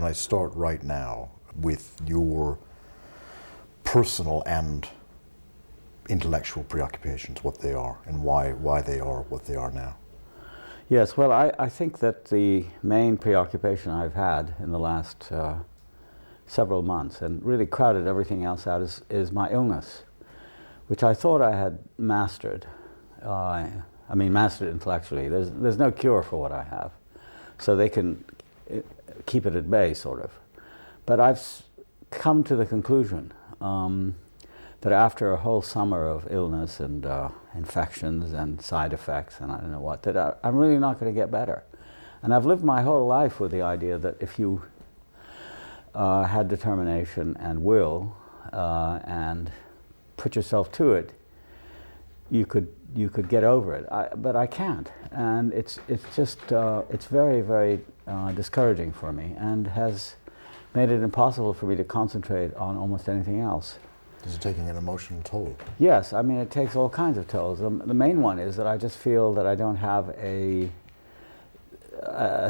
can I start right now with your personal and intellectual preoccupations, what they are, and why they are what they are now? Yes, well, I think that the main preoccupation I've had in the last several months, and really crowded everything else out, is my illness, which I thought I had mastered. I mean, mastered intellectually. There's no cure for what I have, so they can keep it at bay, sort of. But I've come to the conclusion that after a whole summer of illness and infections and side effects and I don't know what, that I'm really not going to get better. And I've lived my whole life with the idea that if you had determination and will and put yourself to it, you could get over it. But I can't, and it's just it's very, very discouraging for me, and has made it impossible for me to concentrate on almost anything else. Is it taking an emotional toll? Yes, I mean, it takes all kinds of tolls. The main one is that I just feel that I don't have a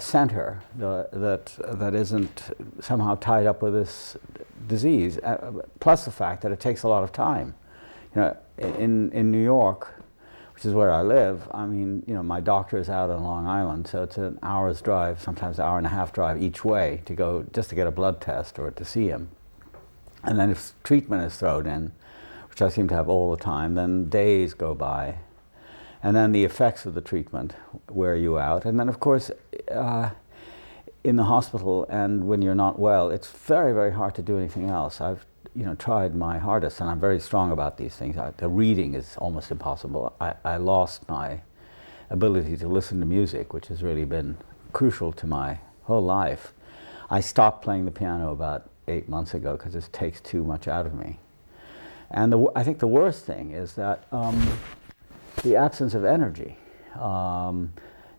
center that isn't somehow tied up with this disease, plus the fact that it takes a lot of time. You know, in New York, which is where I live, I mean, you know, my doctor is out on Long Island, so it's an hour's drive, sometimes an hour and a half drive each way to go just to get a blood test or to see him. And then if treatment is thrown in, which I seem to have all the time, then days go by. And then the effects of the treatment wear you out. And then, of course, in the hospital and when you're not well, it's very, very hard to do anything else. I've tried my hardest, and I'm very strong about these things. The reading is almost impossible. I lost my ability to listen to music, which has really been crucial to my whole life. I stopped playing the piano about 8 months ago because it takes too much out of me. And I think the worst thing is that the absence of energy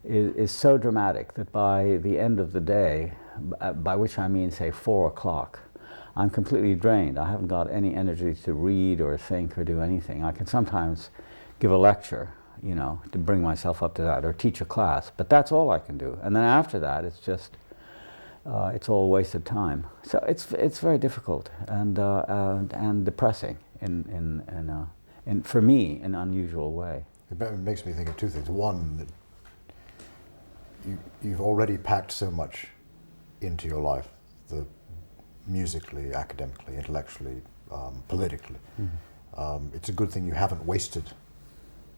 is so dramatic that by the end of the day, by which I mean, say, 4 o'clock, I'm completely drained. I haven't got any energy to read or think or do anything. I can sometimes give a lecture, you know, to bring myself up to that, or teach a class, but that's all I can do. And then after that, it's just it's all wasted time. So it's very difficult and depressing in for me, in an unusual way. It makes me think of two things. One, that you've already packed so much into your life, musically, academically, intellectually, politically. Mm-hmm. It's a good thing you haven't wasted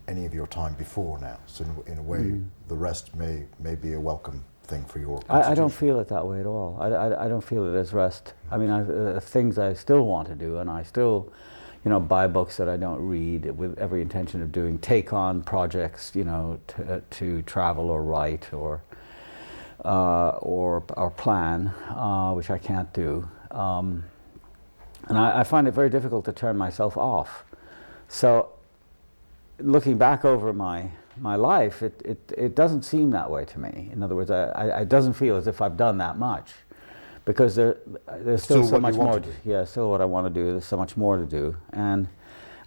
any of your time before now. So in a way, mm-hmm. the rest may be a welcome thing for your I don't feel it that way at all. I don't feel it as rest. I mean, things I still want to do, and I still, you know, buy books that I don't read with every intention of doing, take on projects, you know, to travel or write or plan, which I can't do. And I find it very difficult to turn myself off. So looking back over my life, it doesn't seem that way to me. In other words, it doesn't feel as if I've done that much, because there's still so much more. Yeah, still what I want to do. There's so much more to do, and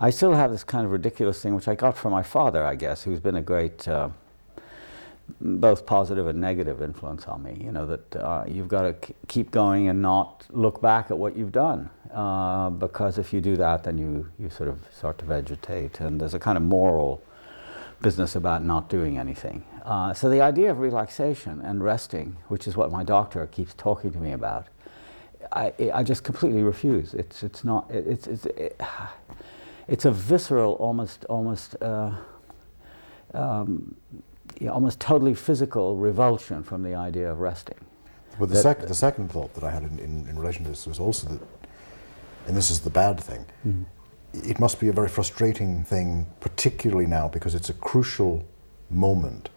I still have this kind of ridiculous thing, which I got from my father, I guess, who's been a great both positive and negative influence on me. You know, that you've got to keep going and not look back at what you've done, because if you do that, then you sort of start to vegetate, and there's a kind of moral business about not doing anything. So the idea of relaxation and resting, which is what my doctor keeps talking to me about, I just completely refuse. It's not. It's a visceral, almost totally physical revulsion from the idea of resting. But the second thought that I had in relation to this was also that, and this is the bad thing, mm-hmm. it must be a very frustrating thing, particularly now, because it's a crucial moment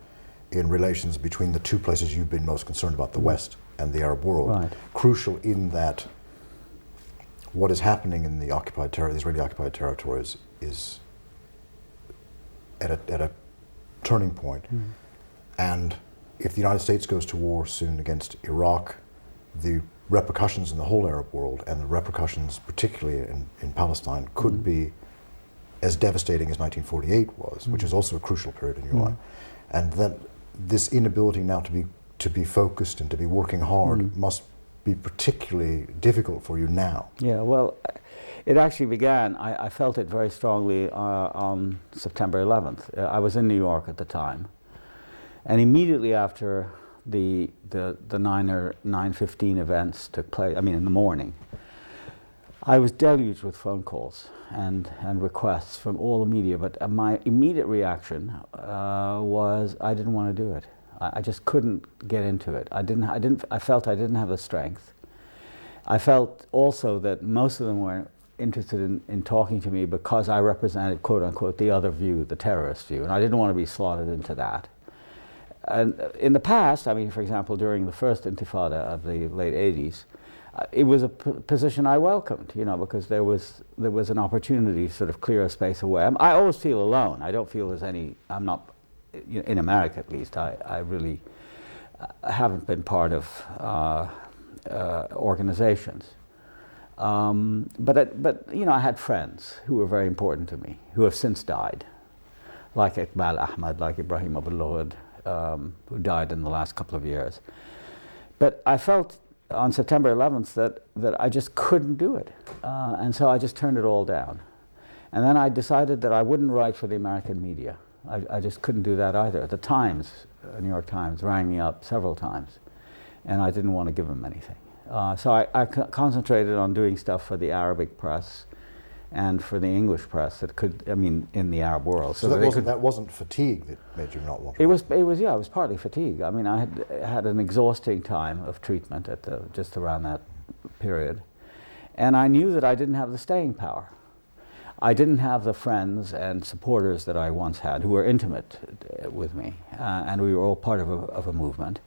in relations between the two places you've been most concerned about, the West and the Arab world. Right. Crucial in that what is happening in the Israeli occupied territories is at a turning point. Mm. And if the United States goes to war soon against Iraq, the repercussions in the whole Arab world, and the repercussions particularly in Palestine, could be as devastating as 1948 was, which is also a crucial period in your life. And that this inability now to be focused and to be working hard must be particularly difficult for you now? Yeah, well, it actually began, I felt it very strongly on September 11th. I was in New York at the time, and immediately after the 9 or 9:15 events took place, I mean in the morning, I was deluged with phone calls and requests from all the media, but my immediate reaction was I didn't want to do it. I just couldn't get into it. I felt I didn't have the strength. I felt also that most of them were interested in talking to me because I represented, quote unquote, the other view, the terrorist view, and I didn't want to be slotted into that. And in the past, I mean, for example, during the first Intifada of the late 80s, it was a position I welcomed, you know, because there was an opportunity to sort of clear a space away. I always feel alone. I don't feel there's any, I'm not, you know, in America at least, I really haven't been part of organizations. But you know, I had friends who were very important to me, who have since died, like Iqbal Ahmed, like Ibrahim Abul-Lughod, who died in the last couple of years. But I felt on September 11th that I just couldn't do it. And so I just turned it all down. And then I decided that I wouldn't write for the American media. I just couldn't do that either. The Times, New York Times, rang me up several times, and I didn't want to give them anything. So I concentrated on doing stuff for the Arabic press and for the English press that could, I mean, in the Arab world. So that wasn't fatigue that made you not want to? It was partly fatigue. I mean, I had an exhausting time of treatment at just around that period, and I knew that I didn't have the staying power. I didn't have the friends and supporters that I once had who were intimate with me, and we were all part of a movement.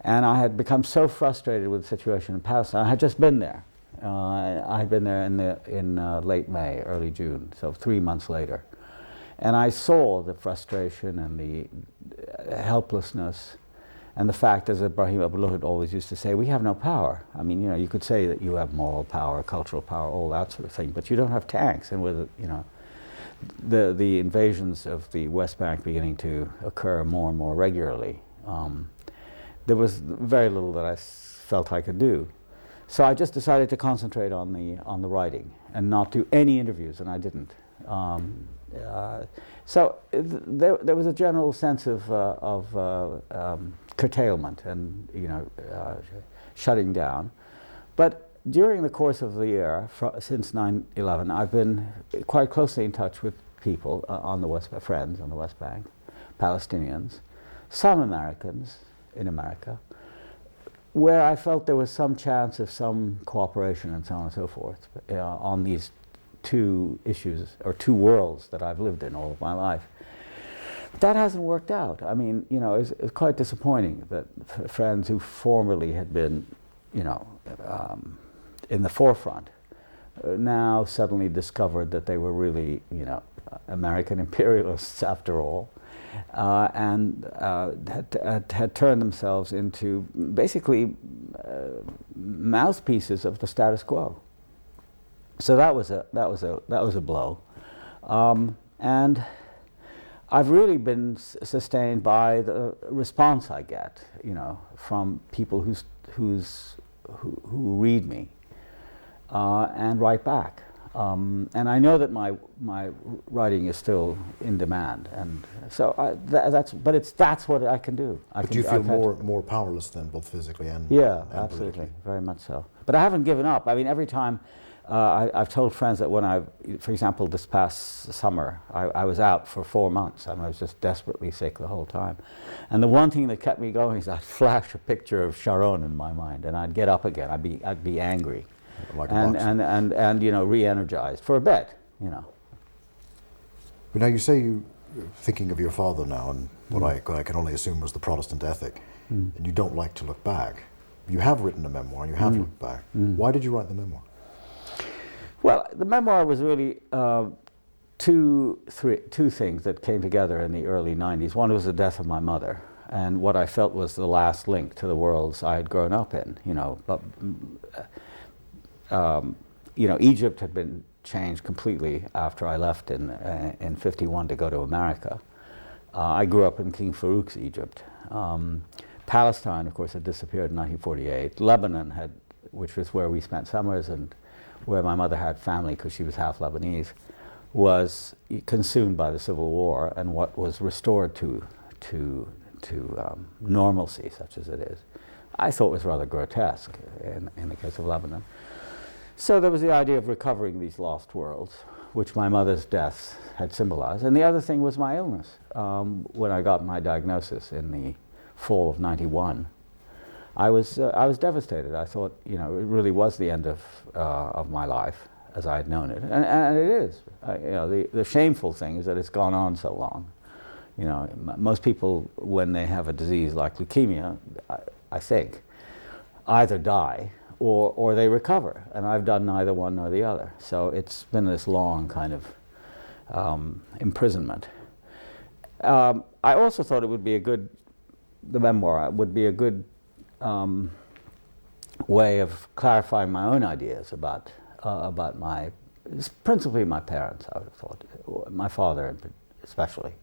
And I had become so frustrated with the situation in Palestine. I had just been there. I had been there in late May, early June, so 3 months later. And I saw the frustration and the helplessness and the fact, as Ibrahim Abul-Lughod always used to say, we have no power. I mean, you know, you could say that you have moral power, cultural power, all that sort of thing, but you don't have tanks. And with, you know, the invasions of the West Bank beginning to occur more and more regularly, there was very little that I felt I could do. So I just decided to concentrate on the writing and not do any interviews, and I didn't. So there was a general sense of curtailment and, you know, shutting down. But during the course of the year, since 9/11, I've been quite closely in touch with people on the West, friends on the West Bank, Palestinians, some Americans in America, where I felt there was some chance of some cooperation and so on and so forth on these two issues, or two worlds that I've lived in all of my life. That hasn't worked out. I mean, you know, it's quite disappointing that friends who formerly had been, you know, in the forefront now suddenly discovered that they were really, you know, American imperialists after all, and had turned themselves into basically mouthpieces of the status quo. So that was a blow, and I've really been sustained by the response I get, you know, from people who read me and write back. And I know that my writing is still in demand, and so that's what I can do. But do you feel more powerless then, both physically and absolutely, politically? very much so. But I haven't given up. I mean, every time I've told friends that when for example, this past summer, I was out for 4 months, and I was just desperately sick the whole time. And the one thing that kept me going is I'd flash a picture of Sharon in my mind, and I'd get up again. I'd be angry. Like and you know, re-energized for a bit, you know. But now you say you're thinking of your father now, and what I can only assume was the Protestant ethic, and you don't like to look back. You have written a memoir, and you have looked back. Why did you write the memoir? Well, the memoir was really two things that came together in the early 90s. One was the death of my mother, and what I felt was the last link to the worlds I had grown up in, you know. But you know, Egypt had been changed completely after I left in 51 to go to America. I grew up in King Farouk's Egypt. Palestine, of course, had disappeared in 1948. Lebanon had which was where we spent summers and where my mother had family because she was half Lebanese, was consumed by the Civil War, and what was restored to normalcy, such as it is, I thought was rather grotesque in the case of Lebanon. So there was the idea of recovering these lost worlds, which my mother's death had symbolized. And the other thing was my illness. When I got my diagnosis in the fall of '91, I was devastated. I thought, you know, it really was the end of my life as I had known it, and it is. You know, the shameful thing is that it's gone on so long. You know, most people, when they have a disease like leukemia, I think, either die or they recover, and I've done neither one nor the other. So it's been this long kind of imprisonment. I also thought it would be the memoir would be a good way of clarifying my own ideas about principally my parents, I would have thought, my father especially,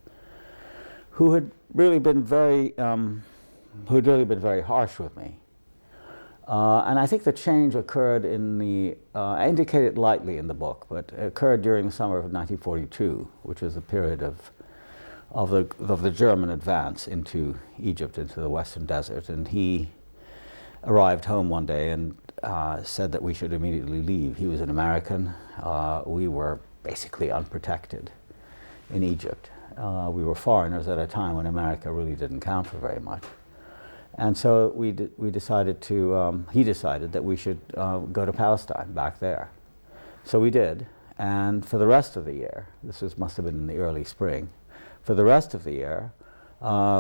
who had really been very harsh with me. And I think the change occurred I indicate it lightly in the book, but it occurred during the summer of 1942, which was the period of the German advance into Egypt, into the Western Desert. And he arrived home one day and said that we should immediately leave. He was an American. We were basically unprotected in Egypt. We were foreigners at a time when America really didn't count for very much. And so we decided he decided that we should go to Palestine, back there. So we did, and for the rest of the year, must have been in the early spring, for the rest of the year,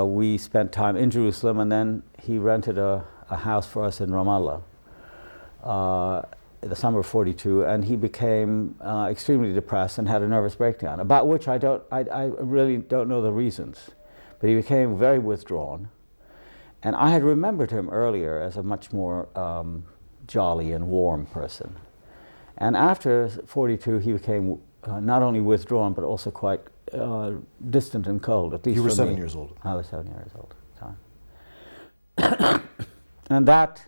we spent time in Jerusalem, and then he rented a house for us in Ramallah, the summer of '42, and he became extremely depressed and had a nervous breakdown, about which I really don't know the reasons, but he became very withdrawn. And I had remembered him earlier as a much more jolly and warm person. And after '42, he became not only withdrawn, but also quite distant and cold, at least You were for 7 me. years old. I was 7 years old at the time. And that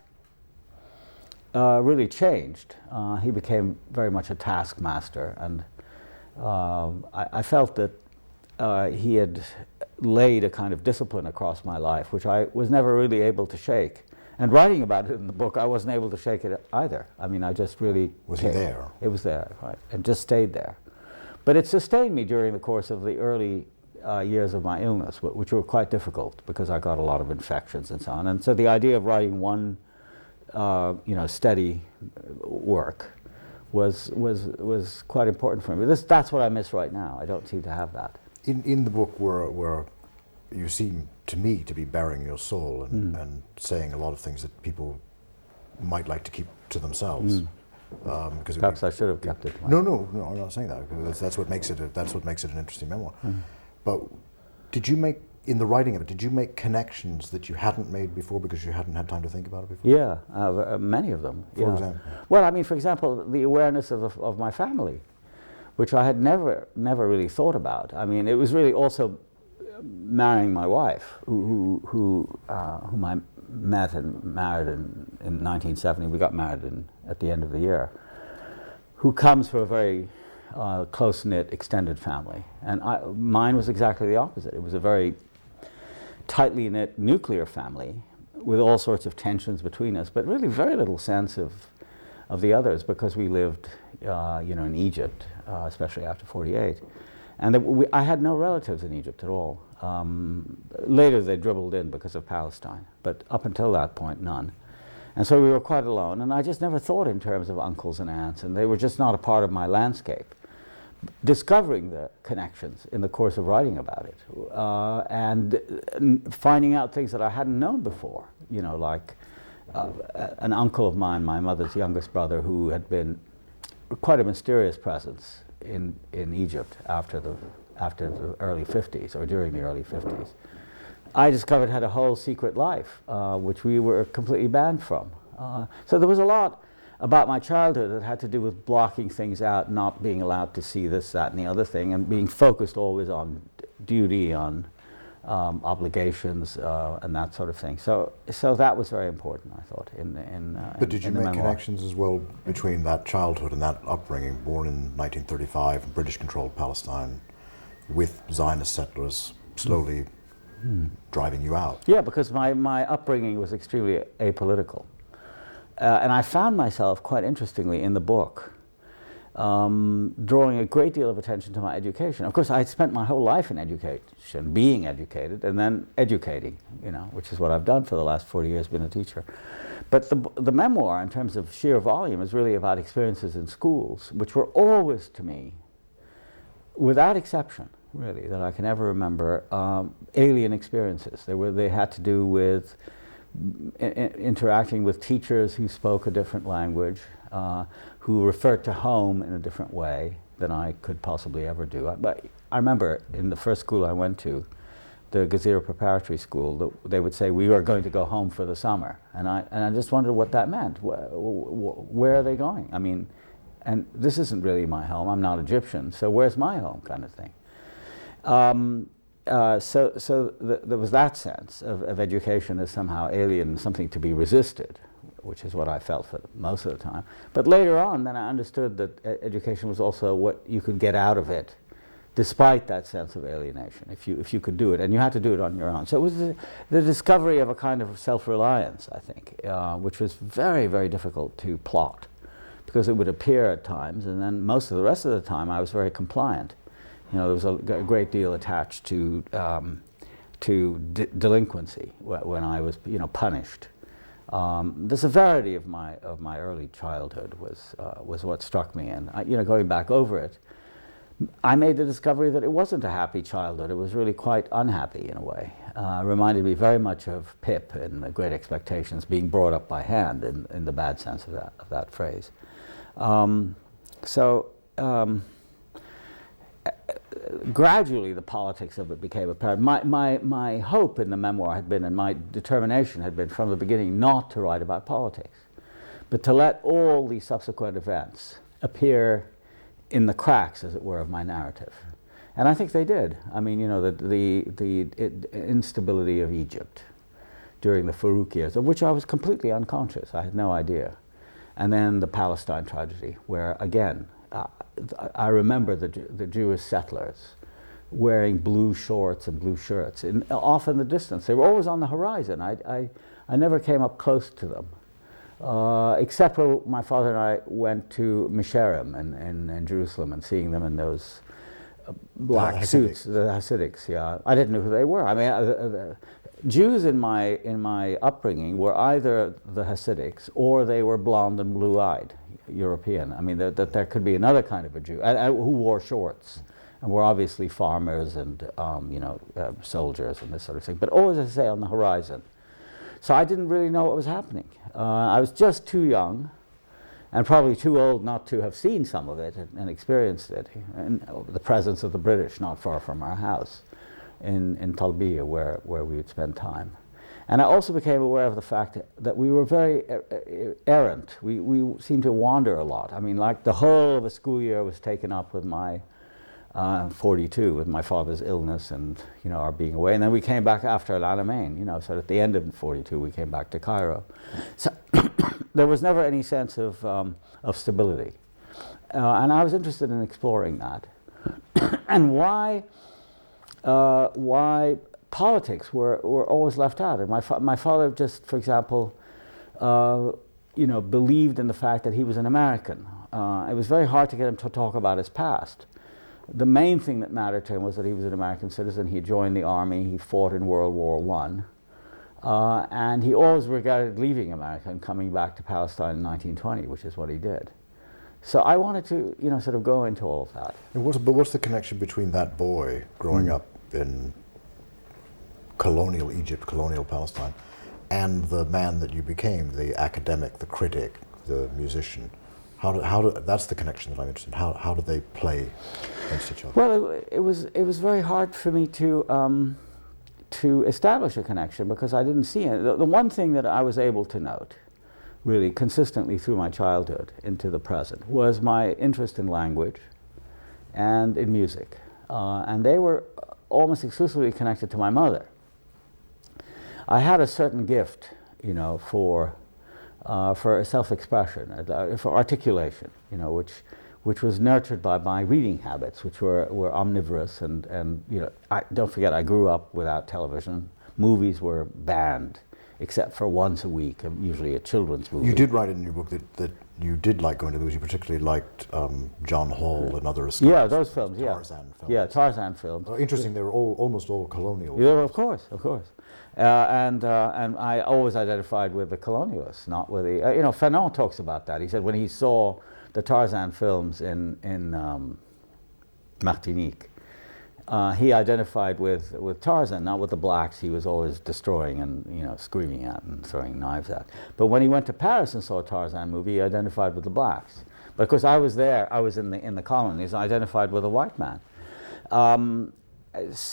really changed. He became very much a taskmaster, and I felt that he had laid a kind of discipline across my life, which I was never really able to shake. And writing about it in the book, I wasn't able to shake it either. I mean, I just really... Was he there? It was there, right, and just stayed there. But it sustained me during the course of the early years of my illness, which were quite difficult because I got a lot of infections and so on. And so the idea of writing one, steady work was quite important for me. That's what I miss right now. I don't seem to have that. In the book where you seem to me to be bearing your soul and saying a lot of things that people might like to keep to themselves. Because perhaps I should have kept it. No, I'm not saying that. That's what makes it an interesting memoir. But in the writing of it, did you make connections that you hadn't made before because you hadn't had time to think about it before? Yeah, many of them. For example? Well, I mean, for example, the awareness of my family, which I had never really thought about. I mean, it was really also marrying my wife, whom I met and married in 1970. We got married at the end of the year. Who comes from a very close-knit, extended family, and mine was exactly the opposite. It was a very tightly knit nuclear family with all sorts of tensions between us, but really very little sense of the others because we lived, in Egypt, especially after '48, and I had no relatives in Egypt at all. Later they dribbled in because of Palestine, but up until that point, none. And so we were quite alone, and I just never thought in terms of uncles and aunts, and they were just not a part of my landscape. Discovering the connections in the course of writing about it, and finding out things that I hadn't known before, like an uncle of mine, my mother's youngest brother, who had been quite a mysterious presence in Egypt after the early '50s, or during the early '50s. I discovered had a whole secret life, which we were completely banned from. So there was a lot about my childhood that had to do with blocking things out, not being allowed to see this, that, and the other thing, and being focused always on duty, on obligations, and that sort of thing. So that was very important, I thought. But did you make memoir. connections as well between that childhood and that upbringing, born in 1935 in British-controlled Palestine, with Zionist settlers slowly driving you out? Yeah, because my upbringing was extremely apolitical. And I found myself, quite interestingly, in the book, drawing a great deal of attention to my education. Of course, I had spent my whole life in education, being educated, and then educating, which is what I've done for the last 40 years, been a teacher. But the memoir, in terms of sheer volume, is really about experiences in schools, which were always, to me, without exception, really, that I can ever remember, alien experiences. They had to do with interacting with teachers who spoke a different language, who referred to home in a different way than I could possibly ever do. But I remember in the first school I went to, the Gezira Preparatory School, they would say, "We are going to go home for the summer." And I just wondered what that meant. Where are they going? I mean, and this isn't really my home. I'm not Egyptian, so where's my home, kind of thing. There was that sense of education as somehow alien, something to be resisted, which is what I felt for most of the time. But later on, then I understood that education was also what you could get out of it, despite that sense of alienation, if you could do it, and you had to do it on your own. So it was the discovery of a kind of self-reliance, I think, which was very, very difficult to plot, because it would appear at times, and then most of the rest of the time I was very compliant. There was a great deal attached to delinquency when I was, punished. The severity of my early childhood was what struck me, and going back over it, I made the discovery that it wasn't a happy childhood. It was really quite unhappy in a way. Reminded me very much of Pip in The Great Expectations, being brought up by hand in the bad sense of that phrase. Gradually, the politics of it became apparent. My hope in the memoir had been, and my determination had been from the beginning, not to write about politics, but to let all the subsequent events appear in the cracks, as it were, of my narrative. And I think they did. I mean, the instability of Egypt during the Farouk years, of which I was completely unconscious. I had no idea. And then the Palestine tragedy, where, again, I remember the Jewish settlers wearing blue shorts and blue shirts, off in the distance. They were always on the horizon. I never came up close to them, except when my father and I went to Misharim in Jerusalem and seeing them in those black suits, the Hasidics. Yeah, I didn't know who they were. I mean, Jews in my upbringing were either the Hasidics or they were blonde and blue-eyed European. I mean, that there could be another kind of a Jew who wore shorts and were obviously farmers and soldiers and this sort of thing, but always, as I say, on the horizon. So I didn't really know what was happening. I was just too young and probably too old not to have seen some of it and experienced it, and the presence of the British not far from our house in Talbiya, where we would spend time. And I also became aware of the fact that we were very errant. We seemed to wander a lot. I mean, like the whole of a school year was taken up with my 42, with my father's illness and our being away. And then we came back after Al Alamein, so at the end of 42 we came back to Cairo. So there was never any sense of stability. And I was interested in exploring that. And why politics were always left out. And my father just, for example, believed in the fact that he was an American. It was very hard to get him to talk about his past. The main thing that mattered to him was that he was an American citizen. He joined the army. He fought in World War I. And he always regarded leaving America and coming back to Palestine in 1920, which is what he did. So I wanted to, sort of go into all of that. But what's the connection between that boy growing up in colonial Egypt, colonial Palestine, and the man that you became, the academic, the critic, the musician? That's the connection that I'm interested in. How do they play against each other? Well, it was very hard for me to establish a connection because I didn't see it. The one thing that I was able to note, really consistently through my childhood into the present, was my interest in language and in music, and they were almost exclusively connected to my mother. I had a certain gift, you know, for self-expression, for articulation, you know, which was nurtured by my reading habits, which were omnivorous, and you know, don't forget, I grew up without television. Movies were banned, except for once a week, usually a children's movie. You did write in your book that you did like going to the movies. You particularly liked John Hall and other yeah, those films, yeah. Tarzan films. Yeah, Tarzan films. Interesting, they were almost all colonial Yeah, films. of course, of course. And I always identified with the colonialists, not with the, you know, Fanon talks about that. He said when he saw the Tarzan films in Martinique, he identified with Tarzan, not with the blacks he was always destroying and, you know, screaming at and throwing knives at. But when he went to Paris and saw a Tarzan movie, he identified with the blacks. But of course I was there, I was in the colonies, I identified with a white man.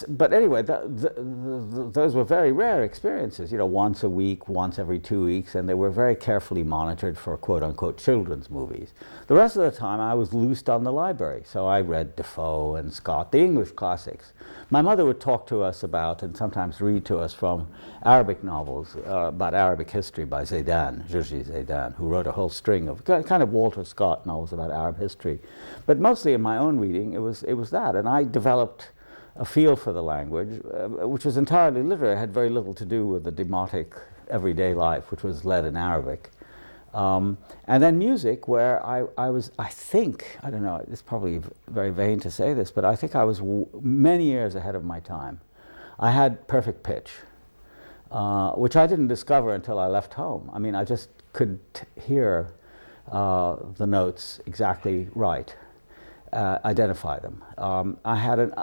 But anyway, those were very rare experiences, you know, once a week, once every 2 weeks, and they were very carefully monitored for quote-unquote children's movies. The rest of the time I was loosed on the library, so I read Defoe and Scott, the English classics. My mother would talk to us about, and sometimes read to us from Arabic novels, about Arabic history by Zaidan, Jerzy Zaidan, who wrote a whole string of kind of Walter Scott novels about Arab history. But mostly in my own reading, it was that, and I developed a feel for the language, which was entirely literary. It had very little to do with the demotic everyday life, which was led in Arabic. And then music, where I was, I think, I don't know, it's probably very vain to say this, but I think I was many years ahead of my time. I had perfect pitch, which I didn't discover until I left home. I mean, I just could hear the notes exactly right, identify them. I had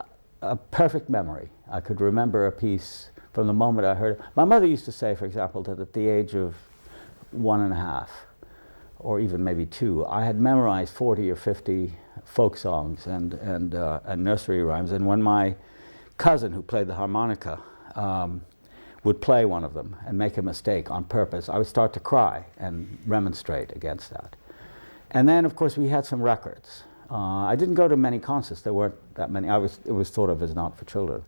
a perfect memory. I could remember a piece from the moment I heard it. My mother used to say, for example, that at the age of 1.5, or even maybe 2, I had memorized 40 or 50 folk songs and nursery rhymes. And when my cousin, who played the harmonica, would play one of them and make a mistake on purpose, I would start to cry and remonstrate against that. And then, of course, we had some records. I didn't go to many concerts. There weren't that many. It was thought of as not for children.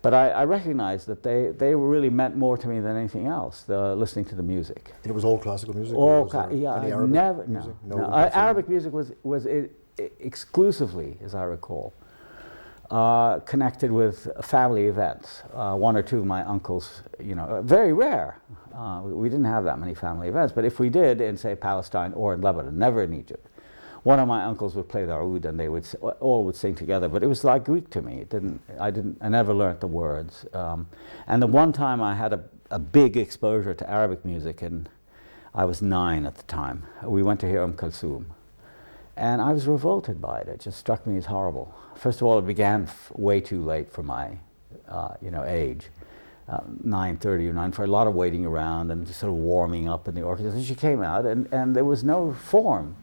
But I recognized that they really meant more to me than anything else, listening to the music. And it was all classical music? All, yeah, any Arabic never, music? No. Arabic music was exclusively, as I recall, connected with family events. 1 or 2 of my uncles, you know, very rare. We didn't have that many family events, but if we did in, say, Palestine or in Lebanon, never in Egypt, one of my uncles would play the oud and they would all would sing together, but it was like Greek to me. I never learned the words. And the one time I had a big exposure to Arabic music, and I was 9 at the time. We went to hear Kulthum, and I was revolted by it. It just struck me as horrible. First of all, it began way too late for my you know, age. 9:30 or 9, for a lot of waiting around and just sort of warming up in the orchestra. And she came out, and there was no form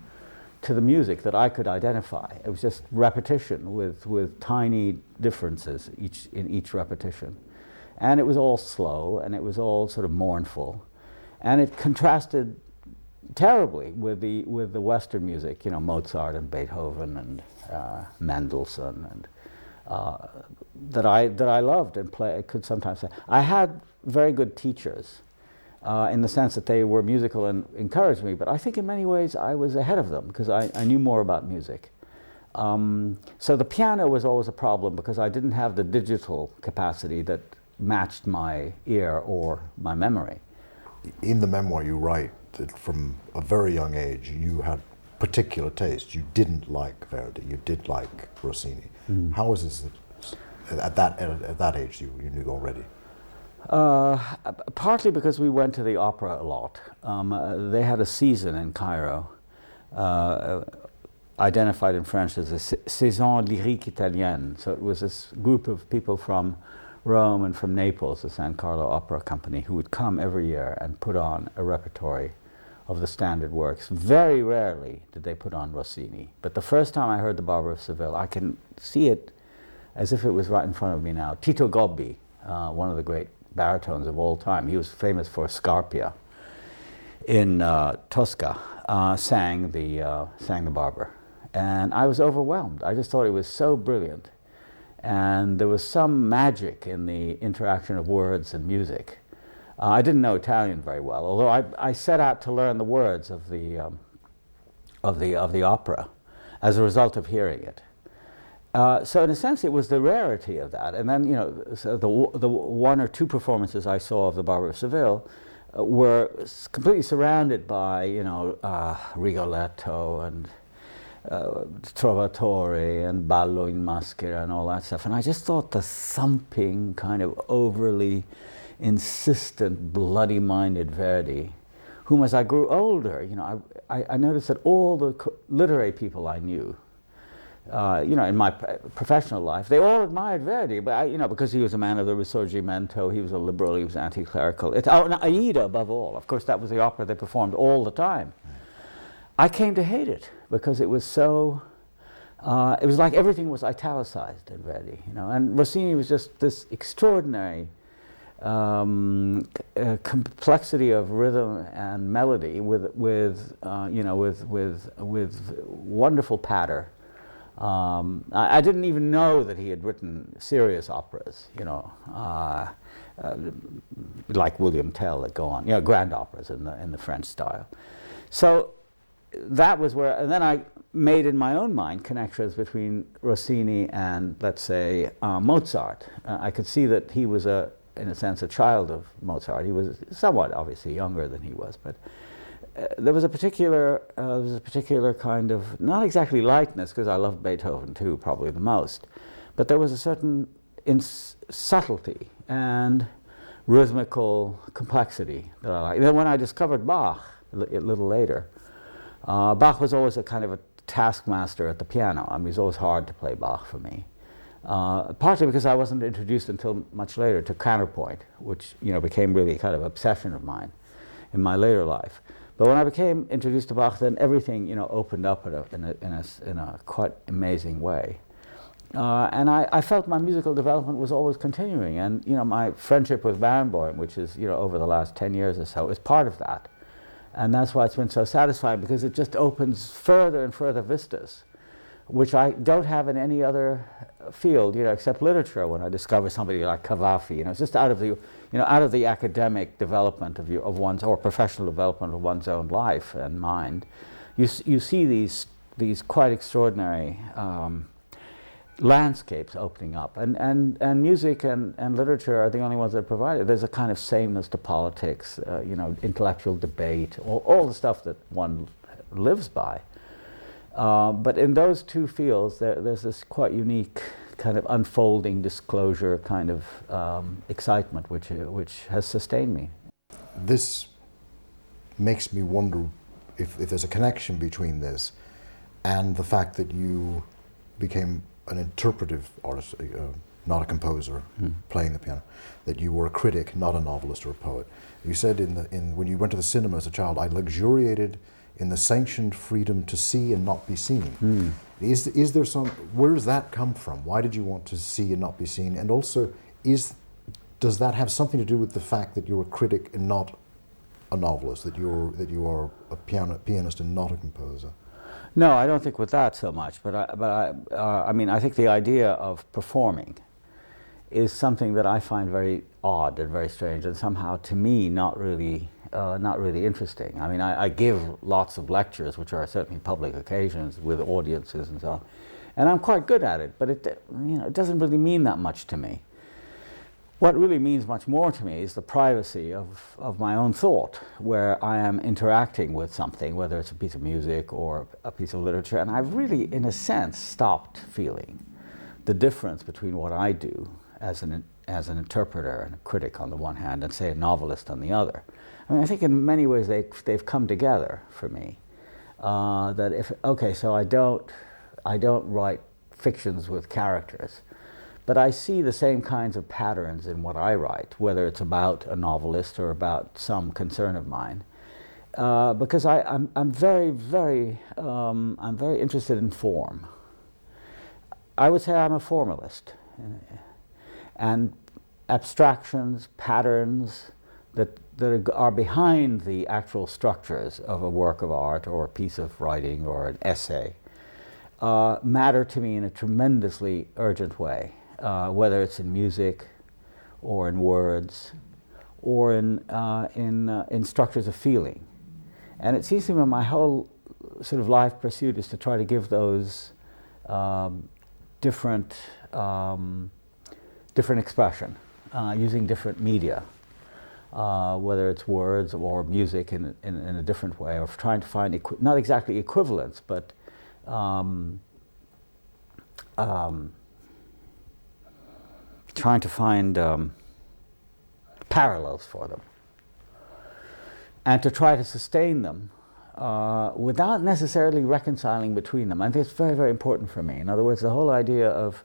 to the music that I could identify. It was just repetition with tiny differences in each repetition. And it was all slow, and it was all sort of mournful. And it contrasted terribly with the Western music, you know, Mozart and Beethoven and Mendelssohn, and that I loved and could sometimes say. I had very good teachers, in the sense that they were musical and encouraged me, but I think in many ways I was ahead of them because I knew more about music. So the piano was always a problem because I didn't have the digital capacity that matched my ear or my memory. In the memoir you write that from a very young age you had particular taste. You didn't like Verdi, you did like Rossini. How was this at that age you knew already? Partly because we went to the opera a lot. They had a season in Cairo, identified in French as a saison lyrique italienne. So it was this group of people from Rome and from Naples, the San Carlo Opera Company, who would come every year and put on a repertory of the standard works. Very rarely did they put on Rossini. But the first time I heard The Barber of Seville, I can see it as if it was right in front of me now. Tito Gobbi, one of the great baritones of all time. He was famous for Scarpia in Tosca, sang the Barber. And I was overwhelmed. I just thought it was so brilliant. And there was some magic in the interaction of words and music. I didn't know Italian very well, although I set out to learn the words of the opera as a result of hearing it. So in a sense, it was the rarity of that. And then, you know, so the one or two performances I saw of the Barber of Seville were completely surrounded by, you know, Rigoletto and Trovatore and Ballo in Maschera and all that stuff. And I just thought the thumping, kind of overly insistent, bloody-minded Verdi, whom as I grew older, you know, I noticed that all the literary people I knew, you know, in my professional life, they all admired Verdi, but you know, because he was a man of the Risorgimento, he was a liberal, he was anti-clerical. And Aida, above all, of course, that was the opera they performed all the time. I came to hate it because it was so. It was like everything was italicized in Verdi, you know. And Rossini was just this extraordinary complexity of rhythm and melody with you know, with wonderful patter. I didn't even know that he had written serious operas, you know, like William Tell that go on, you know, grand operas in the French style. So that was where, and then I made in my own mind connections between Rossini and, let's say, Mozart. I could see that he was in a sense, a child of Mozart. He was somewhat, obviously, younger than he was, but there was a particular kind of, not exactly lightness, because I loved Beethoven too, probably the most, but there was a certain subtlety and rhythmical complexity that I liked. Then when I discovered Bach a little later, Bach was always a kind of a taskmaster at the piano. I mean, it was always hard to play Bach for me. Partly because I wasn't introduced until much later to counterpoint, which, you know, became really a kind of obsession of mine in my later life. But when I became introduced to Bach, then everything, you know, opened up in a quite amazing way. And I felt my musical development was always continuing. And, you know, my friendship with Barenboim, which is, you know, over the last 10 years or so, is part of that. And that's why it's been so satisfying, because it just opens further and further vistas, which I don't have in any other field, you know, except literature. When I discover somebody like Cavafy, you know, it's just out of the, you know, out of the academic development of one's, or professional development of one's own life and mind, you see these quite extraordinary landscapes opening up, and music and literature are the only ones that provide it. There's a kind of sameness to politics, you know, intellectual debate, all the stuff that one lives by. But in those two fields, there's this quite unique kind of unfolding disclosure kind of excitement which has sustained me. This makes me wonder if there's a connection between this and the fact that you became an interpretive artist, not a composer playing the piano, that you were a critic, not a novelist or a poet. You said when you went to the cinema as a child, I luxuriated in the sanctioned freedom to see and not be seen. Is there some, where does that come from? Why did you want to see and not be seen? And also, does that have something to do with the fact that you're a critic and not a novelist, that you are a pianist and not a composer? No, I don't think with that so much, but I mean, I think the idea of performing is something that I find very odd and very strange, and somehow, to me, not really interesting. I mean, I give lots of lectures, which are certainly public occasions with audiences and so on, and I'm quite good at it. But it doesn't really mean that much to me. What really means much more to me is the privacy of my own thought, where I am interacting with something, whether it's a piece of music or a piece of literature, and I've really, in a sense, stopped feeling the difference between what I do as an interpreter and a critic on the one hand, and say a novelist on the other. I mean, I think in many ways they've come together for me. So I don't write fictions with characters, but I see the same kinds of patterns in what I write, whether it's about a novelist or about some concern of mine, because I'm very interested in form. I would say I'm a formalist, and abstractions, patterns that are behind the actual structures of a work of art or a piece of writing or an essay matter to me in a tremendously urgent way. whether it's in music or in words or in structures of feeling. And it seems to me my whole sort of life pursuit is to try to give those different expression using different media, whether it's words or music in a different way, or trying to find not exactly equivalents, but trying to find parallels for them, and to try to sustain them without necessarily reconciling between them. I think it's very, very important for me. In other words, the whole idea of,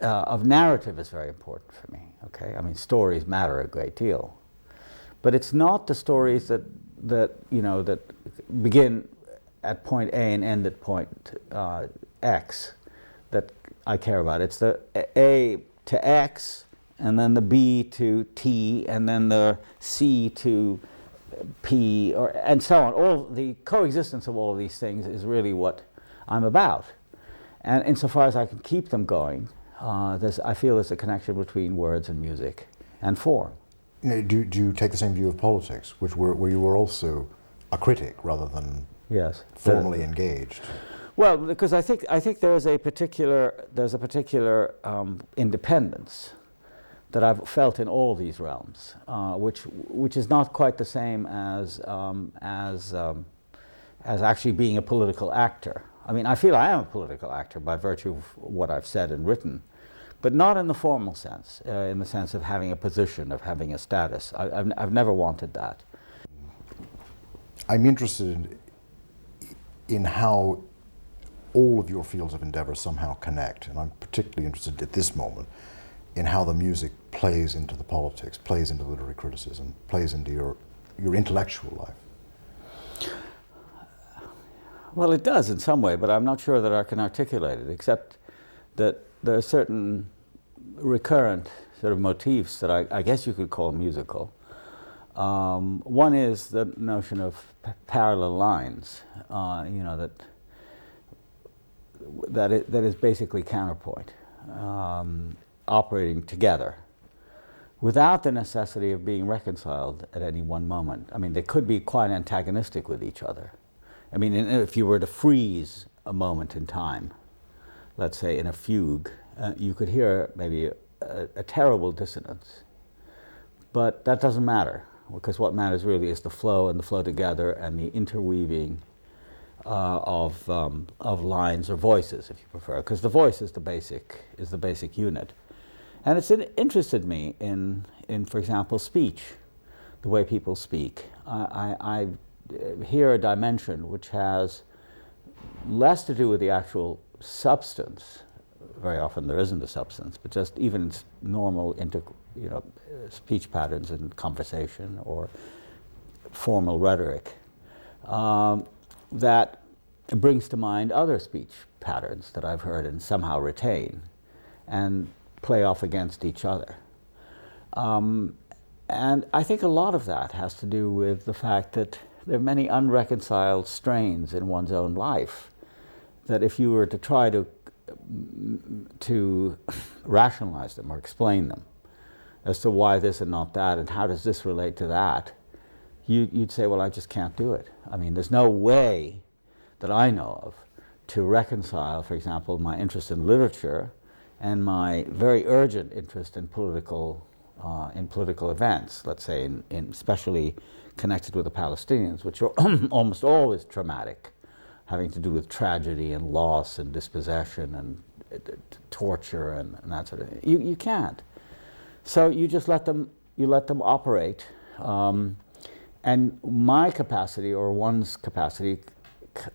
of narrative is very important for me. Okay, I mean, stories matter a great deal, but it's not the stories that begin at point A and end at point X that I care about. It's the A to X, and then the B to T, and then the C to P, and so on. All the coexistence of all of these things is really what I'm about. And insofar as I can keep them going, I feel there's a connection between words and music and form. Do you take the same view of politics, where you were also a critic rather than formally engaged? Well, because I think there's a particular independence that I've felt in all these realms, which is not quite the same as actually being a political actor. I mean, I feel I am a political actor by virtue of what I've said and written, but not in the formal sense, in the sense of having a position, of having a status. I've never wanted that. I'm interested in how all of your fields of endeavor somehow connect, and I'm particularly interested at this moment in how the music plays into the politics, plays into literary criticism, plays into your intellectual life. Well, it does in some way, but I'm not sure that I can articulate it, except that there are certain recurrent sort of motifs that I guess you could call musical. One is the notion of parallel lines, that is basically counterpoint, operating together without the necessity of being reconciled at any one moment. I mean, they could be quite antagonistic with each other. I mean, if you were to freeze a moment in time, let's say in a fugue, you could hear maybe a terrible dissonance. But that doesn't matter, because what matters really is the flow and the flow together and the interweaving of lines or voices, if you prefer, because the voice is the basic unit. And it's interested me in, for example, speech, the way people speak. I hear a dimension which has less to do with the actual substance. Very often there isn't a substance, but just even normal speech patterns in conversation or formal rhetoric that brings to mind other speech patterns that I've heard and somehow retain and play off against each other. And I think a lot of that has to do with the fact that there are many unreconciled strains in one's own life that if you were to try to rationalize them or explain them as to why this and not that and how does this relate to that, you'd say, well, I just can't do it. I mean, there's no way that I know of to reconcile, for example, my interest in literature and my very urgent interest in political events, let's say, especially connected with the Palestinians, which are almost always traumatic, having to do with tragedy and loss and dispossession and torture and that sort of thing. You can't. So you just let them operate. And my capacity, or one's capacity,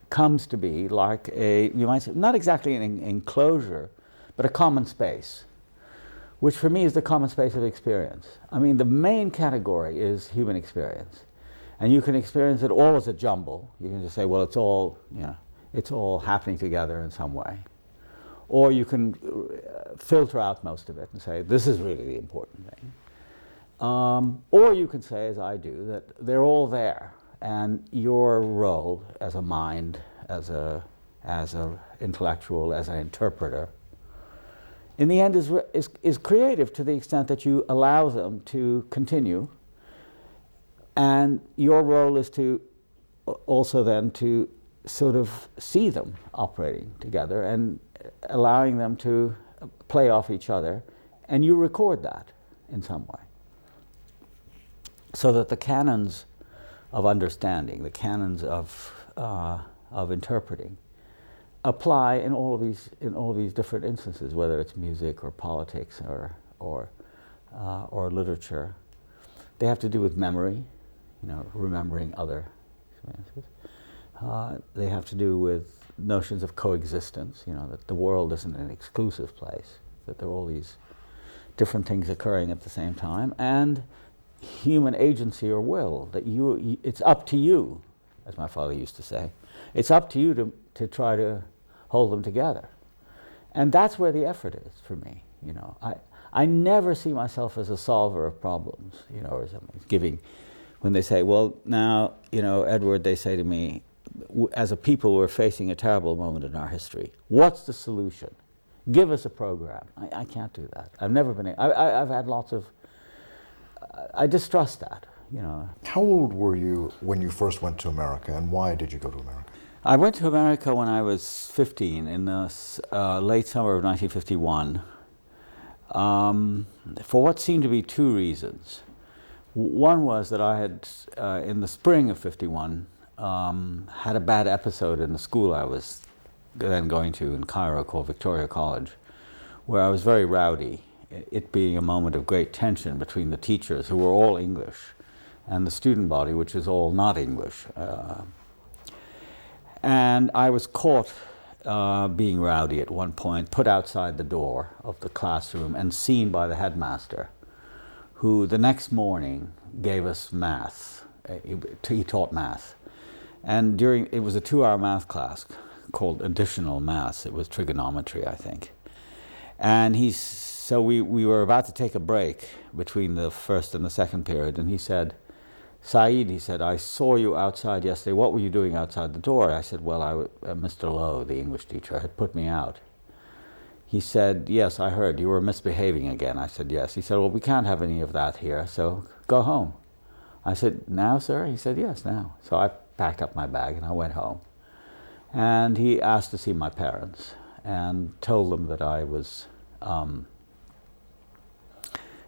comes to be like you might say, not exactly an enclosure, but a common space, which for me is the common space of experience. I mean, the main category is human experience. And you can experience it all as a jumble. You can just say, well, it's all happening together in some way. Or you can filter out most of it and say, this is really the important thing. Or you can say, as I do, that they're all there, and your role as a mind, as a intellectual, as an interpreter, in the end is creative to the extent that you allow them to continue, and your role is to also then to sort of see them operating together and allowing them to play off each other, and you record that in some way. So that the canons of understanding, the canons of interpreting, apply in all of these different instances, whether it's music or politics or literature. They have to do with memory, remembering other experiences. They have to do with notions of coexistence, that the world isn't an exclusive place, that there are all these different things occurring at the same time, and human agency or will, that it's up to you, as my father used to say, it's up to you to try to hold them together. And that's where the effort is for me, I never see myself as a solver of problems, or something, when they say, well, now, Edward, they say to me, as a people, we're facing a terrible moment in our history. What's the solution? Give us a program. I can't do that. I've never been, I've had lots of, I distrust that, How old were you when you first went to America, and why did you go to America? I went to America when I was 15, in the late summer of 1951, for what seemed to be two reasons. One was that I had, in the spring of 51, had a bad episode in the school I was then going to in Cairo called Victoria College, where I was very rowdy, it being a moment of great tension between the teachers, who were all English, and the student body, which is all not English. And I was caught being rowdy at one point, put outside the door of the classroom and seen by the headmaster, who the next morning gave us math. He taught math. And it was a 2-hour math class called additional maths. It was trigonometry, I think. And so we were about to take a break between the first and the second period, and he said, Saeed, he said, I saw you outside yesterday. What were you doing outside the door? I said, well, Mr. Lowe, the English teacher, had put me out. He said, yes, I heard. You were misbehaving again. I said, yes. He said, well, we can't have any of that here, so go home. I said, now, sir? He said, yes, now. So I packed up my bag and I went home. And he asked to see my parents and told them that I was,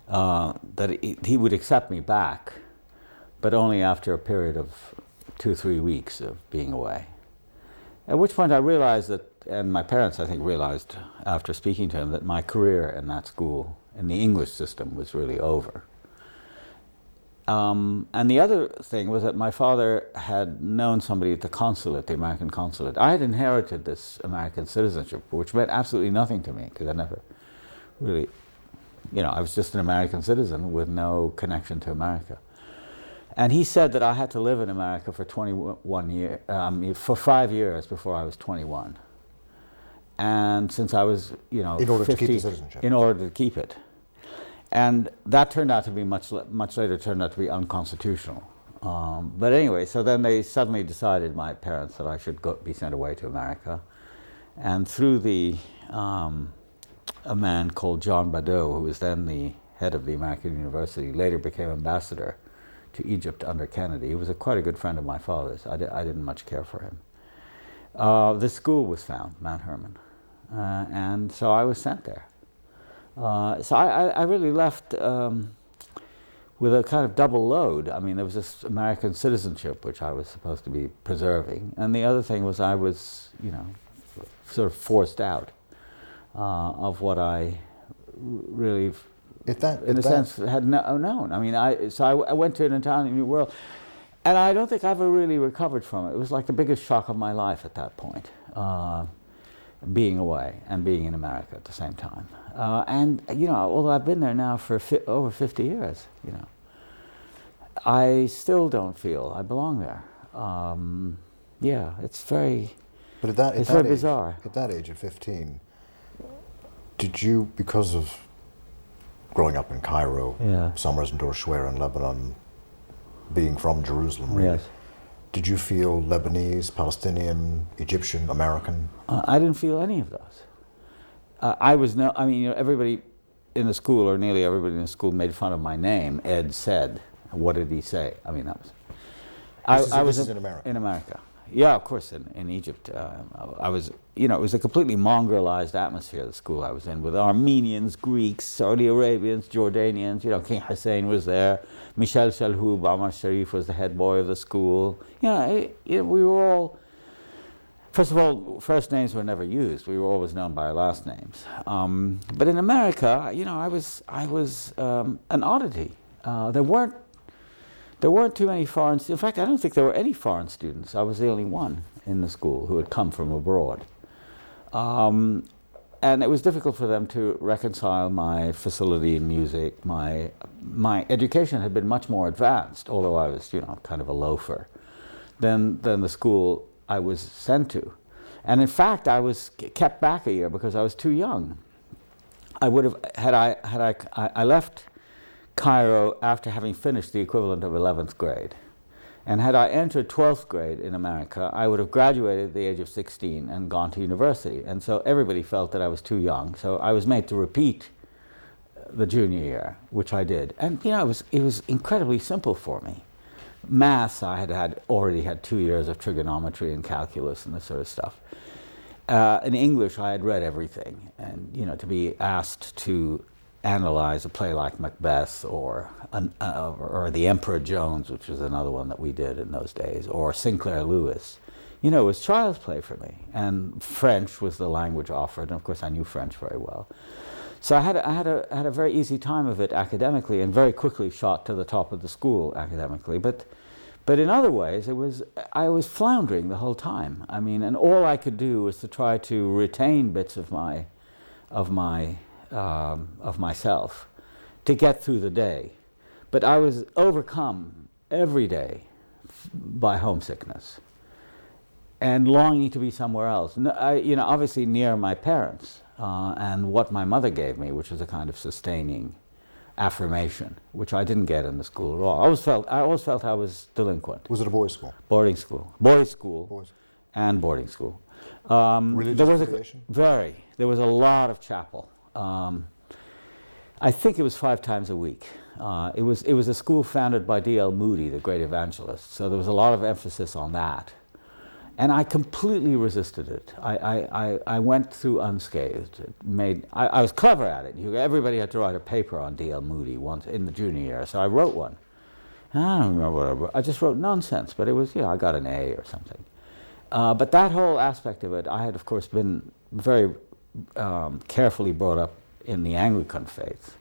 that he would accept me back, but only after a period of 2-3 weeks of being away. At which point I realized that, and my parents I think realized after speaking to him, that my career in that school, in the English system, was really over. And the other thing was that my father had known somebody at the consulate, the American consulate. I had inherited this American citizenship, which meant absolutely nothing to me, because I never really, I was just an American citizen with no connection to America. And he said that I had to live in America for 21 years, for 5 years before I was 21. And since I was, in order 50, to keep the citizenship. In order to keep it. And that turned out to be much later turned out to be unconstitutional. But anyway, so then they suddenly decided, my parents, that I should be sent away to America. And through a man called John Badeau, who was then the head of the American University, later became ambassador to Egypt under Kennedy. He was quite a good friend of my father's. I didn't much care for him. This school was found, Mount Hermon, and so I was sent there. So I really left with a kind of double load. I mean, there was this American citizenship, which I was supposed to be preserving, and the other thing was I was, sort of forced out of what I really, in a sense, had known. I mean, I went to an entirely new world, and I don't think I ever really recovered from it. It was like the biggest shock of my life at that point, being away and being in America at the same time. And although I've been there now for over 50 years, I still don't feel I belong there. It's very, it's very bizarre. At that age of 15, did you, because of growing up in Cairo, summers in Dorshwera in Lebanon, being from Jerusalem, really, yes, did you feel Lebanese, Palestinian, Egyptian, American? I didn't feel any of those. I mean, everybody in the school, or nearly everybody in the school, made fun of my name. Ed said, "What did he say?" I mean, that was. This is in America. In America, yeah, of course. In Egypt, I was. It was a completely mongrelized atmosphere. The school I was in, with Armenians, Greeks, Saudi Arabians, Jordanians. King Hussein was there. Michel Shalhoub, Amar Sharif was the head boy of the school. We were all. First of all, first names were never used. We were always known by our last names. But in America, I was an oddity. There weren't too many foreign. In fact, I don't think there were any foreign students. I was the only one in the school who had come from abroad. And it was difficult for them to reconcile my facility in music. My education had been much more advanced, although I was, kind of a loafer, than the school I was sent to. And in fact, I was kept back a year because I was too young. I would have, I left Cairo after having finished the equivalent of 11th grade. And had I entered 12th grade in America, I would have graduated at the age of 16 and gone to university. And so everybody felt that I was too young. So I was made to repeat the junior year, which I did. And it was incredibly simple for me. Maths, I had already had 2 years of trigonometry and calculus and this sort of stuff. In English, I had read everything. And, to be asked to analyze a play like Macbeth or The Emperor Jones, which was another one that we did in those days, or Sinclair Lewis, it was child's play for me. And French was the language offered, and of course I knew French very well. So I had a very easy time of it academically, and very quickly shot to the top of the school academically. But in other ways, I was floundering the whole time. I mean, and all I could do was to try to retain bits of myself to get through the day. But I was overcome every day by homesickness and longing to be somewhere else. Obviously near my parents and what my mother gave me, which was a kind of sustaining affirmation, which I didn't get in the school at all. I always felt I was delinquent. Was it a boys' school? Boarding school. Boys' school. Boys. And boarding school. Religious affiliation? There was a lot of chapel. I think it was 5 times a week. It was a school founded by D.L. Moody, the great evangelist. So there was a lot of emphasis on that. And I completely resisted it. I went through unscathed. I was clever at it. Everybody had to write a paper on D.L. Moody once in the junior year, so I wrote one. I don't remember what I wrote. I just wrote nonsense, but it was, I got an A or something. But that whole aspect of it, I had, of course, been very carefully brought up in the Anglican faith.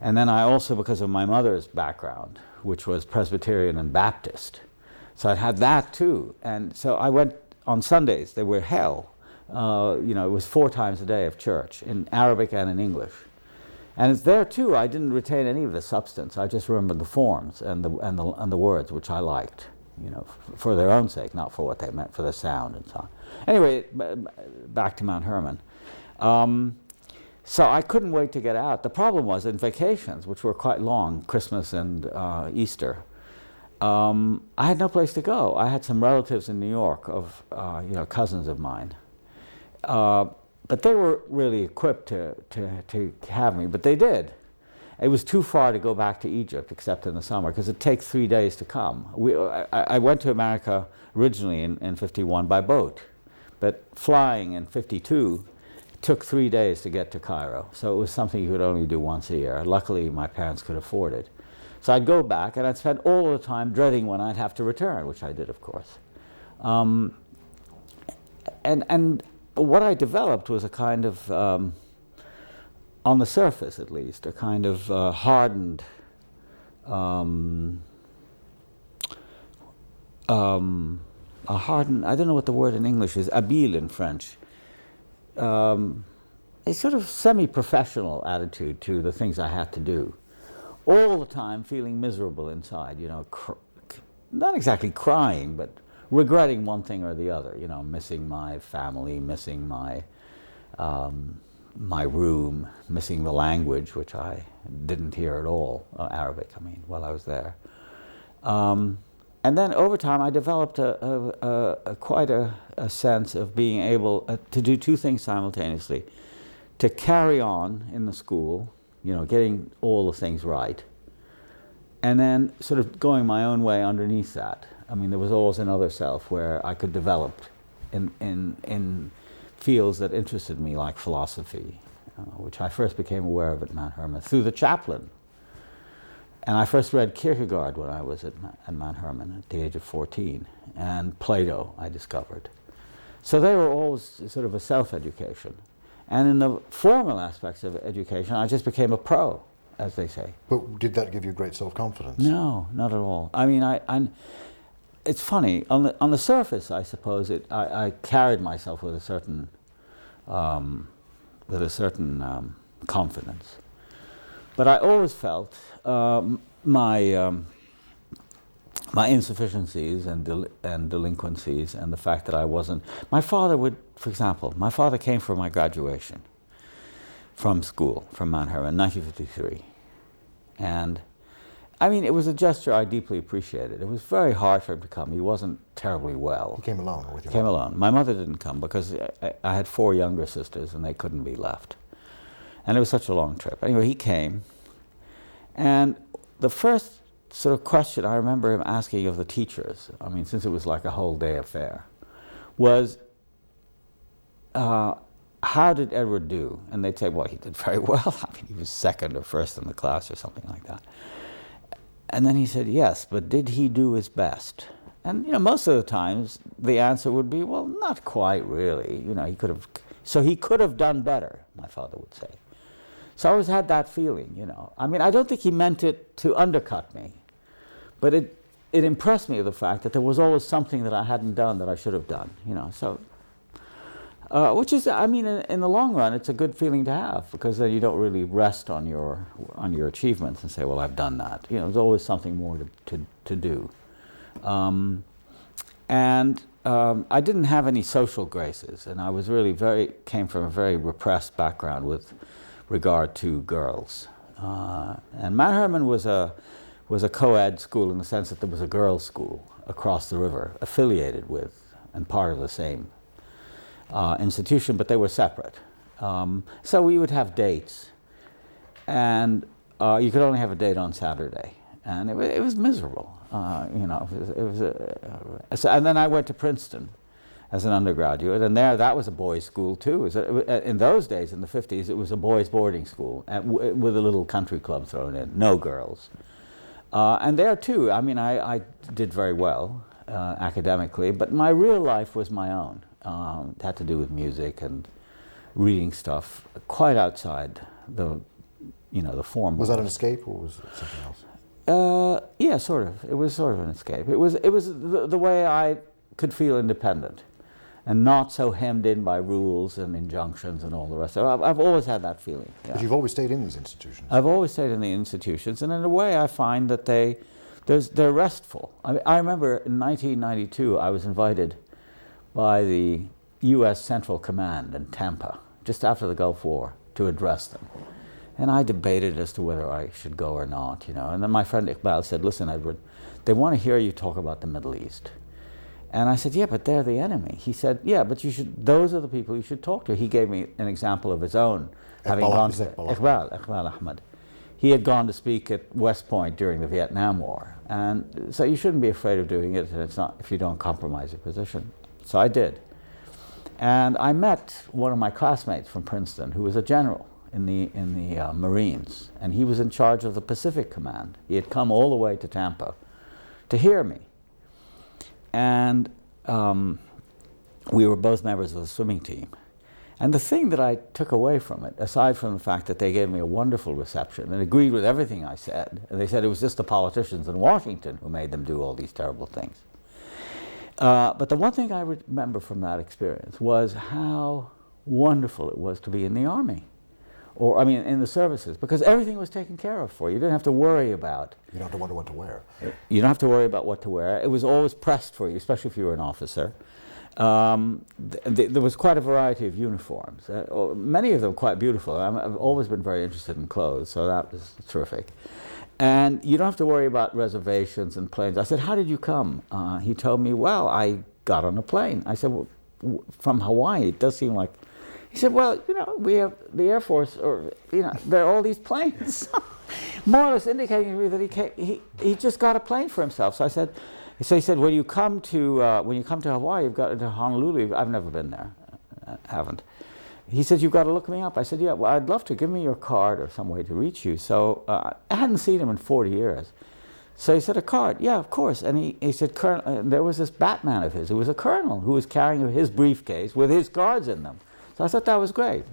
And then I also, because of my mother's background, which was Presbyterian and Baptist, so I'd had that too. And so I went on Sundays, they were hell. It was 4 times a day of church, in Arabic and in English. And it's there too, I didn't retain any of the substance. I just remembered the forms and the words, which I liked, for their own sake, not for what they meant, for the sound and so on. Anyway, back to Mount Hermon. So I couldn't wait to get out. The problem was in vacations, which were quite long, Christmas and Easter, I had no place to go. I had some relatives in New York of, cousins of mine. But they were really equipped to have me, but they did. It was too far to go back to Egypt, except in the summer, because it takes 3 days to come. I went to America originally in 51 by boat, but flying in 52 took 3 days to get to Cairo. So it was something you could only do once a year. Luckily, my parents could afford it. So I'd go back, and I'd spend all the time dreading when I'd have to return, which I did, of course. And what I developed was a kind of, on the surface at least, a kind of hardened, I don't know what the word in English is, habile in French. A sort of semi-professional attitude to the things I had to do. All the time feeling miserable inside, not exactly crying, but regretting one thing or the other, missing my family, missing my room, missing the language, which I didn't hear at all, Arabic, while I was there. And then over time I developed quite a sense of being able to do 2 things simultaneously. to carry on in the school, you know, getting all the things right, and then sort of going my own way underneath that. I mean, there was always another self where I could develop in fields that interested me, like philosophy, which I first became aware of at Mount Hermon through the chaplain. And I first read Kierkegaard when I was at Mount Hermon at the age of 14, and Plato I discovered. So they were always sort of a self-education. And in the formal aspects of education, I just became a pro, as they say. But did that give you great self-confidence? No, not at all. I mean, it's funny. On the surface, I suppose I carried myself with a certain confidence. But I always felt my insufficiencies and delinquencies, and the fact that I wasn't. My father would, for example, my father came for my graduation from school, from Mount Hermon, in 1953. And I mean, it was a gesture I deeply appreciated. It was very hard for him to come. He wasn't terribly well. He came alone with you? Came alone. My mother didn't come because I had 4 younger sisters and they couldn't be left. And it was such a long trip. Anyway, he came. And the first sort of question I remember him asking of the teachers, I mean, since it was like a whole day affair, was, how did Edward do? And they'd say, well, he did very well. I mean, he was second or first in the class or something like that. And then he said, yes, but did he do his best? And, you know, most of the times the answer would be, well, not quite really. You know, he could have done better, my father would say. So I always had that feeling, you know. I mean, I don't think he meant it to undercut me, but it impressed me, the fact that there was always something that I hadn't done that I should have done, you know. So, which is, I mean, in the long run, it's a good feeling to have, because then you don't really rest on your achievements and say, well, I've done that. You know, there's always something more to do. I didn't have any social graces, and I was really came from a very repressed background with regard to girls. And Mount Hermon was a co-ed school in the sense that there was a girls' school across the river, affiliated with and part of the same institution, but they were separate. So we would have dates, and you could only have a date on Saturday, and it was miserable. You know, and then I went to Princeton as an undergraduate, and that was a boys' school too. In those days, in the 50s, it was a boys' boarding school with a little country club thrown in, no girls. And there too, I mean, I did very well academically, but my real life was my own. It had to do with music and reading stuff quite outside the formal. Was that an escape, or was it something else? Yeah, sort of. It was sort of an escape. It was the way I could feel independent and not so hemmed in by rules and injunctions and all the rest. I've always had that feeling. Yeah. But you've always stayed in these institutions. I've always stayed in the institutions, and in a way I find that they're restful. I remember in 1992 I was invited by the U.S. Central Command in Tampa, just after the Gulf War, to address them. And I debated as to whether I should go or not, you know. And then my friend Iqbal said, listen, Edward, they want to hear you talk about the Middle East. And I said, yeah, but they're the enemy. He said, yeah, but those are the people you should talk to. He gave me an example of his own. Iqbal Ahmed. He had gone to speak at West Point during the Vietnam War. And so you shouldn't be afraid of doing it, and it's not if you don't compromise your position. So I did. And I met one of my classmates from Princeton who was a general in the Marines, and he was in charge of the Pacific Command. He had come all the way to Tampa to hear me. And we were both members of the swimming team. And the thing that I took away from it, aside from the fact that they gave me a wonderful reception and agreed with everything I said, and they said it was just the politicians in Washington who made them do all these terrible things. But the one thing I remember from that experience was how wonderful it was to be in the Army. Or, I mean, in the services, because everything was taken care of for you. You didn't have to worry about. You don't have to wonder what to wear. You don't have to worry about what to wear. It was always pressed for you, especially if you were an officer. There was quite a variety of uniforms. Many of them quite beautiful. I've always been very interested in clothes, so that was terrific. And you don't have to worry about reservations and planes. I said, how did you come? He told me, well, I got on a plane. I said, well, from Hawaii, it does seem like He said, well, you know, we have the Air Force, or, you know, there are all these planes. More or less indicating to me that he just got a plane for himself. So he said, when you come to Hawaii, you've got to Honolulu. I've never been there, haven't. He said, you've got to look me up. I said, yeah, well, I'd love to. Give me your card or some way to reach you. So I hadn't seen him in 40 years. So he said, a card? Yeah, of course. And he said, Colonel, there was this Batman of his who was a colonel who was carrying his briefcase with his cards in them. So I thought that was great.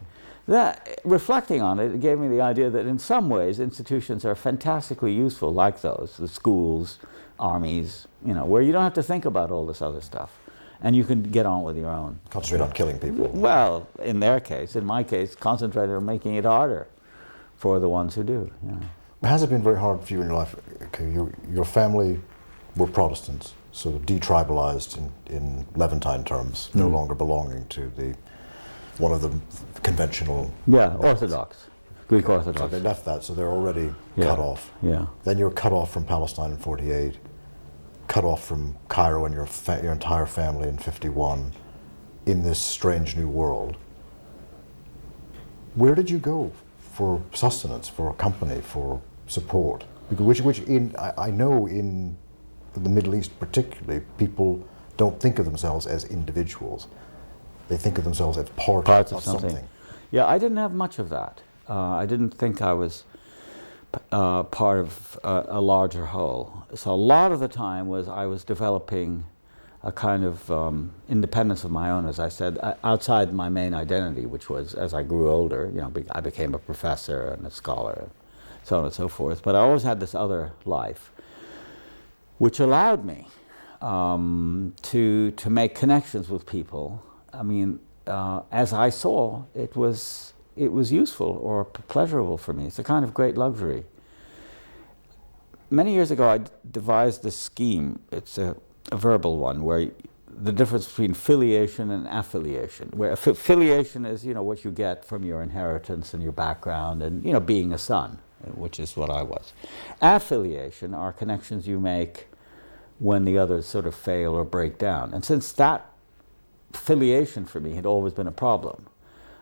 That, reflecting on it, it gave me the idea that in some ways institutions are fantastically useful, like those, the schools, armies, you know, where you don't have to think about all this other stuff. And you can get on with your own. Concentrate on killing people. Well, in their case, in my case, concentrate on making it harder for the ones who do. Yeah. Has it been very hard for you in your life? Okay, your family were Protestants, sort of detribalized in Levantine terms, no longer belonging to one of the conventional... Yeah, Orthodox, Greek Orthodox. So they left that, so they're already Yeah. cut off. Yeah. Then you're cut off from Palestine in 48, cut off from Cairo and your entire family in 51, in this strange new world. Where did you go for sustenance, for a company, for support? Which I know in the Middle East particularly, people don't think of themselves as individuals. They think of themselves as parts of something. Yeah, I didn't have much of that. I didn't think I was part of a larger whole. So a lot of the time I was developing a kind of independence of my own, as I said, outside my main identity, which was, as I grew older, you know, I became a professor and a scholar, and so on and so forth. But I always had this other life, which allowed me to make connections with people. I mean, as I saw, it was useful or pleasurable for me. It's a kind of great luxury. Many years ago, I devised this scheme. It's a verbal one, where the difference between filiation and affiliation, where filiation is, you know, what you get from your inheritance and your background and, you know, being a son, which is what I was. Affiliation are connections you make when the others sort of fail or break down. And since that filiation for me had always been a problem,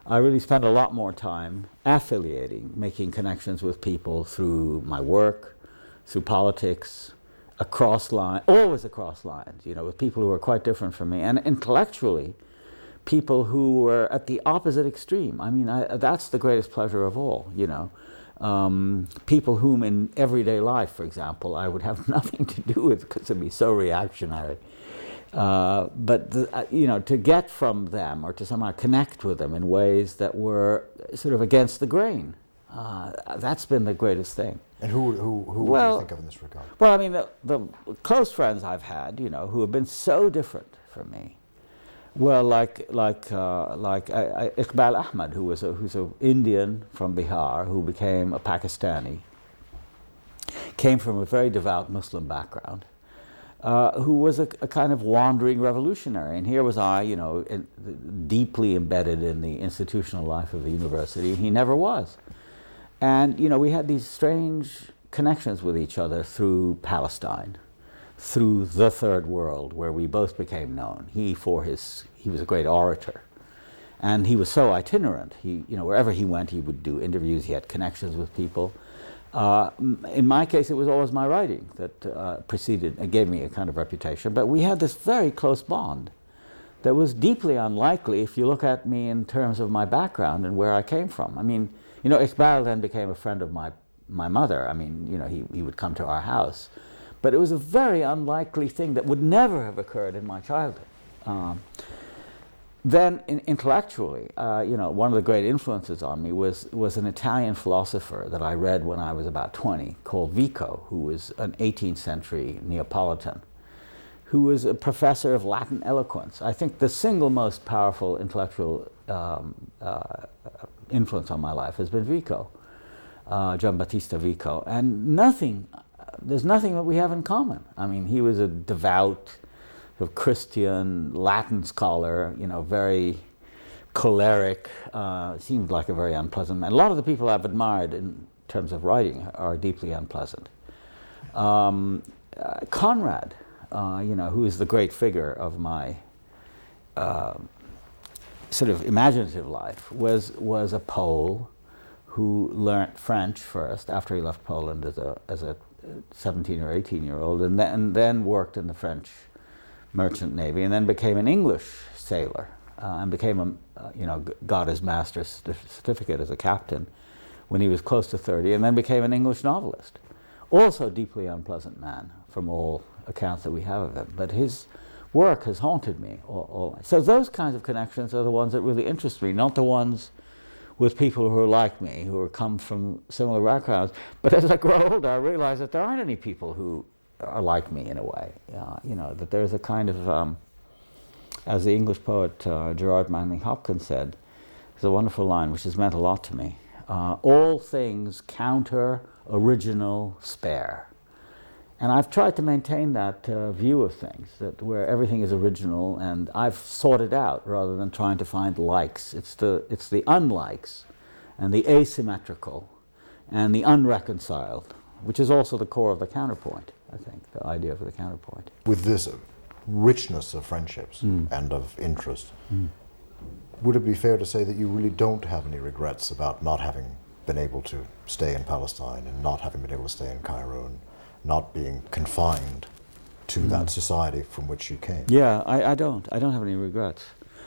I really spent a lot more time affiliating, making connections with people through my work, through politics, always across lines, you know, with people who were quite different from me, and intellectually, people who were at the opposite extreme. I mean, that's the greatest pleasure of all, you know. People whom in everyday life, for example, I would have nothing to do with because it'd be so reactionary. But you know, to get from them or to somehow connect with them in ways that were sort of against the grain, that's been the greatest thing. And who would you think of in this regard? Well, I mean, the close friends I've had, you know, who have been so different from me. Well, like Iqbal Ahmed, who's an Indian from Bihar who became a Pakistani, came from a very devout Muslim background. Who was a kind of wandering revolutionary. And here was I, you know, deeply embedded in the institutional life of the university. He never was. And, you know, we had these strange connections with each other through Palestine, through the Third World, where we both became known. He was a great orator. And he was so itinerant. You know, wherever he went, he would do interviews. He had connections with people. In my case, it was always my writing that preceded and gave me a kind of reputation. But we had this very close bond that was deeply unlikely if you look at me in terms of my background and where I came from. I mean, you know, Iqbal then became a friend of my mother. I mean, you know, he would come to our house. But it was a very unlikely thing that would never have occurred in my childhood. Then intellectually, you know, one of the great influences on me was an Italian philosopher that I read when I was about 20 called Vico, who was an 18th century Neapolitan, who was a professor of Latin eloquence. I think the single most powerful intellectual influence on my life has been Vico, Giambattista Vico. And there's nothing that we have in common. I mean, he was a devout, of Christian Latin scholar, you know, very choleric, seemed like a very unpleasant man. A lot of the people I've admired in terms of writing are deeply unpleasant. Conrad, you know, who is the great figure of my sort of imaginative life was a Pole who learnt French first after he left Poland as a 17 or 18-year-old, and then worked in the French merchant navy, and then became an English sailor, and became got his master's certificate as a captain when he was close to 30, and then became an English novelist. Also a deeply unpleasant man from all accounts that we have of him, but his work has haunted me all. So those kinds of connections are the ones that really interest me, not the ones with people who are like me, who are come from similar backgrounds. But as I grow older, I realize that there aren't any people who are like me in a way. That there's a kind of, as the English poet Gerard Manley Hopkins said, there's a wonderful line which has meant a lot to me. All things counter, original, spare. And I've tried to maintain that view of things, that where everything is original, and I've sought it out rather than trying to find likes. It's the unlikes and the asymmetrical and the unreconciled, which is also the core of the counterpoint, I think, the idea of the counterpoint. With this richness of friendships and of interest, would it be fair to say that you really don't have any regrets about not having been able to stay in Palestine and not having been able to stay in Cairo and not being confined to that society from which you came? Yeah, I don't have any regrets.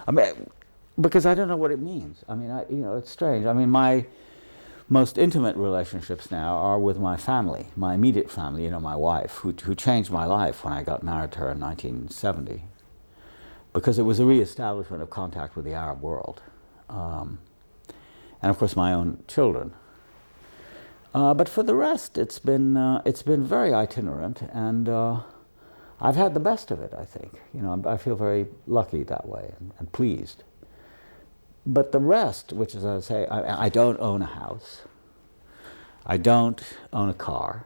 I mean, because I don't know what it means. I mean, it's strange. I mean, my most intimate relationships now are with my family, my immediate family, my wife, who changed my life when I got married to her in 1970, because it was a re-establishment of contact with the Arab world. And of course my own children. But for the rest, it's been very itinerant, and I've had the best of it, I think. I feel very lucky that way and pleased. But the rest, which is, as I say, I don't own a house. I don't own a car.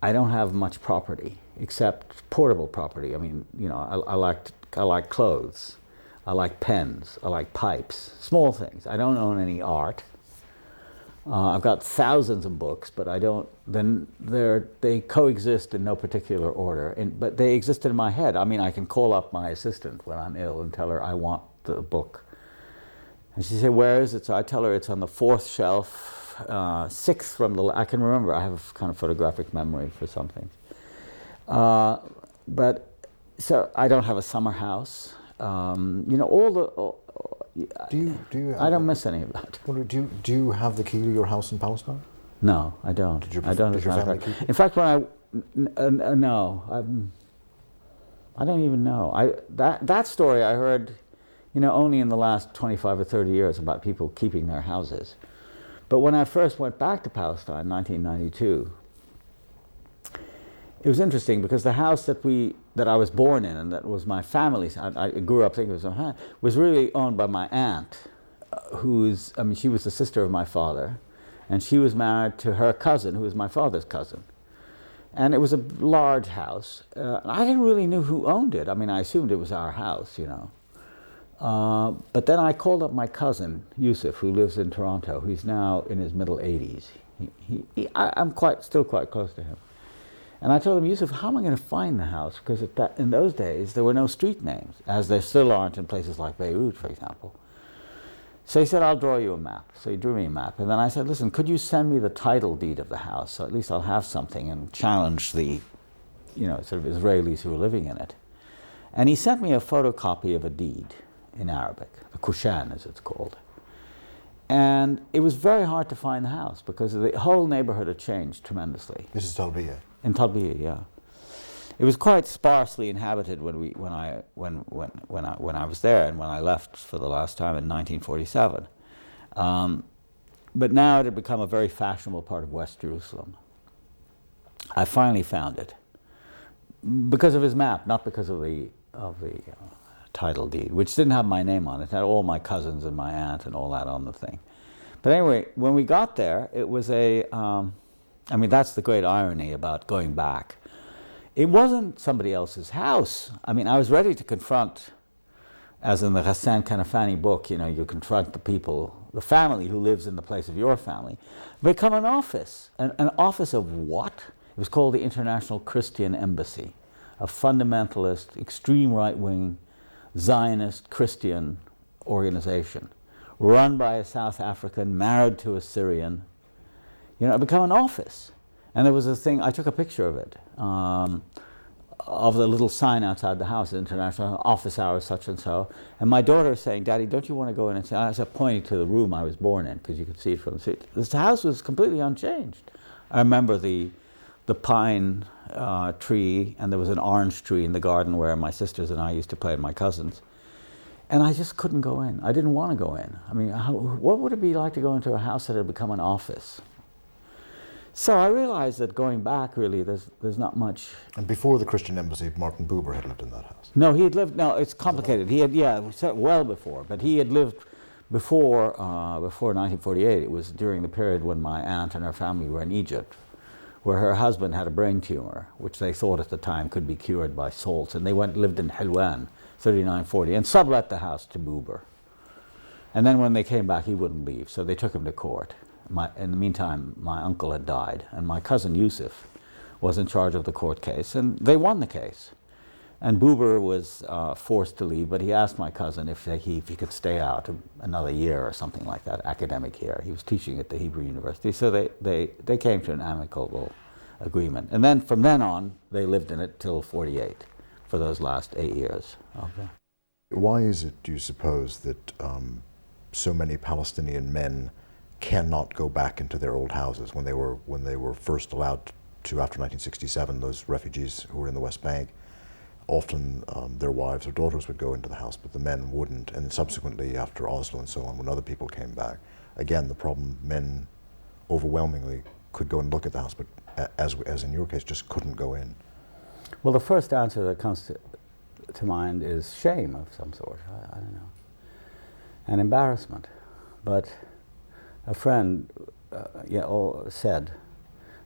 I don't have much property, except portable property. I mean, I like clothes. I like pens. I like pipes. Small things. I don't own any art. I've got thousands of books, but I don't. Then they coexist in no particular order. But they exist in my head. I mean, I can call up my assistant when I'm ill and tell her I want the book, and she says, "Where is it?" So I tell her it's on the 4th shelf, 6th from the. I can remember. I have kind of photographic memory for some things. But so I don't have a summer house. All the. Do you I don't miss any of that. Well, do you have the key to your house in Palestine? No, I don't. Did your In family keep it? fact, when no, I don't even know. That story I heard, only in the last 25 or 30 years about people keeping their houses. But when I first went back to Palestine in 1992, it was interesting because the house that I was born in and that was my family's, I grew up thinking it was really owned by my aunt, she was the sister of my father, and she was married to her cousin, who was my father's cousin. And it was a large house. I didn't really know who owned it. I mean, I assumed it was our house, But then I called up my cousin, Yusuf, who lives in Toronto. He's now in his middle 80s. I'm still quite close to him. And I told him, Yusuf, how am I going to find the house? Because in those days, there were no street names, as there still aren't in places like Beirut, for example. So he said, I'll draw you a map. So he drew me a map. And then I said, listen, could you send me the title deed of the house? So at least I'll have something and challenge the, sort of Israelis who were living in it. And he sent me a photocopy of a deed in Arabic, the Kushan as it's called. And it was very hard to find the house because the whole neighborhood had changed tremendously. This is Talbiya. In Talbiya, yeah. It was quite sparsely inhabited when I was there and when I left for the last time in 1947. But now it had become a very fashionable part of West Jerusalem. I finally found it because of his map, not because of the title deed, which didn't have my name on it. It had all my cousins and my aunt and all that on the thing. But anyway, when we got there, it was that's the great irony about going back. It wasn't somebody else's house. I mean, I was ready to confront, as in the Ghassan Kanafani book, you confront the people, the family who lives in the place of your family, become an office. An office of what? It was called the International Christian Embassy, a fundamentalist, extreme right-wing, Zionist, Christian organization, run by a South African, married to a Syrian. You know, it became an office. And there was a thing, I took a picture of it, of the little sign outside the house, international office hours, such and so. And my daughter was saying, "Daddy, don't you want to go in and see?" I was pointing to the room I was born in, because you could see it from the street. This house was completely unchanged. I remember the pine tree, and there was an orange tree in the garden where my sisters and I used to play, and my cousins. And I just couldn't go in. I didn't want to go in. I mean, what would it be like to go into a house that had become an office? So I realized that going back, really, there's not much. And before the Christian embassy, Martin Buber had lived in that house. No, he had lived. No, it's complicated. He had, yeah, well before, but he had lived before 1948. It was during the period when my aunt and her family were in Egypt, where her husband had a brain tumor, which they thought at the time could be cured by salts, and they lived in Helwan, 3940, and sublet the house to Buber. And then when they came back, he wouldn't leave, so they took him to court. In the meantime, my uncle had died, and my cousin Yusuf was in charge of the court case, and they won the case. And Buber was forced to leave, but he asked my cousin if he could stay out another year or something like that, academic year. He was teaching at the Hebrew University, so they came to an amicable agreement. And then from then on, they lived in it till 48, for those last 8 years. Okay. Why is it, do you suppose, that so many Palestinian men cannot go back into their old houses when they were first allowed to after 1967? Those refugees who were in the West Bank, often their wives or daughters would go into the house, but the men wouldn't. And subsequently, after Oslo and so on, when other people came back, again the problem: men overwhelmingly could go and look at the house, but as in your case, just couldn't go in. Well, the first answer that comes to mind is shame of some sort. I don't know, and embarrassment, but. A friend said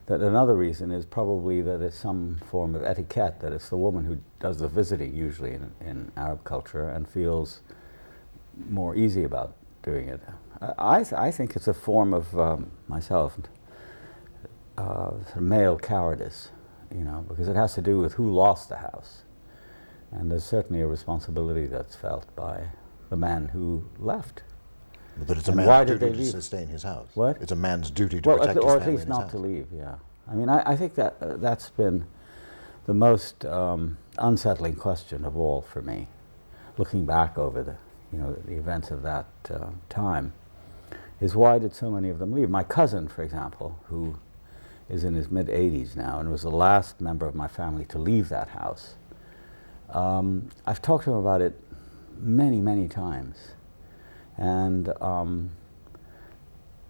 that another reason is probably that it's some form of etiquette, that it's the woman who does the visiting usually in Arab culture and feels more easy about doing it. I think it's a form of myself, male cowardice, you know, because it has to do with who lost the house. And there's certainly a responsibility that's felt by the man who left. But it's a man's duty to sustain his house. What? It's a man's duty to protect his family. Or at least not to leave, yeah. I mean, I think that that's been the most unsettling question of all for me, looking back over the events of that time, is why did so many of them leave? My cousin, for example, who is in his mid-80s now and was the last member of my family to leave that house, I've talked to him about it many, many times. And,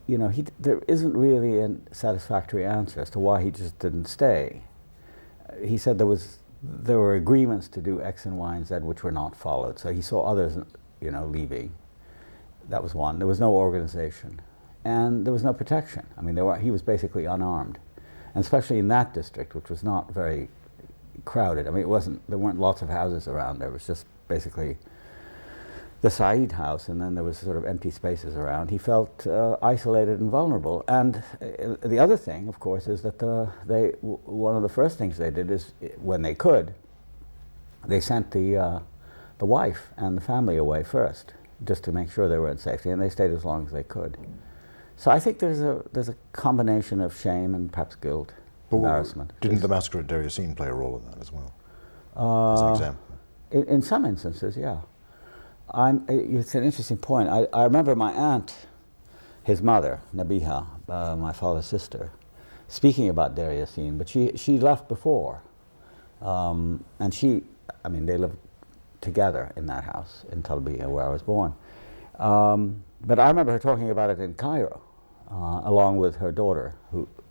you know, there isn't really a satisfactory answer as to why he just didn't stay. He said there were agreements to do X and Y and Z which were not followed. So he saw others, you know, leaving. That was one. There was no organization. And there was no protection. I mean, he was basically unarmed. And especially in that district, which was not very crowded. I mean, there weren't lots of houses around there. It was just basically the Said house, and then there was sort of empty spaces around. He felt isolated and vulnerable. And the other thing, of course, is that one of the first things they did is, when they could, they sent the wife and the family away first, just to make sure they were in safety, and they stayed as long as they could. So I think there's a combination of shame and perhaps guilt, embarrassment. Didn't the massacre at Deir Yassin play a role in that as well, as an example? In some instances, yeah. It's an interesting point. I remember my aunt, his mother, Nabiha, my father's sister, speaking about Deir Yassin, but she left before. And they lived together in that house in Talbiya, where I was born. But I remember her talking about it in Cairo, along with her daughter,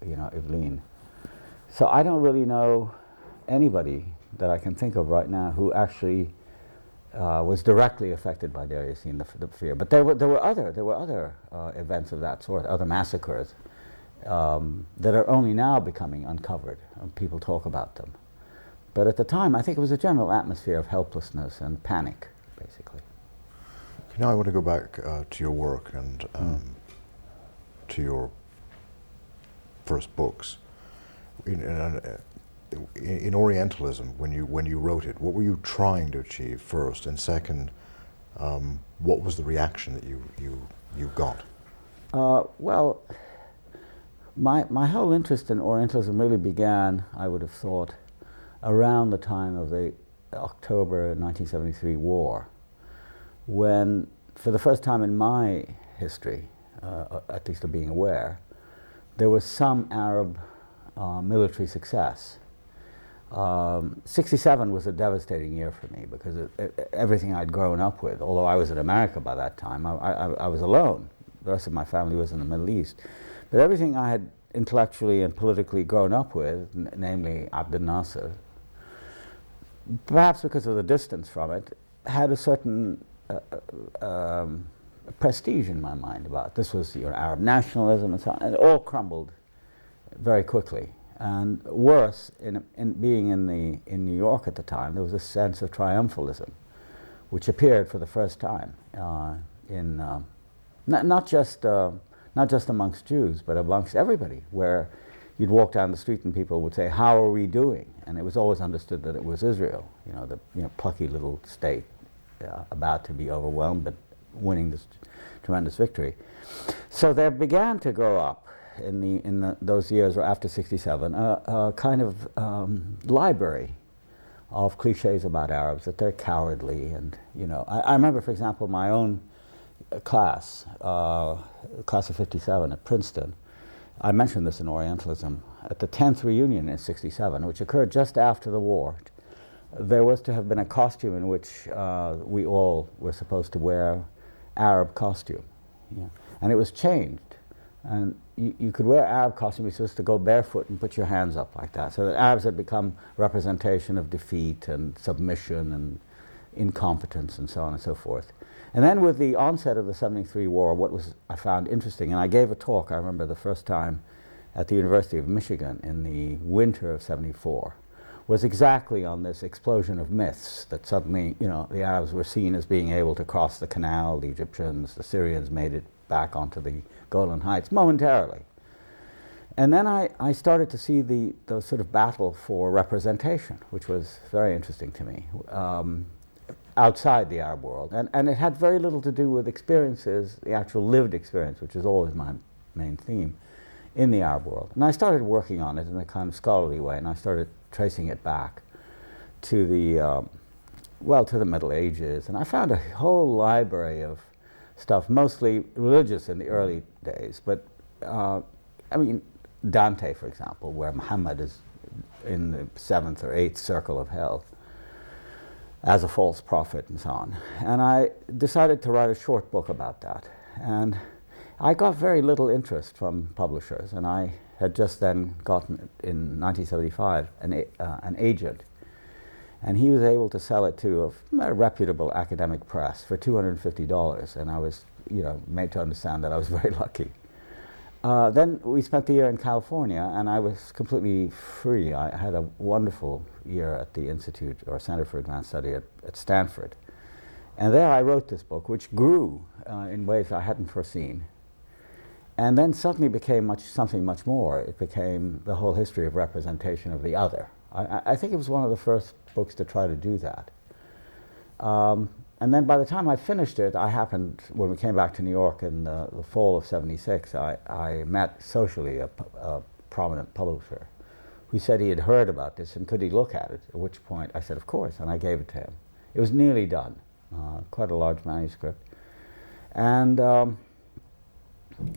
Evelyn. So I don't really know anybody that I can think of right now who actually was directly affected by Deir Yassin, the fear. But there were other events of that sort, other massacres that are only now becoming uncovered, and people talk about them. But at the time, I think it was a general atmosphere of helplessness and panic, basically. Now I want to go back to your work and to your first books. In Orientalism, when you wrote it, what were you trying to achieve first? And second, what was the reaction that you got? Well, my whole interest in Orientalism really began, I would have thought, around the time of the October 1973 war, when, for the first time in my history, at least of being aware, there was some Arab military success. 67 was a devastating year for me because everything I'd grown up with, although I was in America by that time, I was alone. The rest of my family was in the Middle East. But everything I had intellectually and politically grown up with, namely Abdel Nasser, perhaps because of the distance from it, had a certain prestige in my mind about it. This was Arab nationalism and so on, and it all crumbled very quickly. And worse, in being in New York at the time, there was a sense of triumphalism, which appeared for the first time in not just amongst Jews, but amongst everybody, where you'd walk down the street and people would say, "How are we doing?" And it was always understood that it was Israel, the plucky little state about to be overwhelmed, but winning this tremendous victory. So there began to grow up in those years or after 67 a kind of library of cliches about Arabs, that they're cowardly, and I remember, for example, my own class of 57 at Princeton. I mentioned this in Orientalism. At the 10th reunion in 67, which occurred just after the war, there was to have been a costume in which we all were supposed to wear Arab costume. And it was changed. And you could wear Arab costume, you're supposed to go barefoot and put your hands up like that. So the Arabs had become representation of defeat and submission and incompetence and so on and so forth. And then with the onset of the 73 war, I found interesting, and I gave a talk, I remember the first time, at the University of Michigan in the winter of 74, was exactly on this explosion of myths that suddenly, the Arabs were seen as being able to cross the canal, the Egyptians, the Syrians made it back onto the Golan Heights momentarily. And then I started to see the sort of battle for representation, which was very interesting to me, outside the Arab world. And it had very little to do with experiences, the actual lived experience, which is always my main theme, in the Arab world. And I started working on it in a kind of scholarly way, and I started tracing it back to the Middle Ages. And I found a whole library of stuff, mostly religious in the early days, but Dante, for example, where Muhammad is in the 7th or 8th circle of hell as a false prophet and so on. And I decided to write a short book about that. And I got very little interest from publishers, and I had just then gotten, in 1975, an agent. And he was able to sell it to a reputable academic press for $250, and I was, made to understand that I was very lucky. Then we spent the year in California, and I was completely free. I had a wonderful year at the Institute or Center for Advanced Study at Stanford. And there I wrote this book, which grew in ways I hadn't foreseen. And then suddenly became something much more. It became the whole history of representation of the other. I think it was one of the first books to try to do that. And then by the time I finished it, when we came back to New York in the fall of 76, I met socially a prominent publisher who said he had heard about this and could he look at it, at which point I said, of course, and I gave it to him. It was nearly done, quite a large manuscript. And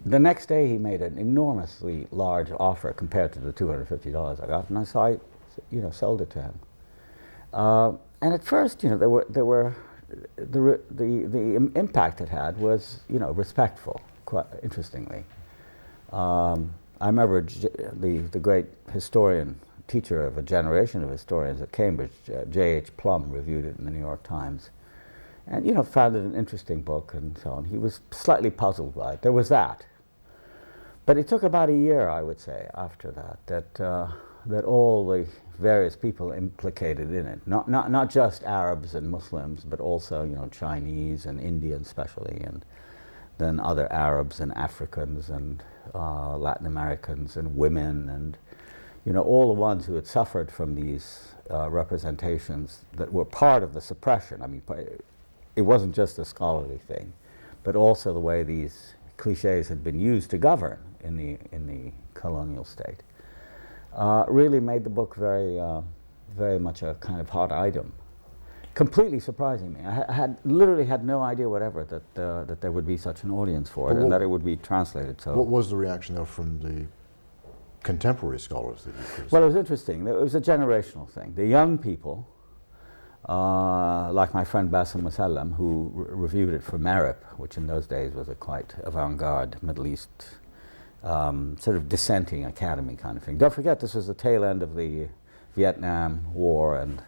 the next day he made an enormously large offer compared to the $250 I got, and so I sold it to him. And at first, the impact it had was, respectful, quite interestingly. I remember the great historian, teacher of a generation of historians at Cambridge, J.H. Plum, reviewed it in the New York Times. And, found it an interesting book and so on. He was slightly puzzled by it. There was that. But it took about a year, I would say, after that all the various people implicated in it, not just Arabs and Muslims, but also, Chinese and Indians especially, and then other Arabs and Africans and Latin Americans and women and, all the ones who had suffered from these representations that were part of the suppression. I mean, it wasn't just a scholarly thing, but also the way these cliches had been used to govern in the colonial state, really made the book very much a kind of hot item. Completely surprising me. I literally had no idea whatever that there would be such an audience for it, and that it would be translated. So, what was the reaction though from the contemporary scholars that you criticized? Well, it was interesting. It was a generational thing. The young people, like my friend Bassem Musallam, who reviewed it for Merip, which in those days was a quite avant-garde Middle East sort of dissenting academy kind of thing. Don't forget, this was the tail end of the Vietnam War, and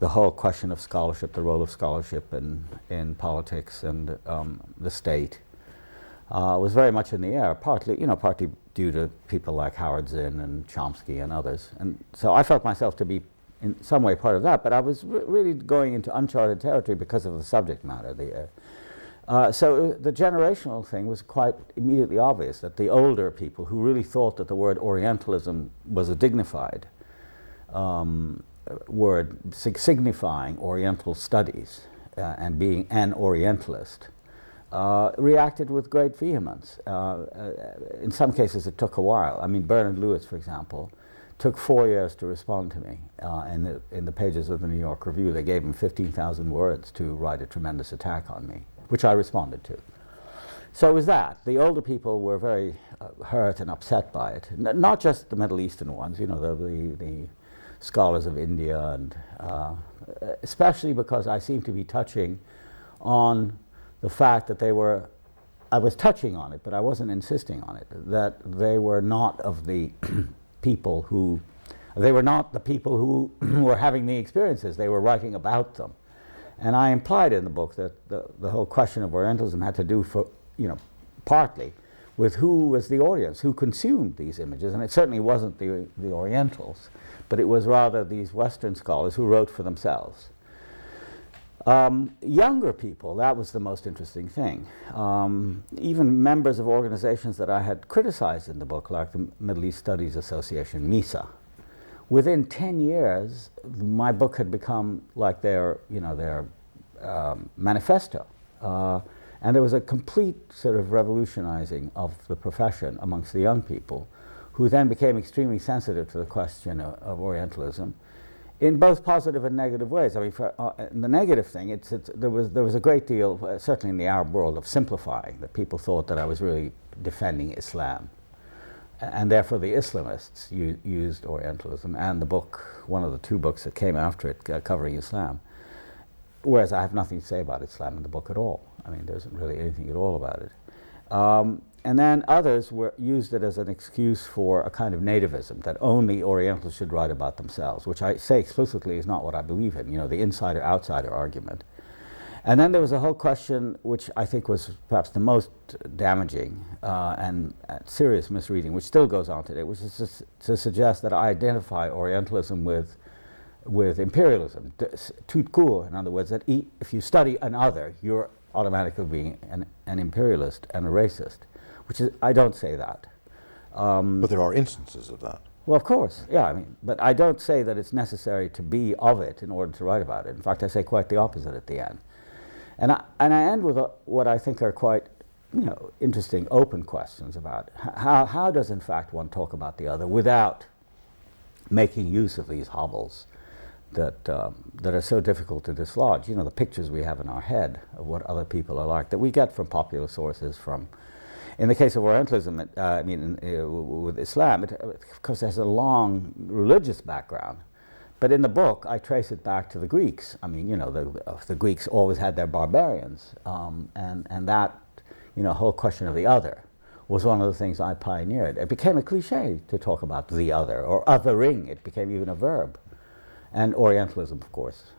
the whole question of scholarship, the role of scholarship in politics and the state was very much in the air, partly due to people like Howard Zinn and Chomsky and others. And so I felt myself to be in some way part of that, but I was really going into uncharted territory because of the subject matter. So the generational thing was quite immediately obvious, that the older people who really thought that the word Orientalism was a dignified word signifying Oriental studies and being an Orientalist, reacted with great vehemence. In some cases it took a while. I mean, Bernard Lewis, for example, took 4 years to respond to me. In the pages of the New York Review, they gave him 15,000 words to write a tremendous attack on me, which I responded to. So it was that. The older people were very hurt and upset by it. Not just the Middle Eastern ones, the scholars of India, and especially because I seemed to be touching on the fact that I was touching on it, but I wasn't insisting on it, that they were not of the people who, they were not the people who were having the experiences, they were writing about them. And I implied in the book that the whole question of Orientalism had to do partly with who was the audience, who consumed these images, and it certainly wasn't the Orientals, but it was rather these Western scholars who wrote for themselves. Younger people, that was the most interesting thing. Even members of organizations that I had criticized in the book, like the Middle East Studies Association, MISA, within 10 years, my book had become like their manifesto. And there was a complete sort of revolutionizing of the profession amongst the young people, who then became extremely sensitive to the question of Orientalism in both positive and negative ways. I mean, the negative thing, there was a great deal, certainly in the Arab world, of simplifying, that people thought that I was really defending Islam. And therefore the Islamists used Orientalism, and the book, one of the two books that came after it, covering Islam. Whereas I have nothing to say about Islam in the book at all. I mean, there isn't really anything at all about it. And then others used it as an excuse for a kind of nativism, that only Orientals should write about themselves, which I say explicitly is not what I believe in, the insider-outsider argument. And then there was a whole question, which I think was perhaps the most damaging and serious misreading, which still goes on today, which is to suggest that I identify Orientalism with imperialism, tout court, in other words, that if you study an other, you're automatically being an imperialist and a racist, which is, I don't say that. But there are instances of that. Well, of course, yeah, I mean, but I don't say that it's necessary to be of it in order to write about it. In fact, I say quite the opposite at the end. And I end with what I think are quite, interesting open questions about how does, in fact, one talk about the other without making use of these hobbles that are so difficult to dislodge. The pictures we have in our head of what other people are like, that we get from popular sources, in the case of Orientalism, with Islam, of course, there's a long religious background. But in the book, I trace it back to the Greeks. I mean, the Greeks always had their barbarians, and that, whole question of the other was one of the things I pioneered. It became a cliche to talk about the other, or othering. It became even a verb. And Orientalism, of course.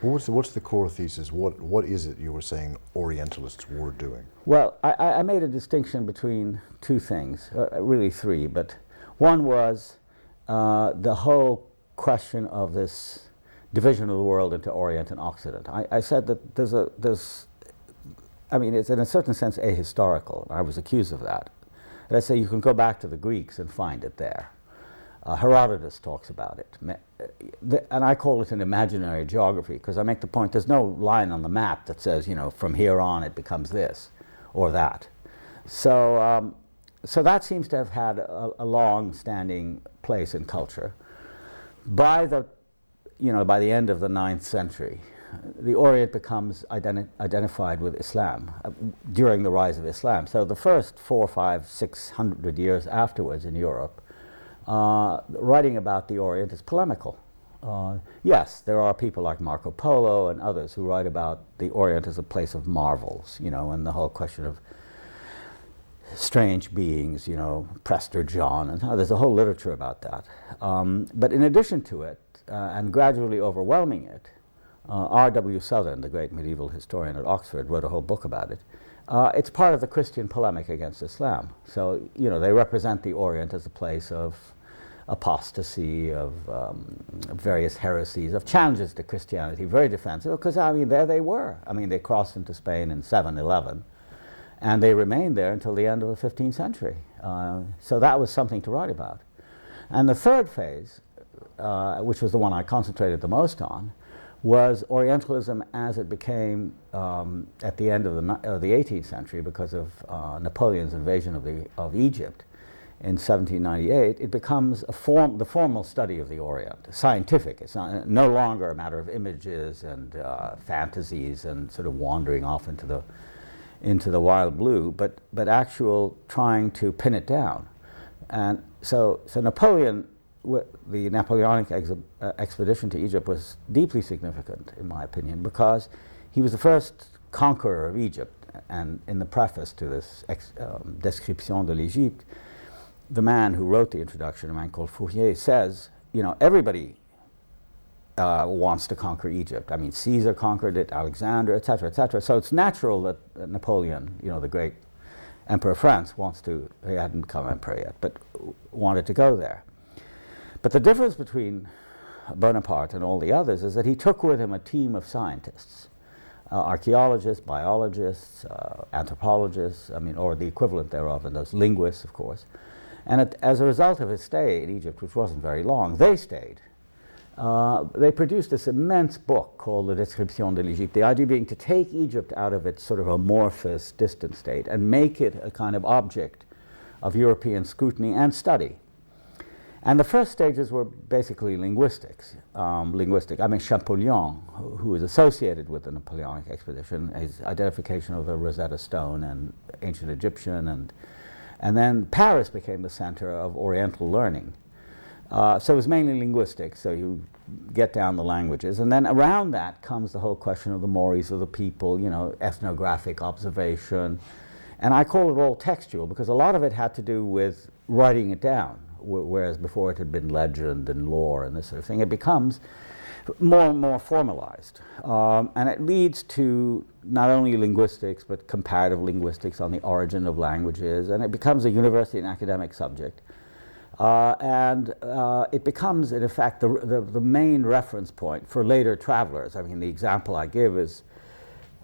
What's the core thesis? What is it you were saying Orientalists were doing? Well, I made a distinction between two things, really three, but one was the whole question of this division of the world into Orient and Occident. I said that it's in a certain sense ahistorical. I was accused of that. And I say you can go back to the Greeks and find it there. Herodotus talks about it. and I call it an imaginary geography because I make the point there's no line on the map that says, you know, from here on it becomes this or that. So, so that seems to have had a long-standing place in culture. By the, you know, by the end of the 9th century, the Orient becomes identified with Islam during the rise of Islam. So the first 400, 500, 600 years afterwards in Europe, writing about the Orient is polemical. Yes, there are people like Marco Polo and others who write about the Orient as a place of marvels, you know, and the whole question of strange beings, you know, Prester John, and there's a whole literature about that. But in addition to it, and gradually overwhelming it, R.W. Southern, the great medieval historian at Oxford, wrote a whole book about it. It's part of the Christian polemic against Islam. So, you know, they represent the Orient as a place of apostasy, of various heresies, of challenges to Christianity, very defensive, because, I mean, there they were. I mean, they crossed into Spain in 711, and they remained there until the end of the 15th century. So that was something to write about. And the third phase, which was the one I concentrated the most on, was Orientalism as it became at the end of the 18th century because of Napoleon's invasion of Egypt in 1798. It becomes the formal study of the Orient, scientific. It's no longer a matter of images and fantasies and sort of wandering off into the wild blue, but actual trying to pin it down. And so Napoleon, the Napoleonic expedition to Egypt was deeply significant, in my opinion, because he was the first conqueror of Egypt. And in the preface to this Description de l'Égypte, the man who wrote the introduction, a man called Fourier, says, you know, everybody wants to conquer Egypt. I mean, Caesar conquered it, Alexander, etc., etc. So it's natural that Napoleon, you know, the great emperor of France, he hadn't become emperor yet, but wanted to go there. But the difference between Bonaparte and all the others is that he took with him a team of scientists, archaeologists, biologists, anthropologists, I mean, or the equivalent thereof, and those linguists, of course. And as a result of his stay in Egypt, which wasn't very long, they stayed. They produced this immense book called the Description de l'Égypte, the idea being to take Egypt out of its sort of amorphous, distant state and make it a kind of object of European scrutiny and study. And the first stages were basically linguistics. I mean, Champollion, who was associated with the Napoleonic expedition, his identification of the Rosetta Stone and ancient Egyptian, and then Paris became the center of Oriental learning. So it was mainly linguistics, so you get down the languages. And then around that comes the whole question of the mores of the people, you know, ethnographic observation. And I call it all textual because a lot of it had to do with writing it down, whereas before it had been legend and lore and this sort of thing. It becomes more and more formalized. And it leads to not only linguistics, but comparative linguistics on the origin of languages. And it becomes a university and academic subject. It becomes, in effect, the main reference point for later travelers. I mean, the example I give is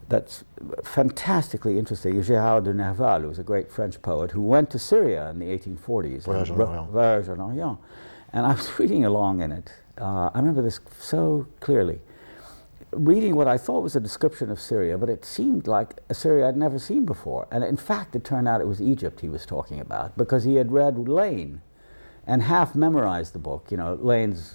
that's fantastically interesting. Gérard de Nerval, who was a great French poet, who went to Syria in the 1840s. Voyage en Orient. And I was reading along in it. I remember this so clearly. Reading what I thought was a description of Syria, but it seemed like a Syria I'd never seen before. And in fact, it turned out it was Egypt he was talking about, because he had read Lane and half memorized the book, you know, Lane's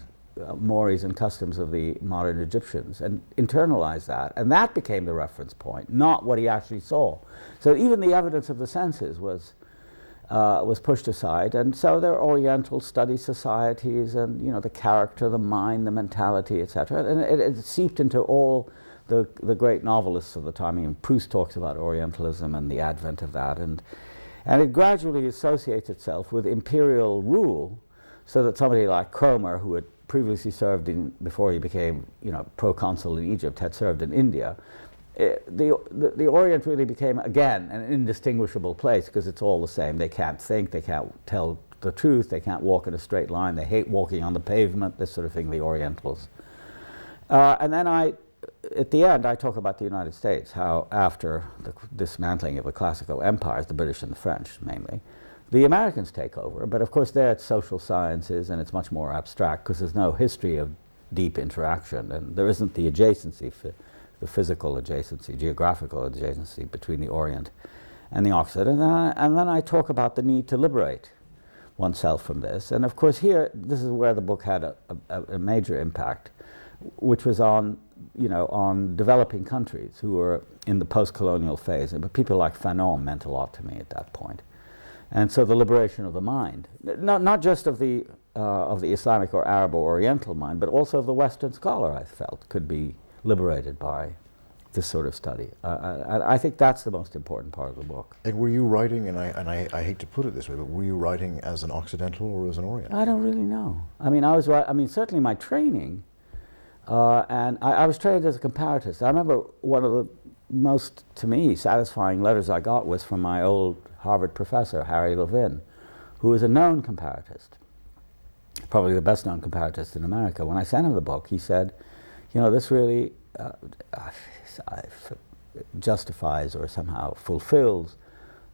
mores and customs of the modern Egyptians, and internalized that. And that became the reference point, not what he actually saw. So even the evidence of the senses was pushed aside. And so there are Oriental study societies and, you know, the character, the mind, the mentality, etc. And it seeped into all the great novelists of the time. I mean, Proust talks about Orientalism and the advent of that. And it gradually associates itself with imperial rule, so that somebody like Cromer, who had previously served before he became, you know, proconsul in Egypt, had served in India. The Orient really became, again, an indistinguishable place, because it's all the same. They can't think, they can't tell the truth, they can't walk in a straight line, they hate walking on the pavement, this sort of thing, the Orientals. And then at the end, I talk about the United States, how after the dismantling of the classical empires, the British and the French mainly, The Americans take over, but of course there it's social sciences and it's much more abstract because there's no history of deep interaction, and there isn't the adjacency, the physical adjacency, geographical adjacency between the Orient and the Occident. And then I talk about the need to liberate oneself from this. And of course here, this is where the book had a major impact, which was on, you know, on developing countries who were in the post-colonial phase. But people like Fanon meant a lot to me at that point. And so the liberation of the mind, not just of the Islamic or Arab or Oriental mind, but also of the Western scholar, I felt, could be liberated by this sort of study. I think that's the most important part of the book. And were you writing, and I hate to put it this way, but were you writing as an Occidental or as an Oriental? I don't really know. I mean, certainly my training, and I was trained as a comparatist. I remember one of the most, to me, satisfying letters I got was from my old Harvard professor, Harry Levin, who was a known comparatist, probably the best known comparatist in America. When I sent him the book, he said, you know, this really justifies or somehow fulfills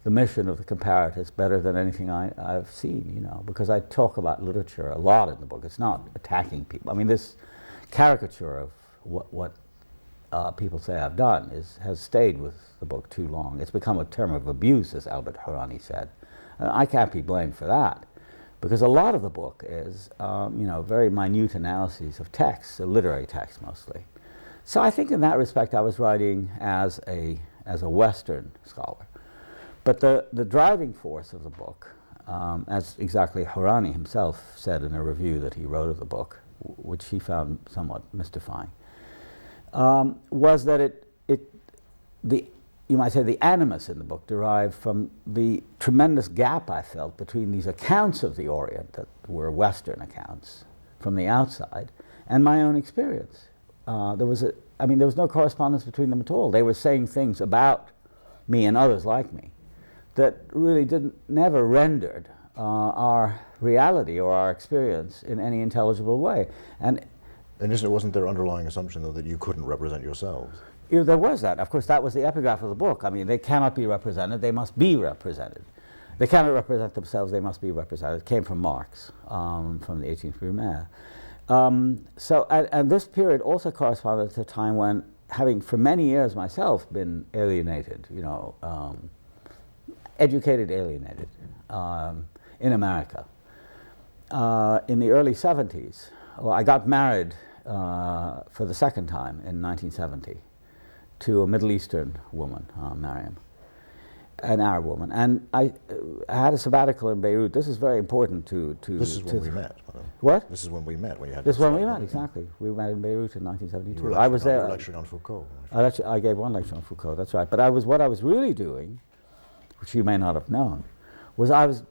the mission of the comparatist better than anything I've seen, you know, because I talk about literature a lot in the book. It's not attacking people. I mean, this caricature of what people say I've done has stayed with the book too long. It's become a term of abuse, as Albert Hourani said. I can't be blamed for that, because a lot of the book is, you know, very minute analyses of texts, literary texts mostly. So I think in that respect I was writing as a Western scholar. But the driving force of the book, as exactly Hourani himself said in a review that he wrote of the book, which he found somewhat mystifying, was that you might say the animus in the book derived from the tremendous gap I felt between these accounts of the Orient that were Western accounts from the outside and my own experience. There was no correspondence between them at all. They were saying things about me and others like me that really never rendered our reality or our experience in any intelligible way. And wasn't there underlying assumption, though, that you couldn't represent yourselves? You know, there was that. Of course, that was the epigraph of the book. I mean, they cannot be represented, they must be represented. They cannot represent themselves, they must be represented. It came from Marx, from the 18th Brumaire. And this period also corresponded to a time when, having for many years myself been alienated, you know, educated alienated in America. In the early 70s, well, I got married for the second time in 1970 to a Middle Eastern woman, Mariam, an Arab woman. And I had a sabbatical in Beirut. This is very important to This is when we met. What? This is when we met. When you had this is when we met, exactly. We met in Beirut in 1972. I was there. You were lecturing on Foucault. I gave one lecture on Foucault, that's right. But what I was really doing, which you may not have known, was I was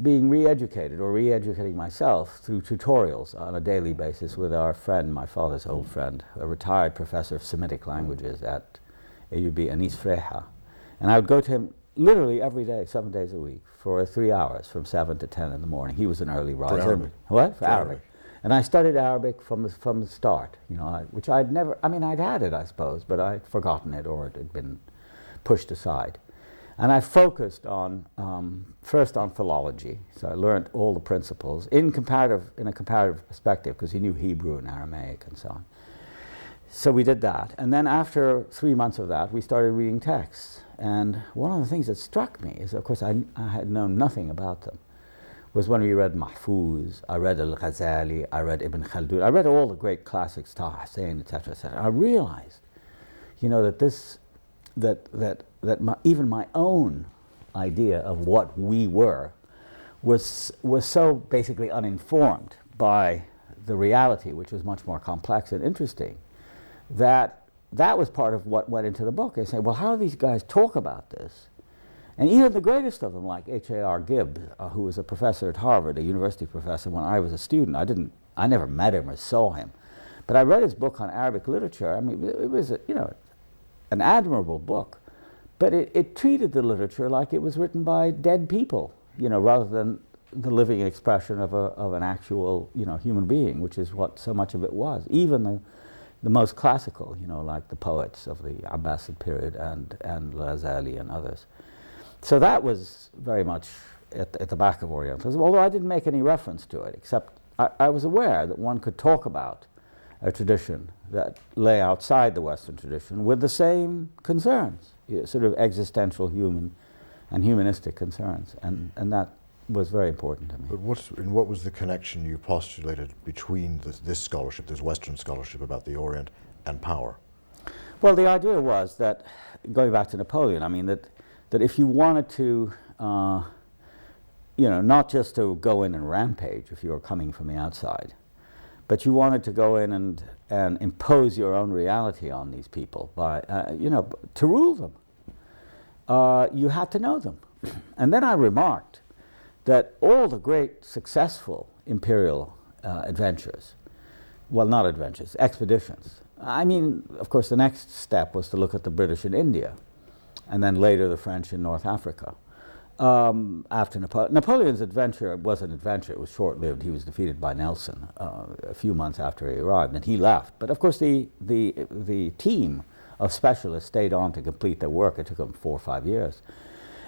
being re-educated or re-educating myself through tutorials on a daily basis with our friend, my father's old friend, a retired professor of Semitic languages at AUB, Anis Freha. And I would go to him literally every day, 7 days a week, for 3 hours from 7 to 10 in the morning. He was an early riser. For Arabic? What? For Arabic. And I studied Arabic from the start, you know, which I'd never, I mean, I'd had it, I suppose, but I'd forgotten it or it had been pushed aside. And I focused on, first on philology, so I learned all the principles in a comparative perspective, because he knew Hebrew and Aramaic and so on. So we did that, and then after 3 months of that, we started reading texts. And one of the things that struck me is, of course, I had known nothing about them, was when we read Mahfouz, I read Al-Ghazali, I read Ibn Khaldun, I read all the great classics, Taha Hussein, etc., etc. I realized, you know, that even my own idea of what we were was so basically uninformed by the reality, which was much more complex and interesting, that was part of what went into the book. I say, well, how do these guys talk about this? And even the greatest of them, like H.A.R. Gibbs, who was a professor at Harvard, a university professor when I was a student. I never met him or saw him, but I read his book on Arabic literature. I mean, it was, you know, an admirable book, but it treated the literature like it was written by dead people, you know, rather than the living expression of an actual, you know, human being, which is what so much of it was. Even the most classical, you know, like the poets of the Abbasid period and Ghazali and others. So that was very much at the back of Orientalism, although I didn't make any reference to it, except I was aware that one could talk about a tradition that lay outside the Western tradition with the same concerns, sort of existential human and humanistic concerns, and that was very important to me. But what was the connection you postulated between this scholarship, this Western scholarship about the Orient, and power? Well, the idea was that, going back to Napoleon, I mean, that if you wanted to, not just to go in and rampage if you were coming from the outside, but you wanted to go in and impose your own reality on these people by, to rule them, you had to know them. And then I remarked that all the great successful imperial adventures, well, not adventures, expeditions. I mean, of course, the next step was to look at the British in India, and then later the French in North Africa. After Napoleon's adventure was an adventure. It was short-lived. He was defeated by Nelson a few months after he arrived, and he left. But of course, the team of specialists stayed on to complete their work. It took them 4 or 5 years.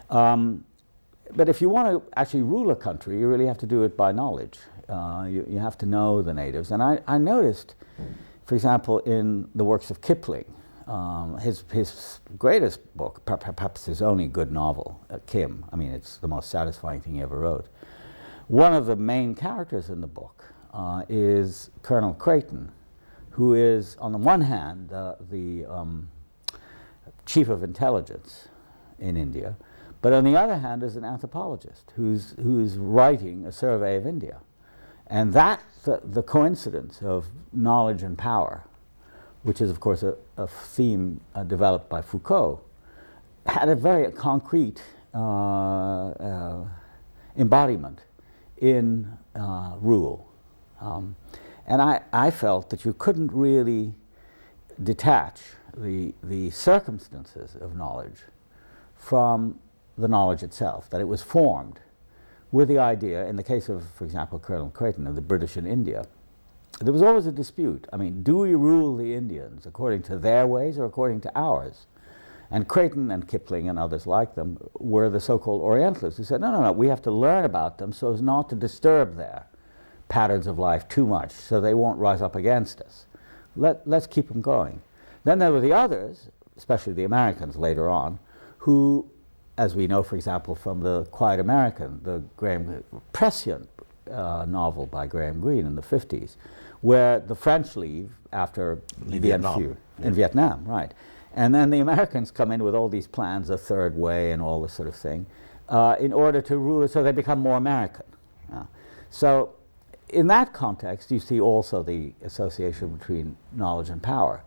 But if you want to actually rule a country, you really have to do it by knowledge. You have to know the natives. And I noticed, for example, in the works of Kipling, his greatest book, perhaps his only good novel, Kim. I mean, it's the most satisfying thing he ever wrote. One of the main characters in the book is Colonel Creighton, who is, on the one hand, the chief of intelligence in India, but on the other hand is an anthropologist who's writing a survey of India. And that, the coincidence of knowledge and power, which is of course a theme developed by Foucault, had a very concrete embodiment in rule. And I felt that you couldn't really detach the circumstances of knowledge from the knowledge itself, that it was formed with the idea, in the case of, for example, Colonel Creighton of the British in India, there was always a dispute. I mean, do we rule the Indians according to their ways or according to ours? And Creighton and Kipling and others like them were the so-called Orientalists who said, no, we have to learn about them so as not to disturb their patterns of life too much, so they won't rise up against us. Let's keep them going. Then there were the others, especially the Americans later on, who, as we know, for example, from the Quiet American, the prescient novel by Graham Greene in the 50s, where the French leave after Vietnam. In Vietnam, right. And then the Americans come in with all these plans, a third way and all this sort of thing, in order to rule, so they become more American. So in that context, you see also the association between knowledge and power.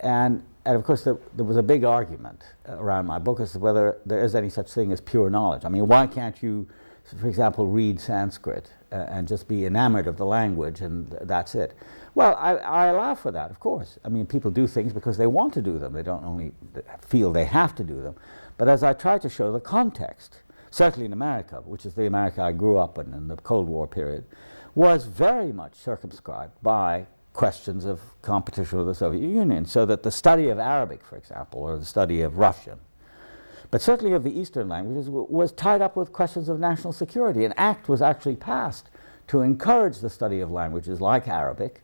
And of course, there was a big argument around my book as to whether there is any such thing as pure knowledge. I mean, why can't you, for example, read Sanskrit and just be enamored of the language and that's it? Well, I allow for that, of course. I mean, people do things because they want to do them. They don't only feel they have to do them. But as I try to show, the context, certainly in America, which is the America I grew up in the Cold War period, was very much circumscribed by questions of competition with the Soviet Union, so that the study of Arabic, for example, or the study of Russian, but certainly of the Eastern languages, was tied up with questions of national security. An act was actually passed to encourage the study of languages like Arabic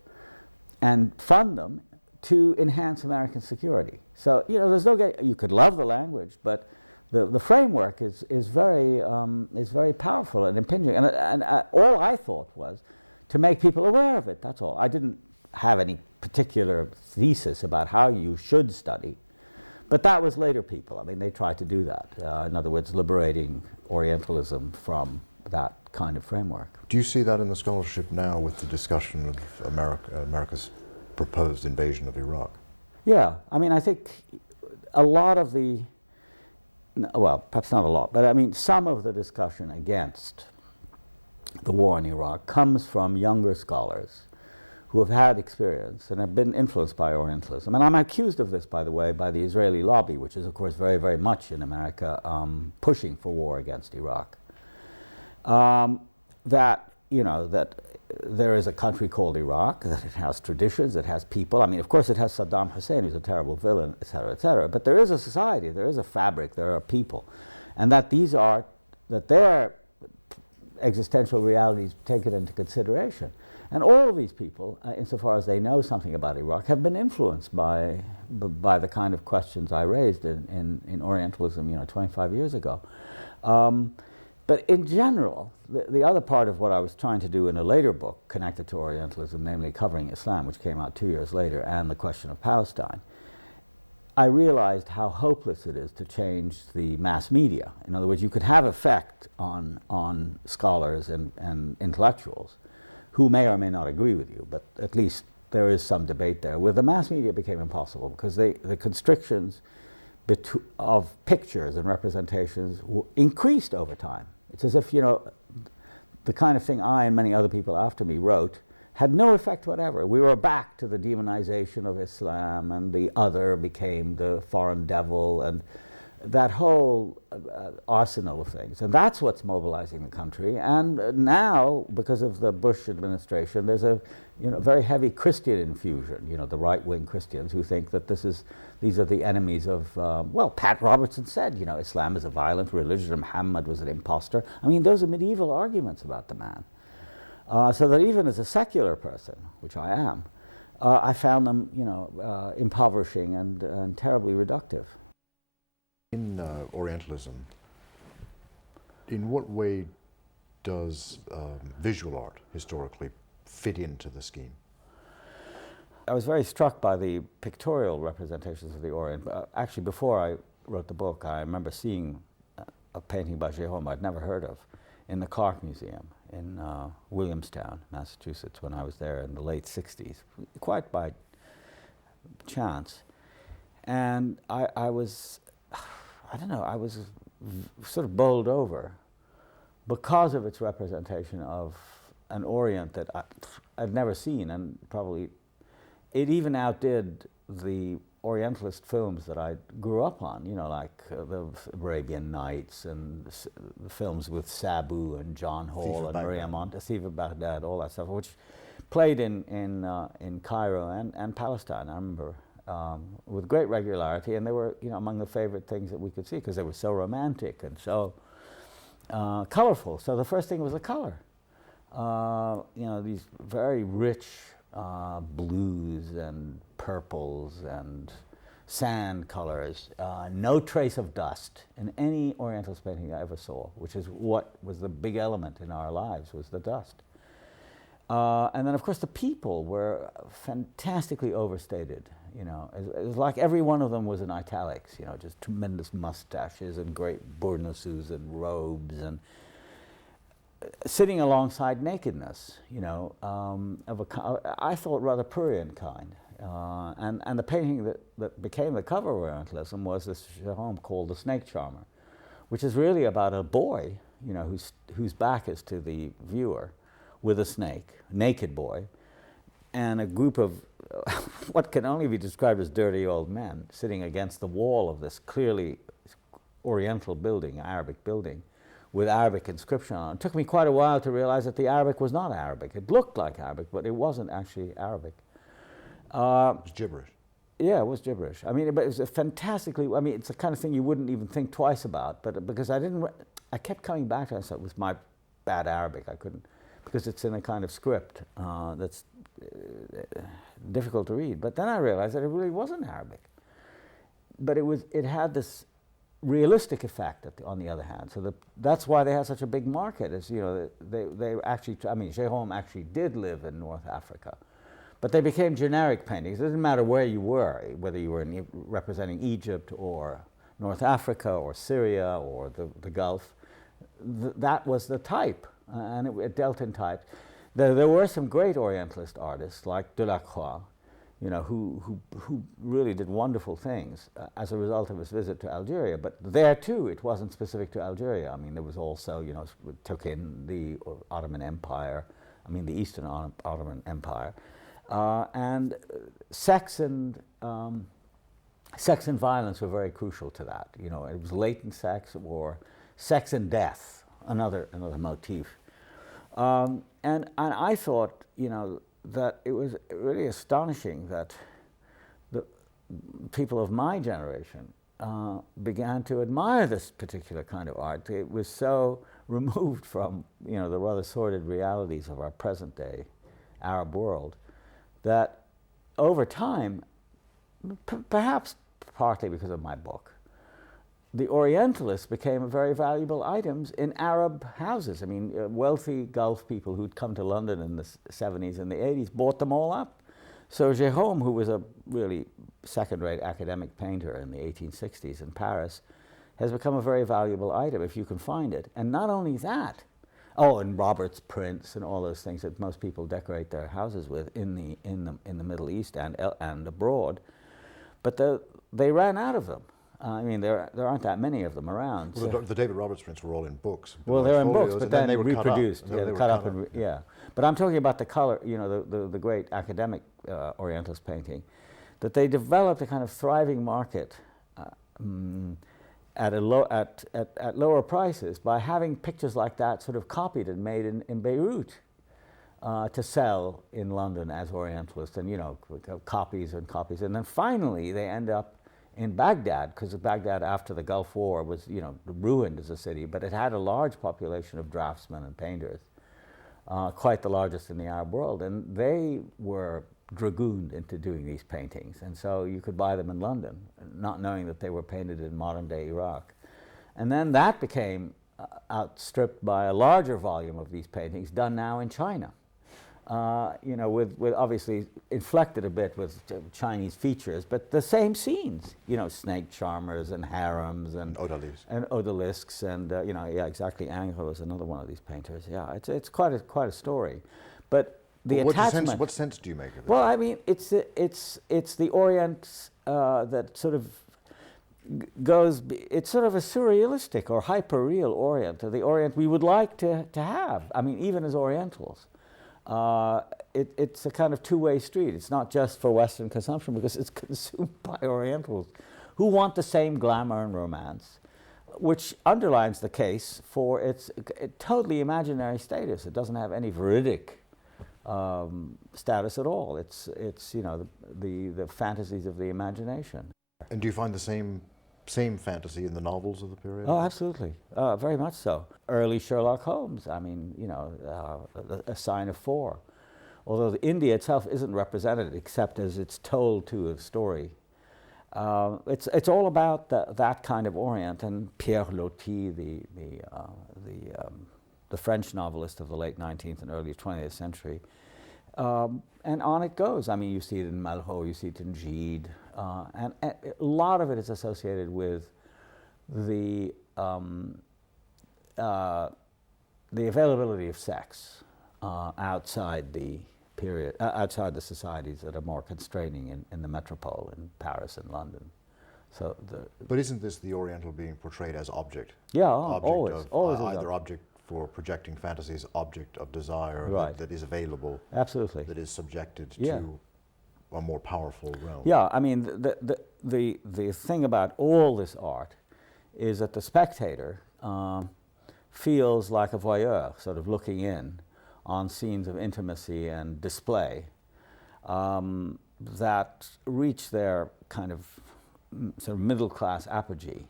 and fund them to enhance American security. So, there's no you could love the language, but the framework is very powerful and impinging. And all I thought was to make people aware of it, that's all. I didn't have any particular thesis about how you should study, but that was later people. I mean, they tried to do that. In other words, liberating Orientalism from that kind of framework. Do you see that in the scholarship now with the discussion of America's proposed invasion of Iraq? Yeah, I mean, I think a lot of well, perhaps not a lot, but I mean, some of the discussion against the war in Iraq comes from younger scholars who have had experience and have been influenced by Orientalism. And I'm accused of this, by the way, by the Israeli lobby, which is, of course, very, very much in America pushing for war against Iraq. That there is a country called Iraq, that it has traditions, it has people. I mean, of course, it has Saddam Hussein, who's a terrible villain, et cetera, but there is a society, there is a fabric, there are people. and that their existential realities taken into consideration. And all of these people, insofar as they know something about Iraq, have been influenced by the kind of questions I raised in Orientalism, 25 years ago. But in general, the other part of what I was trying to do in a later book connected to Orientalism, namely covering Islam, which came out 2 years later, and the question of Palestine, I realized how hopeless it is to change the mass media. In other words, you could have effect on scholars and intellectuals who may or may not agree with you, but at least there is some debate there. With the mass media, it became impossible because the constrictions of pictures and representations increased over time. It's as if, the kind of thing I and many other people after me wrote had no effect whatever. We were back to the demonization of Islam, and the other became the foreign devil, and that whole arsenal of things. And that's what's mobilizing the country. And now, because of the Bush administration, there's a very heavy Christian infusion, the right-wing Christians who think that these are the enemies of, Pat Robertson said, Islam is a violent religion, Muhammad was an imposter. I mean, those are medieval arguments about the man. So that even as a secular person, which I am, I found them, impoverishing and terribly reductive. In Orientalism, in what way does visual art historically fit into the scheme? I was very struck by the pictorial representations of the Orient. Actually, before I wrote the book, I remember seeing a painting by Jérôme I'd never heard of in the Clark Museum in Williamstown, Massachusetts, when I was there in the late 60s, quite by chance. And I was sort of bowled over because of its representation of an Orient that I'd never seen, and probably it even outdid the Orientalist films that I grew up on, like the Arabian Nights and the films with Sabu and John Hall and Maria Montesiva Baghdad, all that stuff, which played in Cairo and Palestine, I remember, with great regularity, and they were among the favorite things that we could see because they were so romantic and so colorful. So the first thing was the color. These very rich blues and purples and sand colors, no trace of dust in any Orientalist painting I ever saw, which is what was the big element in our lives, was the dust. And then, of course, the people were fantastically overstated. It was like every one of them was in italics, just tremendous mustaches and great bournouses and robes and sitting alongside nakedness, of I thought rather prurient kind. And the painting that became the cover of Orientalism was this Jérôme called The Snake Charmer, which is really about a boy, whose back is to the viewer, with a snake, naked boy, and a group of what can only be described as dirty old men sitting against the wall of this clearly Oriental building, Arabic building, with Arabic inscription on it. It took me quite a while to realize that the Arabic was not Arabic. It looked like Arabic, but it wasn't actually Arabic. It was gibberish. Yeah, it was gibberish. I mean, but it was a fantastically, it's the kind of thing you wouldn't even think twice about, but because I kept coming back to it, so it was my bad Arabic. I couldn't, because it's in a kind of script that's difficult to read. But then I realized that it really wasn't Arabic. But it had this realistic effect on the other hand. So that's why they had such a big market. Is they actually, Jérôme actually did live in North Africa, but they became generic paintings. It didn't matter where you were, whether you were representing Egypt or North Africa or Syria or the Gulf. That was the type, and it dealt in type. There were some great Orientalist artists like Delacroix, who really did wonderful things as a result of his visit to Algeria. But there too, it wasn't specific to Algeria. I mean, there was also, it took in the Ottoman Empire, the Eastern Ottoman Empire, and sex and violence were very crucial to that. It was latent sex or sex and death, another motif. And I thought, that it was really astonishing that the people of my generation began to admire this particular kind of art. It was so removed from, you know, the rather sordid realities of our present-day Arab world that over time, perhaps partly because of my book, the Orientalists became very valuable items in Arab houses. I mean, wealthy Gulf people who'd come to London in the 70s and the 80s bought them all up. So Jérôme, who was a really second-rate academic painter in the 1860s in Paris, has become a very valuable item if you can find it. And not only that, oh, and Robert's prints and all those things that most people decorate their houses with in the Middle East and abroad, but they ran out of them. I mean, there aren't that many of them around. Well, the David Roberts prints were all in books. Well, they're in books, but then they were reproduced. Cut up. Yeah, cut up and yeah. But I'm talking about the color. You know, the great academic Orientalist painting, that they developed a kind of thriving market at lower prices by having pictures like that sort of copied and made in Beirut to sell in London as Orientalist, and you know, copies and copies, and then finally they end up in Baghdad, because Baghdad after the Gulf War was, you know, ruined as a city, but it had a large population of draftsmen and painters, quite the largest in the Arab world, and they were dragooned into doing these paintings, and so you could buy them in London, not knowing that they were painted in modern-day Iraq. And then that became outstripped by a larger volume of these paintings done now in China. You know, with obviously inflected a bit with Chinese features, but the same scenes. You know, snake charmers and harems and odalisques and you know, yeah, exactly. Ingres was another one of these painters. Yeah, it's quite a story, but the attachment. What sense do you make of it? Well, I mean, it's the Orient that sort of goes. It's sort of a surrealistic or hyper-real Orient, the Orient we would like to have. I mean, even as Orientals. It's a kind of two-way street. It's not just for Western consumption, because it's consumed by Orientals who want the same glamour and romance, which underlines the case for its totally imaginary status. It doesn't have any veridic status at all. It's you know, the fantasies of the imagination. And do you find the same fantasy in the novels of the period? Oh, absolutely, very much so. Early Sherlock Holmes, I mean, you know, A Sign of Four. Although India itself isn't represented except as it's told to a story. It's all about that kind of Orient, and Pierre Loti, the French novelist of the late 19th and early 20th century. And on it goes. I mean, you see it in Malraux, you see it in Gide, and a lot of it is associated with the availability of sex outside the period, outside the societies that are more constraining in the metropole, in Paris and London. So but isn't this the Oriental being portrayed as object? Yeah, always either object for projecting fantasies, object of desire, right, that is available, absolutely, that is subjected to a more powerful realm. Yeah, I mean, the thing about all this art is that the spectator feels like a voyeur, sort of looking in on scenes of intimacy and display that reach their kind of sort of middle-class apogee.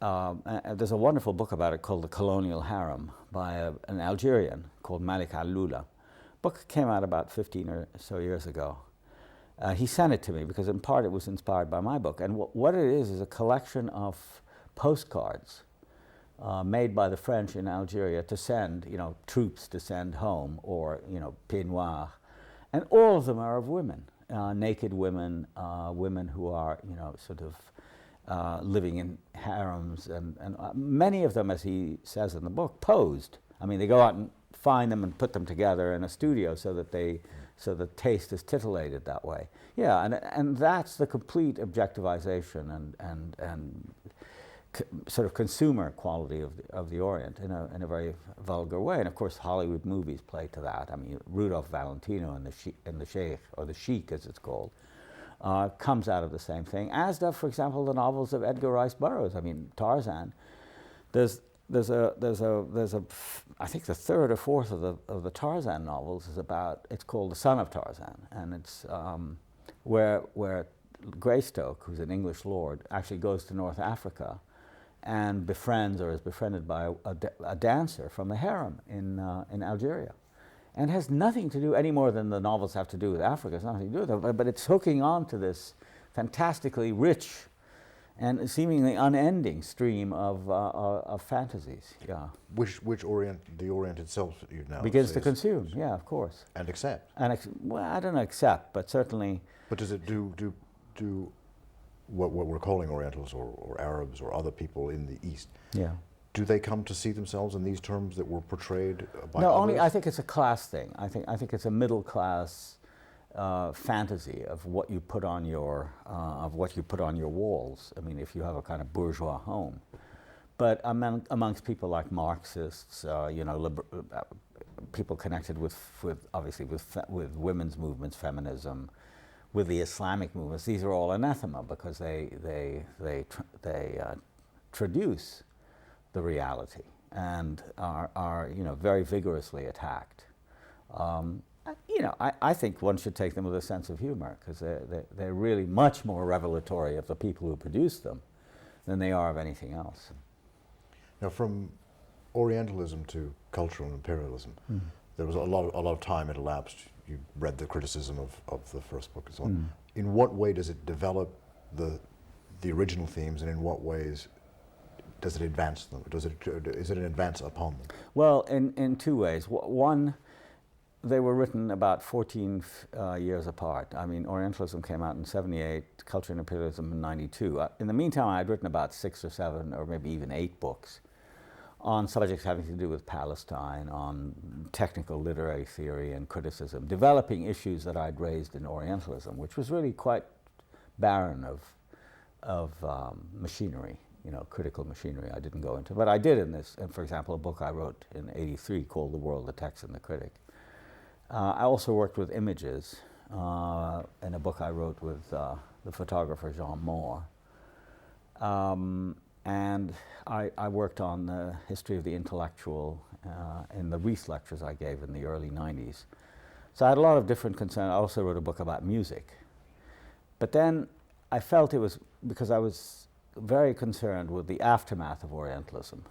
There's a wonderful book about it called The Colonial Harem by an Algerian called Malik Al-Lula. Book came out about 15 or so years ago. He sent it to me because in part it was inspired by my book. And what it is a collection of postcards made by the French in Algeria to send, you know, troops to send home, or, you know, pieds noirs. And all of them are of women, naked women, women who are, you know, sort of living in harems, and many of them, as he says in the book, posed. I mean, they go out and find them and put them together in a studio so that the taste is titillated that way. Yeah, and that's the complete objectivization and sort of consumer quality of the Orient in a very vulgar way. And of course, Hollywood movies play to that. I mean, Rudolph Valentino and the Sheikh, or the Sheik as it's called, comes out of the same thing, as does, for example, the novels of Edgar Rice Burroughs. I mean, Tarzan. There's a I think the third or fourth of the Tarzan novels is about. It's called The Son of Tarzan, and it's where Greystoke, who's an English lord, actually goes to North Africa and befriends or is befriended by a dancer from the harem in Algeria. And it has nothing to do, any more than the novels have to do with Africa, it's nothing to do with it, but it's hooking on to this fantastically rich and seemingly unending stream of fantasies, yeah. Which the Orient itself, you know, begins to consume, yeah, of course. And accept. And well, I don't know, accept, but certainly. But does it do what we're calling Orientals or Arabs or other people in the East? Yeah. Do they come to see themselves in these terms that were portrayed by No, others? only I think it's a class thing. I think it's a middle class fantasy of what you put on your walls. I mean, if you have a kind of bourgeois home, but amongst people like Marxists, you know, people connected with obviously with women's movements, feminism, with the Islamic movements, these are all anathema because they traduce the reality and are you know, very vigorously attacked. You know, I think one should take them with a sense of humor because they're really much more revelatory of the people who produce them than they are of anything else. Now, from Orientalism to cultural imperialism, there was a lot of time it elapsed. You read the criticism of the first book and so on. In what way does it develop the original themes, and in what ways does it advance them? Is it an advance upon them? Well, in two ways. One, they were written about 14 years apart. I mean, Orientalism came out in 78, Culture and Imperialism in 92. In the meantime, I had written about 6 or 7 or maybe even 8 books on subjects having to do with Palestine, on technical literary theory and criticism, developing issues that I'd raised in Orientalism, which was really quite barren of machinery, you know, critical machinery I didn't go into. But I did in this, for example, a book I wrote in '83 called The World, the Text, and the Critic. I also worked with images in a book I wrote with the photographer Jean Moore. And I worked on the history of the intellectual in the Rees lectures I gave in the early 90s. So I had a lot of different concerns. I also wrote a book about music. But then I felt it was because I was very concerned with the aftermath of Orientalism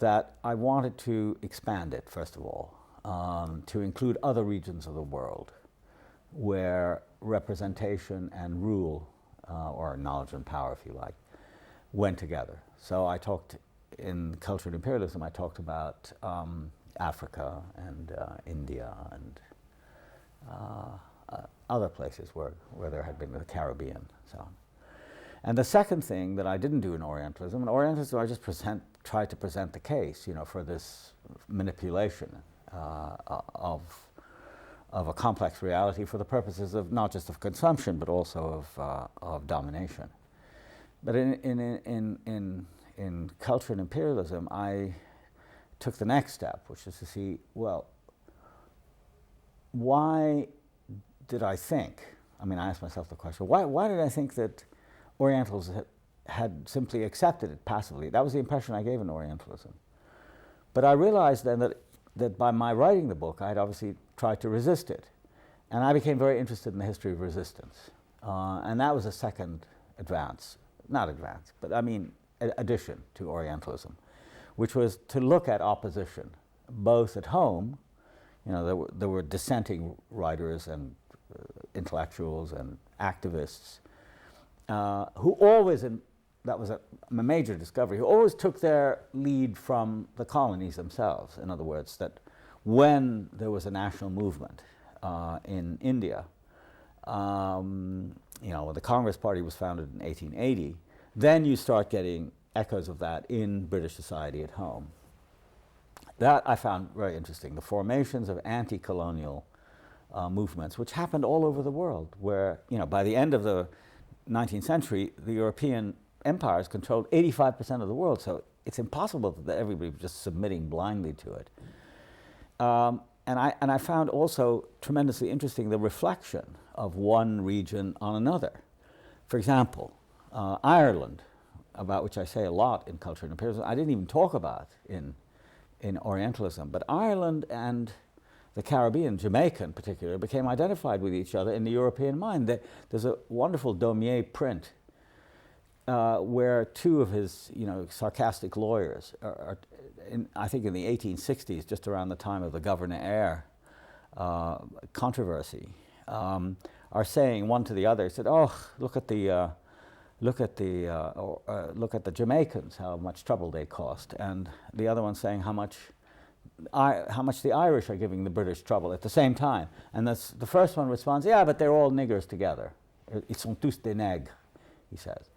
that I wanted to expand it, first of all, to include other regions of the world where representation and rule, or knowledge and power, if you like, went together. So I talked in Culture and Imperialism, I talked about Africa and India and other places where there had been the Caribbean and so on. And the second thing that I didn't do in Orientalism I just tried to present the case, you know, for this manipulation of a complex reality for the purposes of not just of consumption but also of domination. But in Culture and Imperialism, I took the next step, which is to see, well, why did I think, I mean, I asked myself the question, why did I think that Orientals had simply accepted it passively? That was the impression I gave in Orientalism. But I realized then that by my writing the book, I had obviously tried to resist it. And I became very interested in the history of resistance. And that was a second addition to Orientalism, which was to look at opposition, both at home, you know, there were dissenting writers and intellectuals and activists who always, and that was a major discovery, who always took their lead from the colonies themselves. In other words, that when there was a national movement in India, you know, when the Congress Party was founded in 1880, then you start getting echoes of that in British society at home. That I found very interesting, the formations of anti-colonial movements, which happened all over the world, where, you know, by the end of the 19th century, the European empires controlled 85% of the world, so it's impossible that everybody was just submitting blindly to it. And I found also tremendously interesting the reflection of one region on another. For example, Ireland, about which I say a lot in Culture and Imperialism, I didn't even talk about in Orientalism, but Ireland and the Caribbean, Jamaica in particular, became identified with each other in the European mind. There's a wonderful Daumier print where two of his, sarcastic lawyers, I think in the 1860s, just around the time of the Governor Eyre controversy, are saying one to the other, said, "Oh, look at the Jamaicans, how much trouble they cost," and the other one saying how much the Irish are giving the British trouble at the same time. And the first one responds, "Yeah, but they're all niggers together. Ils sont tous des nègres," he says.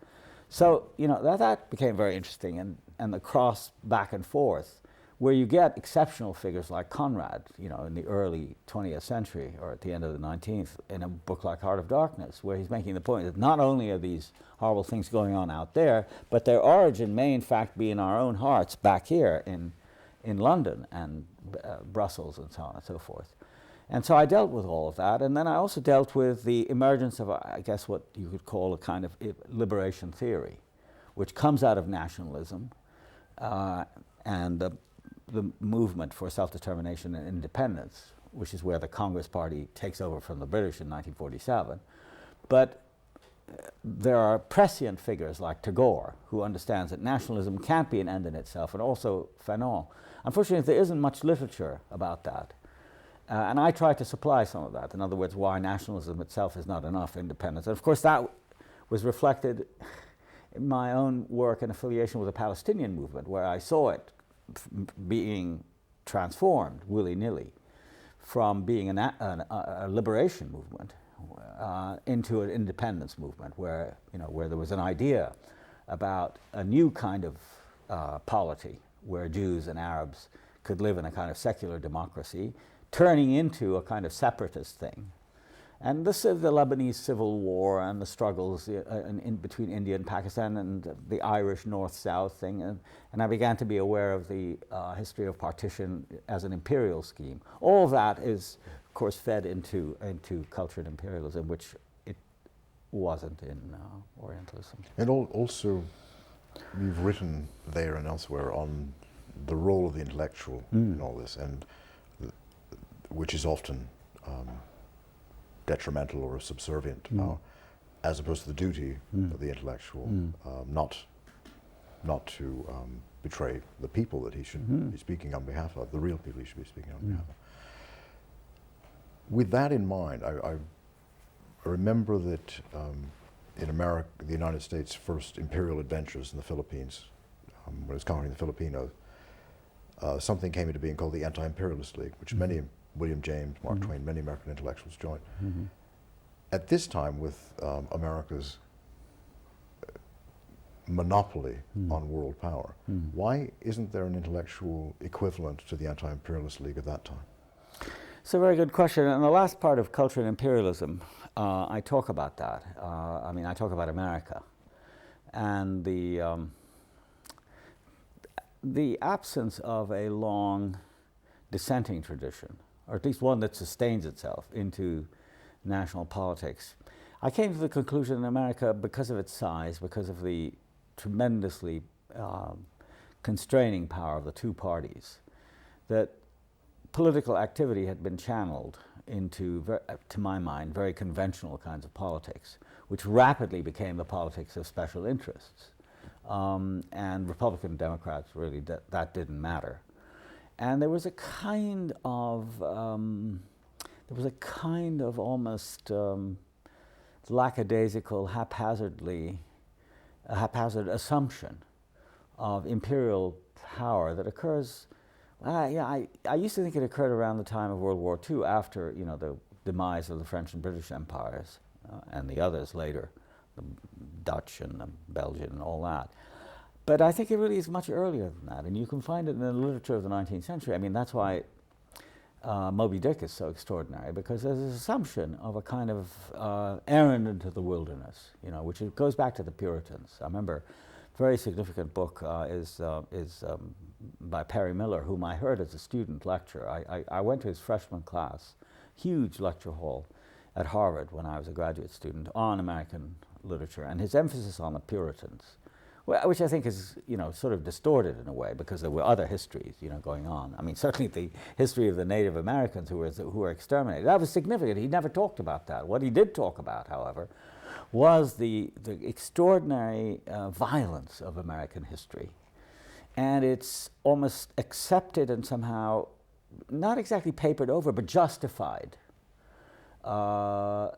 So, that became very interesting, and the cross back and forth, where you get exceptional figures like Conrad, in the early 20th century, or at the end of the 19th, in a book like Heart of Darkness, where he's making the point that not only are these horrible things going on out there, but their origin may in fact be in our own hearts back here in London and Brussels and so on and so forth. And so I dealt with all of that, and then I also dealt with the emergence of, I guess, what you could call a kind of liberation theory, which comes out of nationalism and the movement for self-determination and independence, which is where the Congress Party takes over from the British in 1947. But there are prescient figures like Tagore, who understands that nationalism can't be an end in itself, and also Fanon. Unfortunately, there isn't much literature about that. And I try to supply some of that. In other words, why nationalism itself is not enough independence. And of course, that was reflected in my own work and affiliation with the Palestinian movement, where I saw it being transformed willy-nilly from being a liberation movement into an independence movement, where there was an idea about a new kind of polity, where Jews and Arabs could live in a kind of secular democracy, turning into a kind of separatist thing. And this is the Lebanese civil war and the struggles between India and Pakistan and the Irish North-South thing. And I began to be aware of the history of partition as an imperial scheme. All of that is, of course, fed into culture and imperialism, which it wasn't in Orientalism. And also, you've written there and elsewhere on the role of the intellectual in all this, and which is often detrimental or subservient to power, as opposed to the duty of the intellectual, not to betray the people that he should be speaking on behalf of, the real people he should be speaking on behalf of. With that in mind, I remember that in America, the United States' first imperial adventures in the Philippines, when it was conquering the Filipinos, something came into being called the Anti-Imperialist League, which many, William James, Mark Twain, many American intellectuals joined. At this time, with America's monopoly on world power, why isn't there an intellectual equivalent to the Anti-Imperialist League at that time? It's a very good question. In the last part of Culture and Imperialism, I talk about that. I talk about America and the absence of a long dissenting tradition, or at least one that sustains itself into national politics. I came to the conclusion in America, because of its size, because of the tremendously constraining power of the two parties, that political activity had been channeled into, to my mind, very conventional kinds of politics, which rapidly became the politics of special interests. And Republican Democrats, really, that didn't matter. And there was a kind of almost lackadaisical, haphazard assumption of imperial power that occurs. I used to think it occurred around the time of World War II, after the demise of the French and British empires, and the others later, the Dutch and the Belgian and all that. But I think it really is much earlier than that, and you can find it in the literature of the 19th century. I mean, that's why Moby Dick is so extraordinary, because there's this assumption of a kind of errand into the wilderness, which goes back to the Puritans. I remember a very significant book is by Perry Miller, whom I heard as a student lecture. I went to his freshman class, huge lecture hall at Harvard when I was a graduate student, on American literature, and his emphasis on the Puritans Well, which I think is, sort of distorted in a way because there were other histories, going on. I mean, certainly the history of the Native Americans who were exterminated, that was significant. He never talked about that. What he did talk about, however, was the extraordinary violence of American history. And it's almost accepted and somehow, not exactly papered over, but justified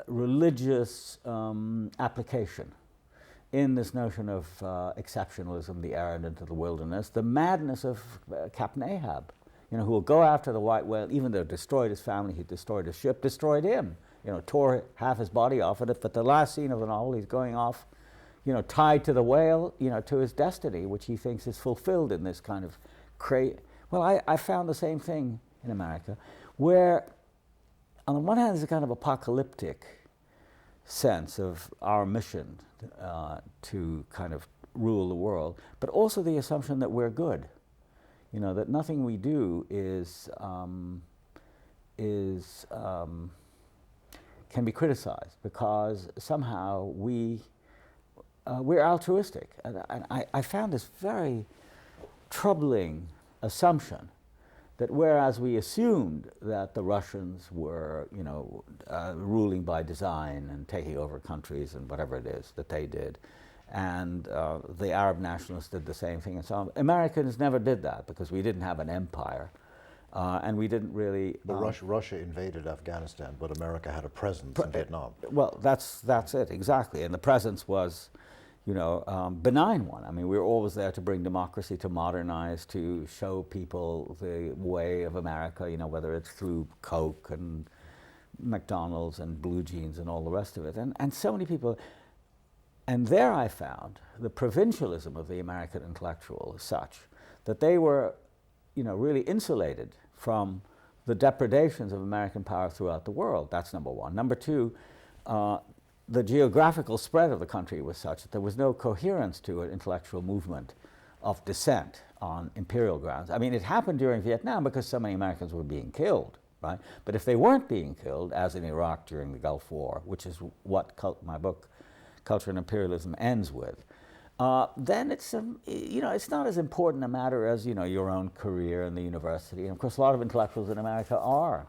religious application in this notion of exceptionalism, the errand into the wilderness, the madness of Captain Ahab, who will go after the white whale, even though destroyed his family, he destroyed his ship, destroyed him, tore half his body off of it. But the last scene of the novel, he's going off, tied to the whale, to his destiny, which he thinks is fulfilled in this kind of Well, I found the same thing in America, where on the one hand there's a kind of apocalyptic sense of our mission to kind of rule the world, but also the assumption that we're good, that nothing we do can be criticized because somehow we're altruistic. And I found this very troubling assumption that whereas we assumed that the Russians were, ruling by design and taking over countries and whatever it is that they did, and the Arab nationalists did the same thing and so on, Americans never did that because we didn't have an empire, and we didn't really... But Russia invaded Afghanistan, but America had a presence in Vietnam. Well, that's it, exactly, and the presence was... benign one. I mean, we were always there to bring democracy, to modernize, to show people the way of America, whether it's through Coke and McDonald's and blue jeans and all the rest of it. And so many people, and there I found the provincialism of the American intellectual is such that they were, really insulated from the depredations of American power throughout the world. That's number one. Number two, the geographical spread of the country was such that there was no coherence to an intellectual movement of dissent on imperial grounds. I mean, it happened during Vietnam because so many Americans were being killed, right? But if they weren't being killed, as in Iraq during the Gulf War, which is what my book, Culture and Imperialism, ends with, then it's, it's not as important a matter as, your own career in the university. And of course, a lot of intellectuals in America are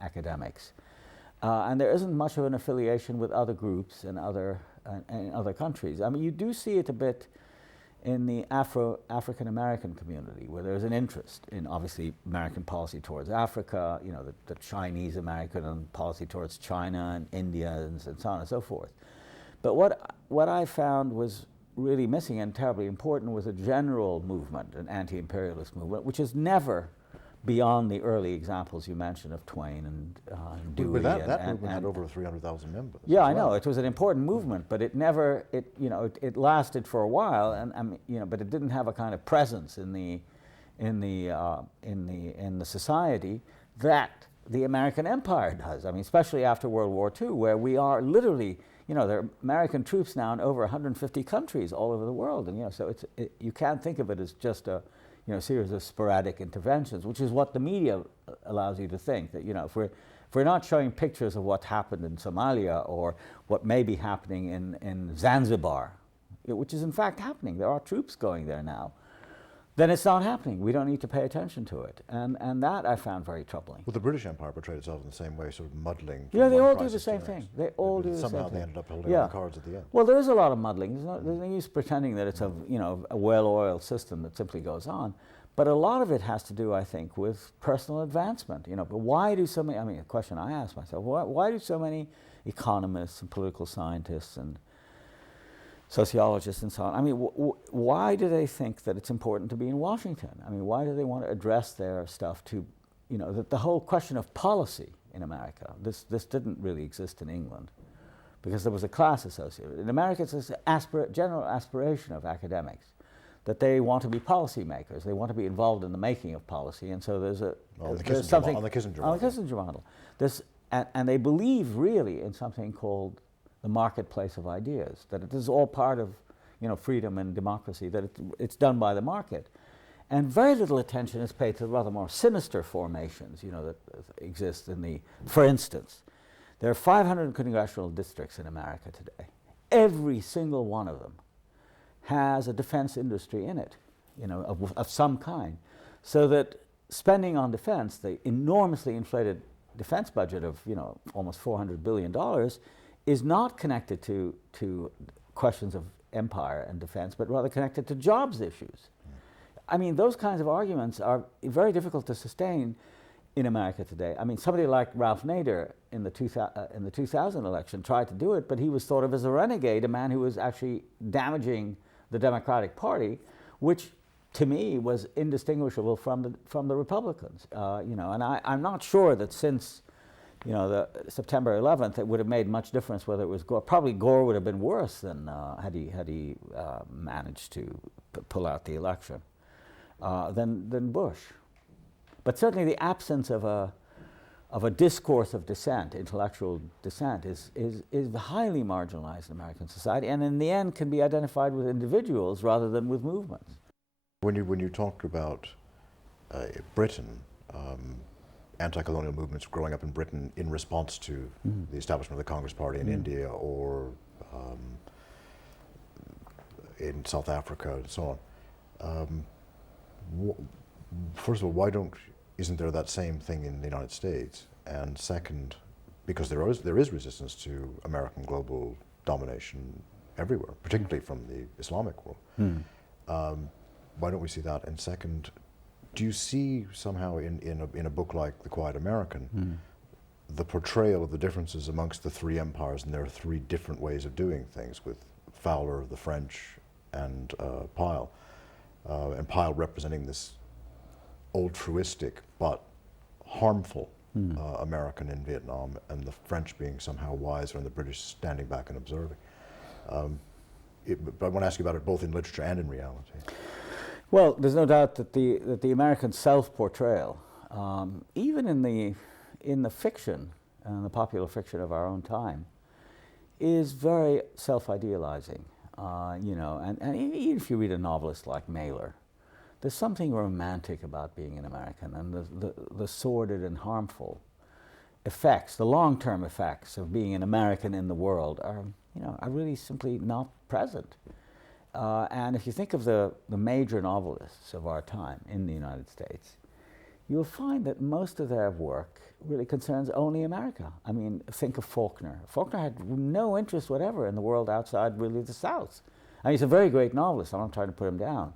academics. And there isn't much of an affiliation with other groups in other countries. I mean, you do see it a bit in the African American community, where there's an interest in, obviously, American policy towards Africa, the Chinese American policy towards China and India and so on and so forth. But what I found was really missing and terribly important was a general movement, an anti-imperialist movement, which is never beyond the early examples you mentioned of Twain and Dewey. But that movement had over 300,000 members. Yeah, I know. It was an important movement, but it never, it lasted for a while, but it didn't have a kind of presence in the society that the American empire does. I mean, especially after World War II, where we are literally, there are American troops now in over 150 countries all over the world, and so you can't think of it as just a series of sporadic interventions, which is what the media allows you to think, that, if we're not showing pictures of what happened in Somalia or what may be happening in Zanzibar, which is in fact happening, there are troops going there now, then it's not happening. We don't need to pay attention to it. And that I found very troubling. Well, the British Empire portrayed itself in the same way, sort of muddling. Yeah, they all do the same thing. They all do the same thing. Somehow they ended up holding the cards at the end. Well, there is a lot of muddling. There's no use pretending that it's a well-oiled system that simply goes on. But a lot of it has to do, I think, with personal advancement. But why do so many, a question I ask myself, why do so many economists and political scientists and sociologists and so on, why do they think that it's important to be in Washington? Why do they want to address their stuff to, the whole question of policy in America, this didn't really exist in England because there was a class associated. In America, it's this general aspiration of academics that they want to be policymakers, they want to be involved in the making of policy, and so there's something on the Kissinger model. And they believe really in something called the marketplace of ideas, that it is all part of freedom and democracy, that it's done by the market. And very little attention is paid to the rather more sinister formations that exist in the, for instance, there are 500 congressional districts in America today. Every single one of them has a defense industry in it, of some kind, so that spending on defense, the enormously inflated defense budget of almost $400 billion, is not connected to questions of empire and defense, but rather connected to jobs issues. I mean, those kinds of arguments are very difficult to sustain in America today. I mean, somebody like Ralph Nader in the 2000 election tried to do it, but he was thought of as a renegade, a man who was actually damaging the Democratic Party, which to me was indistinguishable from the Republicans. And I'm not sure that since the September 11th it would have made much difference whether it was Gore. Probably Gore would have been worse than had he managed to pull out the election than Bush. But certainly the absence of a discourse of dissent, intellectual dissent, is highly marginalized in American society, and in the end can be identified with individuals rather than with movements. When you talk about Britain, anti-colonial movements growing up in Britain in response to the establishment of the Congress Party in India or in South Africa and so on. First of all, isn't there that same thing in the United States? And second, because there is resistance to American global domination everywhere, particularly from the Islamic world. Why don't we see that? And second, do you see somehow in a book like The Quiet American the portrayal of the differences amongst the three empires, and there are three different ways of doing things with Fowler, the French, and Pyle representing this altruistic but harmful American in Vietnam, and the French being somehow wiser and the British standing back and observing. But I want to ask you about it both in literature and in reality. Well, there's no doubt that the American self-portrayal, even in the fiction, the popular fiction of our own time, is very self-idealizing. And even if you read a novelist like Mailer, there's something romantic about being an American, and the sordid and harmful effects, the long-term effects of being an American in the world are really simply not present. And if you think of the major novelists of our time in the United States, you'll find that most of their work really concerns only America. I mean, think of Faulkner. Faulkner had no interest whatever in the world outside really the South. I mean, he's a very great novelist. I'm not trying to put him down.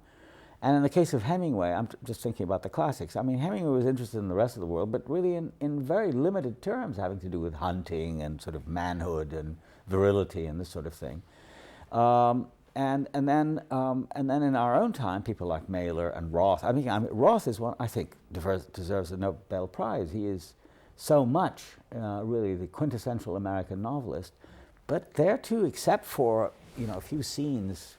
And in the case of Hemingway, I'm just thinking about the classics. I mean, Hemingway was interested in the rest of the world, but really in very limited terms, having to do with hunting and sort of manhood and virility and this sort of thing. And then in our own time, people like Mailer and Roth. I mean, Roth is one I think deserves a Nobel Prize. He is so much really the quintessential American novelist. But there too, except for a few scenes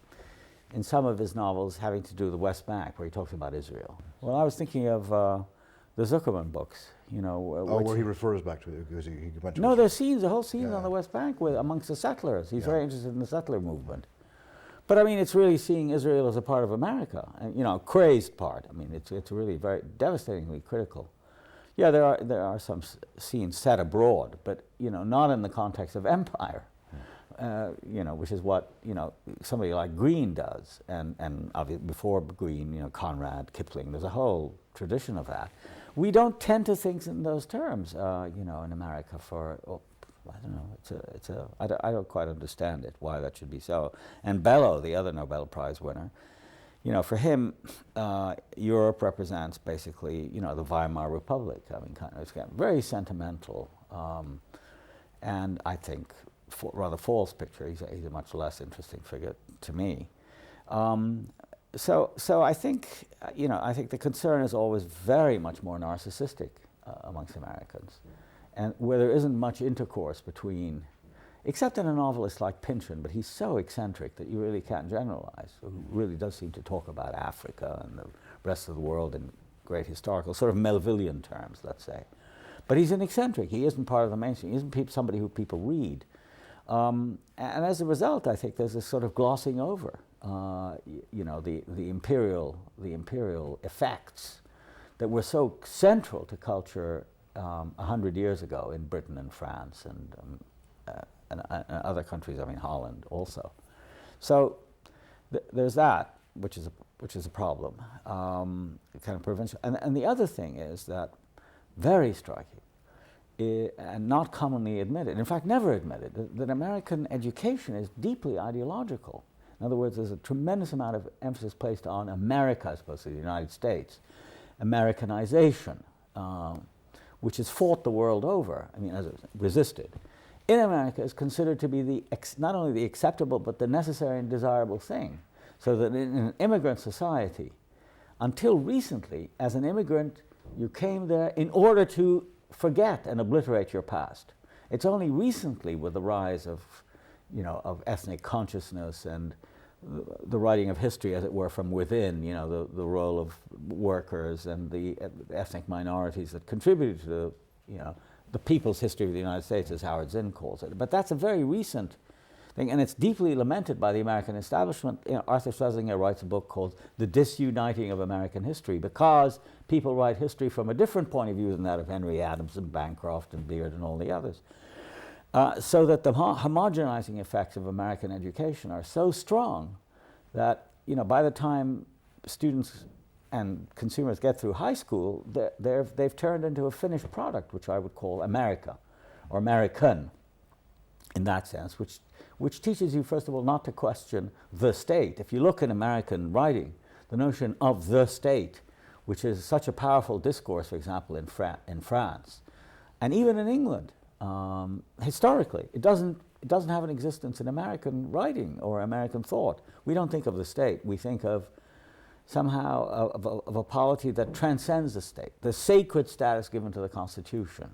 in some of his novels having to do with the West Bank, where he talks about Israel. Well, I was thinking of the Zuckerman books. Where he refers back to it because he went to. No, there's scenes, the whole scene on the West Bank amongst the settlers. He's very interested in the settler movement. But I mean, it's really seeing Israel as a part of America, and crazed part. I mean, it's really very devastatingly critical. Yeah, there are some scenes set abroad, but not in the context of empire. Which is what somebody like Greene does, and obviously before Greene, Conrad, Kipling. There's a whole tradition of that. We don't tend to think in those terms, in America. I don't know. I don't quite understand it, why that should be so. And Bellow, the other Nobel Prize winner, for him, Europe represents basically, the Weimar Republic. I mean, it's very sentimental, and I think rather false picture. He's a much less interesting figure to me. So I think, I think the concern is always very much more narcissistic amongst Americans, and where there isn't much intercourse between, except in a novelist like Pynchon, but he's so eccentric that you really can't generalize, who really does seem to talk about Africa and the rest of the world in great historical, sort of Melvillian terms, let's say. But he's an eccentric. He isn't part of the mainstream. He isn't somebody who people read. And as a result, I think there's this sort of glossing over, the imperial effects that were so central to culture 100 years ago in Britain and France and other countries. I mean, Holland also. So there's that, which is a problem, kind of provincial. And the other thing is that, very striking, and not commonly admitted, in fact never admitted, that American education is deeply ideological. In other words, there's a tremendous amount of emphasis placed on America as opposed to the United States. Americanization, which is fought the world over, I mean, as it's resisted, in America is considered to be not only the acceptable but the necessary and desirable thing. So that in an immigrant society, until recently, as an immigrant, you came there in order to forget and obliterate your past. It's only recently, with the rise of, of ethnic consciousness and the writing of history, as it were, from within, the role of workers and the ethnic minorities that contributed to the people's history of the United States, as Howard Zinn calls it. But that's a very recent thing, and it's deeply lamented by the American establishment. Arthur Schlesinger writes a book called The Disuniting of American History, because people write history from a different point of view than that of Henry Adams and Bancroft and Beard and all the others. So that the homogenizing effects of American education are so strong that, by the time students and consumers get through high school, they've turned into a finished product, which I would call America, or American, in that sense, which teaches you, first of all, not to question the state. If you look in American writing, the notion of the state, which is such a powerful discourse, for example, in France, and even in England, historically, it doesn't have an existence in American writing or American thought. We don't think of the state. We think of somehow of a polity that transcends the state, the sacred status given to the Constitution,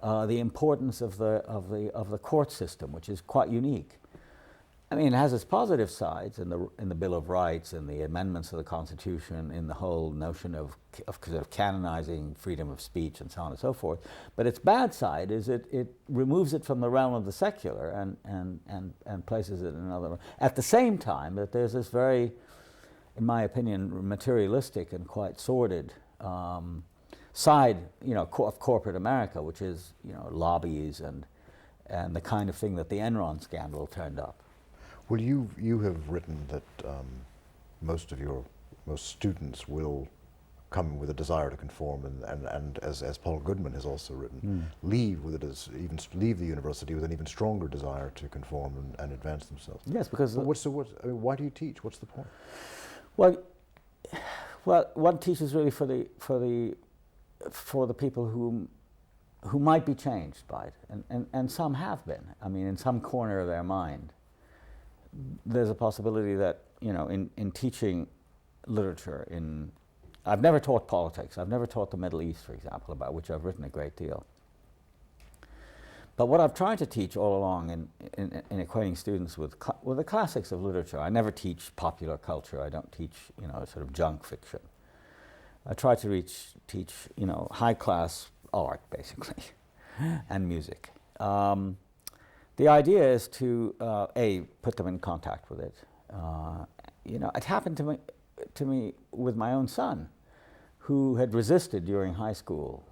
the importance of the court system, which is quite unique. I mean, it has its positive sides in the Bill of Rights and the amendments to the Constitution, in the whole notion of canonizing freedom of speech and so on and so forth. But its bad side is it removes it from the realm of the secular and places it in another. At the same time, that there's this very, in my opinion, materialistic and quite sordid side, of corporate America, which is, lobbies and the kind of thing that the Enron scandal turned up. Well, you have written that most students will come with a desire to conform, and as Paul Goodman has also written, leave the university with an even stronger desire to conform and advance themselves. Yes, because why do you teach? What's the point? Well, one teaches really for the people who might be changed by it, and some have been. I mean, in some corner of their mind, there's a possibility that, in teaching literature, I've never taught politics. I've never taught the Middle East, for example, about which I've written a great deal. But what I've tried to teach all along in equating students with the classics of literature, I never teach popular culture. I don't teach, sort of junk fiction. I try to teach, high-class art, basically, and music. The idea is to, put them in contact with it. It happened to me with my own son, who had resisted during high school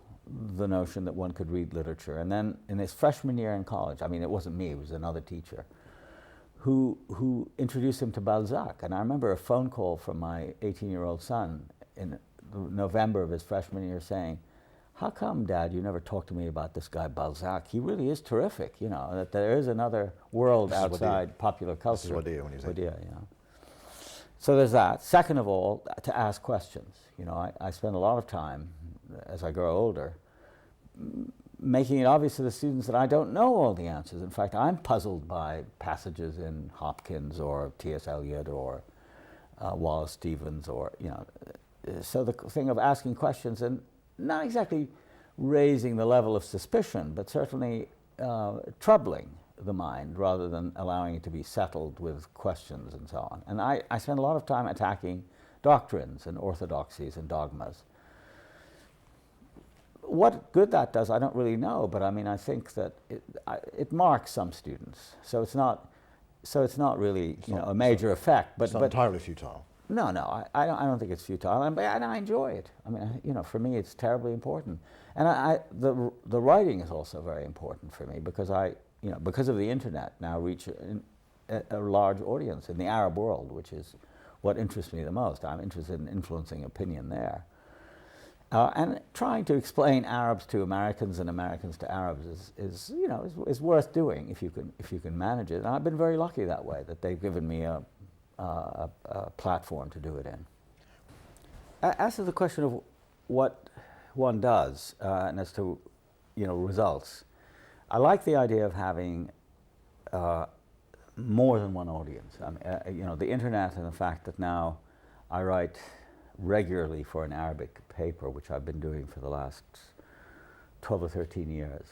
the notion that one could read literature. And then in his freshman year in college, I mean, it wasn't me, it was another teacher, who introduced him to Balzac. And I remember a phone call from my 18-year-old son in November of his freshman year saying, "How come, Dad, you never talk to me about this guy Balzac? He really is terrific, that there is another world outside popular culture." This is Wadia when you say. So there's that. Second of all, to ask questions. I spend a lot of time, as I grow older, making it obvious to the students that I don't know all the answers. In fact, I'm puzzled by passages in Hopkins or T.S. Eliot or Wallace Stevens or, so the thing of asking questions and not exactly raising the level of suspicion, but certainly troubling the mind rather than allowing it to be settled with questions and so on. And I spend a lot of time attacking doctrines and orthodoxies and dogmas. What good that does, I don't really know, but I mean, I think that it marks some students. So it's not really a major effect. But it's not entirely futile. No, I don't think it's futile, and I enjoy it. I mean, for me, it's terribly important, and the writing is also very important for me because because of the internet now reach a large audience in the Arab world, which is what interests me the most. I'm interested in influencing opinion there. And trying to explain Arabs to Americans and Americans to Arabs is worth doing if you can manage it. And I've been very lucky that way, that they've given me a platform to do it in. As to the question of what one does and as to results, I like the idea of having more than one audience. I mean, the internet and the fact that now I write regularly for an Arabic paper, which I've been doing for the last 12 or 13 years.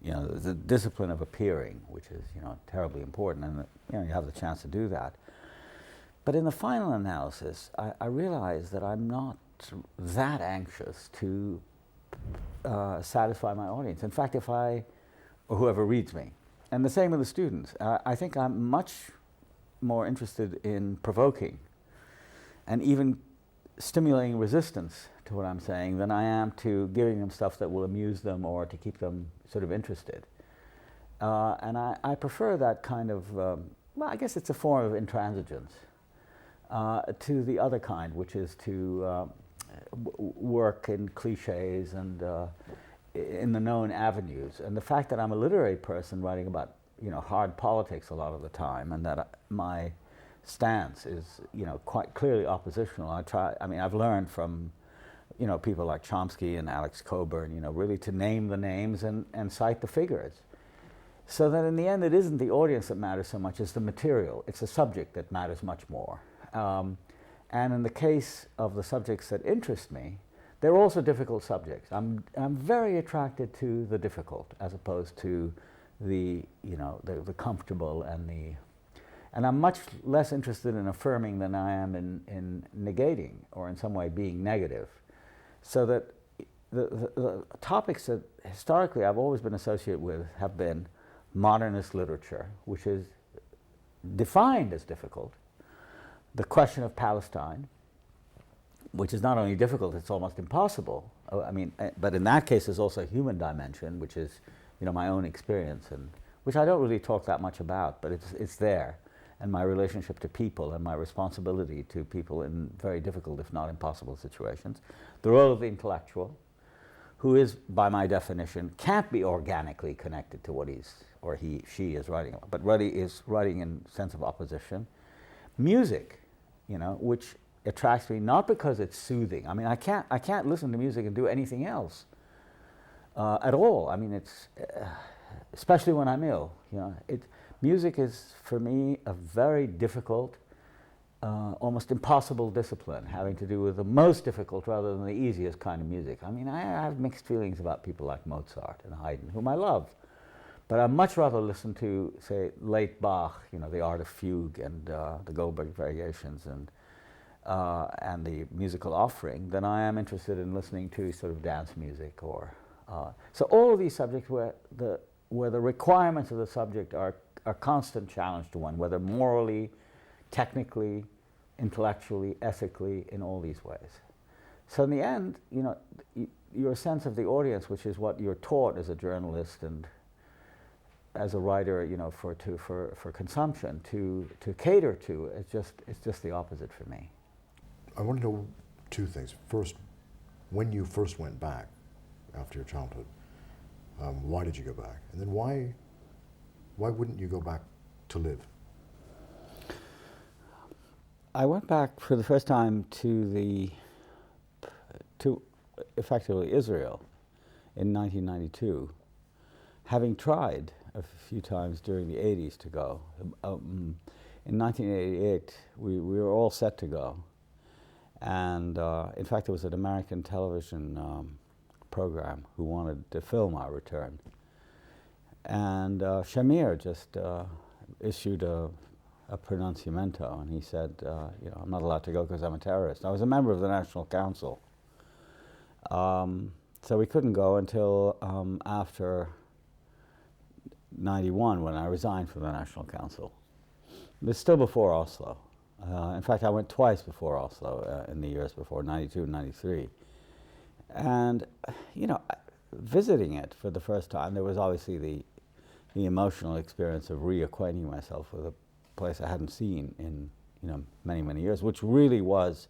The discipline of appearing, which is terribly important, and you have the chance to do that. But in the final analysis, I realize that I'm not that anxious to satisfy my audience. In fact, or whoever reads me, and the same with the students, I think I'm much more interested in provoking and even stimulating resistance to what I'm saying than I am to giving them stuff that will amuse them or to keep them sort of interested. And I prefer that kind of, well, I guess it's a form of intransigence to the other kind, which is to work in cliches and in the known avenues. And the fact that I'm a literary person writing about hard politics a lot of the time, and that my stance is quite clearly oppositional. I've learned from people like Chomsky and Alex Coburn really to name the names and cite the figures, so that in the end it isn't the audience that matters so much as the material. It's the subject that matters much more. And in the case of the subjects that interest me, they're also difficult subjects. I'm very attracted to the difficult as opposed to the comfortable and I'm much less interested in affirming than I am in negating or in some way being negative. So that the topics that historically I've always been associated with have been modernist literature, which is defined as difficult, the question of Palestine, which is not only difficult, it's almost impossible. But in that case there's also a human dimension, which is my own experience, and which I don't really talk that much about, but it's there. And my relationship to people and my responsibility to people in very difficult, if not impossible, situations. The role of the intellectual, who is, by my definition, can't be organically connected to what she is writing about, but really is writing in sense of opposition. Music, which attracts me not because it's soothing. I mean, I can't listen to music and do anything else at all. I mean, it's especially when I'm ill. Music is, for me, a very difficult, almost impossible discipline, having to do with the most difficult rather than the easiest kind of music. I mean, I have mixed feelings about people like Mozart and Haydn, whom I love. But I'd much rather listen to, say, late Bach, the Art of Fugue and the Goldberg Variations and the Musical Offering, than I am interested in listening to sort of dance music or... So all of these subjects where the requirements of the subject are a constant challenge to one, whether morally, technically, intellectually, ethically, in all these ways. So in the end, your sense of the audience, which is what you're taught as a journalist and as a writer, for consumption, to cater to, it's just the opposite for me. I want to know two things. First, when you first went back after your childhood, why did you go back? And then why wouldn't you go back to live? I went back for the first time to effectively Israel in 1992, having tried a few times during the 80s to go. In 1988, we were all set to go. And in fact, there was an American television program who wanted to film our return. And Shamir just issued a pronunciamento, and he said, I'm not allowed to go because I'm a terrorist. I was a member of the National Council. So we couldn't go until after 91, when I resigned from the National Council. But still before Oslo. In fact, I went twice before Oslo in the years before, 92 and 93. And, visiting it for the first time, there was obviously the emotional experience of reacquainting myself with a place I hadn't seen in many, many years, which really was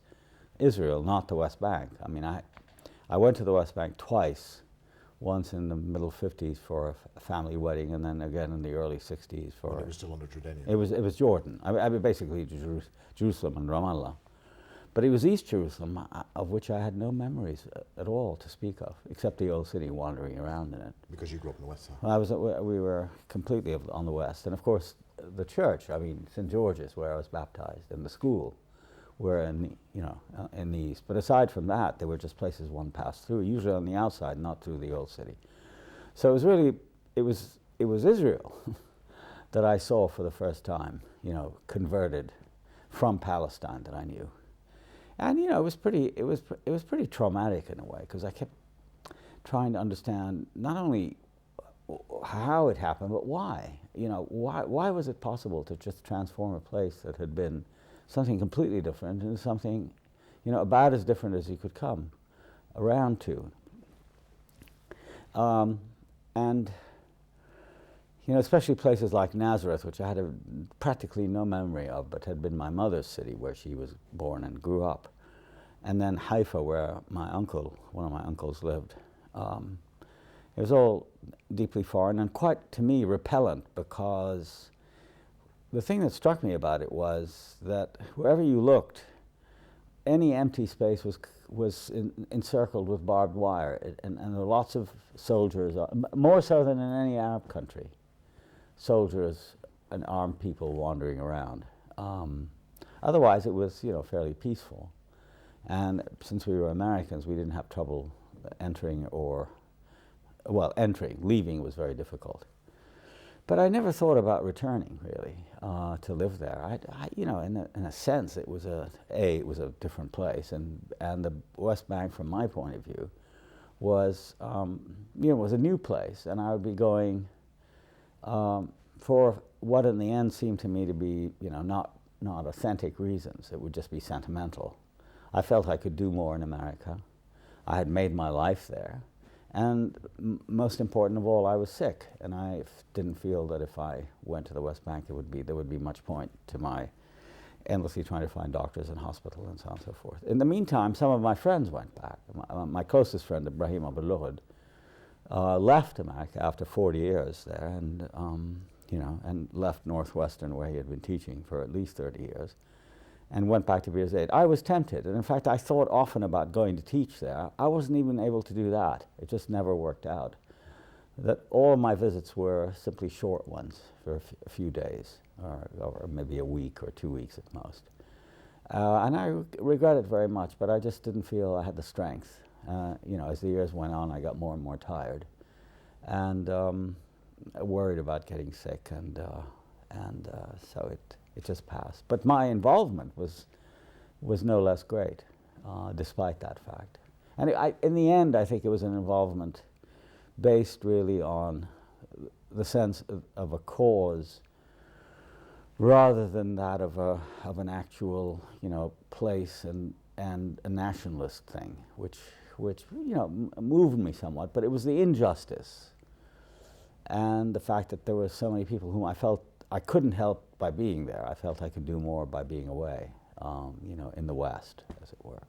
Israel, not the West Bank. I mean, I went to the West Bank twice, once in the middle 50s for a family wedding, and then again in the early 60s for... When it was still under Jordanian. It was Jordan. I mean, basically Jerusalem and Ramallah. But it was East Jerusalem, of which I had no memories at all to speak of, except the old city wandering around in it. Because you grew up in the West Side. We were completely on the West. And of course, the church, I mean, St. George's, where I was baptized, and the school were in the East. But aside from that, they were just places one passed through, usually on the outside, not through the old city. So it was really, it was Israel that I saw for the first time, converted from Palestine that I knew. And it was pretty traumatic in a way, because I kept trying to understand not only how it happened, but why. Why was it possible to just transform a place that had been something completely different into something, about as different as you could come around to. And especially places like Nazareth, which I had practically no memory of, but had been my mother's city where she was born and grew up. And then Haifa, where one of my uncles lived. It was all deeply foreign and quite, to me, repellent, because the thing that struck me about it was that wherever you looked, any empty space was encircled with barbed wire, and there were lots of soldiers, more so than in any Arab country, soldiers and armed people wandering around. Otherwise, it was fairly peaceful, and since we were Americans, we didn't have trouble entering. Leaving was very difficult. But I never thought about returning, really, to live there. In a sense, it was it was a different place, and the West Bank, from my point of view, was was a new place, and I would be going for what in the end seemed to me to be not authentic reasons. It would just be sentimental. I felt I could do more in America. I had made my life there. And most important of all, I was sick, and I didn't feel that if I went to the West Bank, there would be much point to my endlessly trying to find doctors and hospital and so on and so forth. In the meantime, some of my friends went back. My closest friend, Ibrahim Abulurd, left America after 40 years there, and left Northwestern, where he had been teaching for at least 30 years. And went back to Beersheba. I was tempted, and in fact I thought often about going to teach there. I wasn't even able to do that. It just never worked out. That all of my visits were simply short ones for a few days, or maybe a week or 2 weeks at most. And I regret it very much, but I just didn't feel I had the strength. As the years went on, I got more and more tired, and worried about getting sick, and so it just passed. But my involvement was no less great, despite that fact. And in the end, I think it was an involvement based really on the sense of a cause, rather than that of an actual place and a nationalist thing, which moved me somewhat. But it was the injustice and the fact that there were so many people whom I felt I couldn't help by being there. I felt I could do more by being away, in the West, as it were.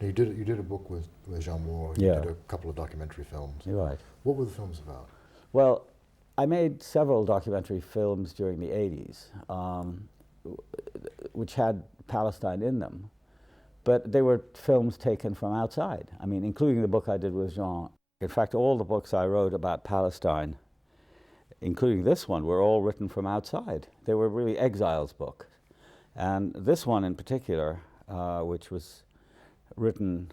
Now you did a book with Jean Moore. You did a couple of documentary films. You're right. What were the films about? Well, I made several documentary films during the 80s, which had Palestine in them, but they were films taken from outside. I mean, including the book I did with Jean. In fact, all the books I wrote about Palestine, including this one, were all written from outside. They were really exiles books. And this one in particular, which was written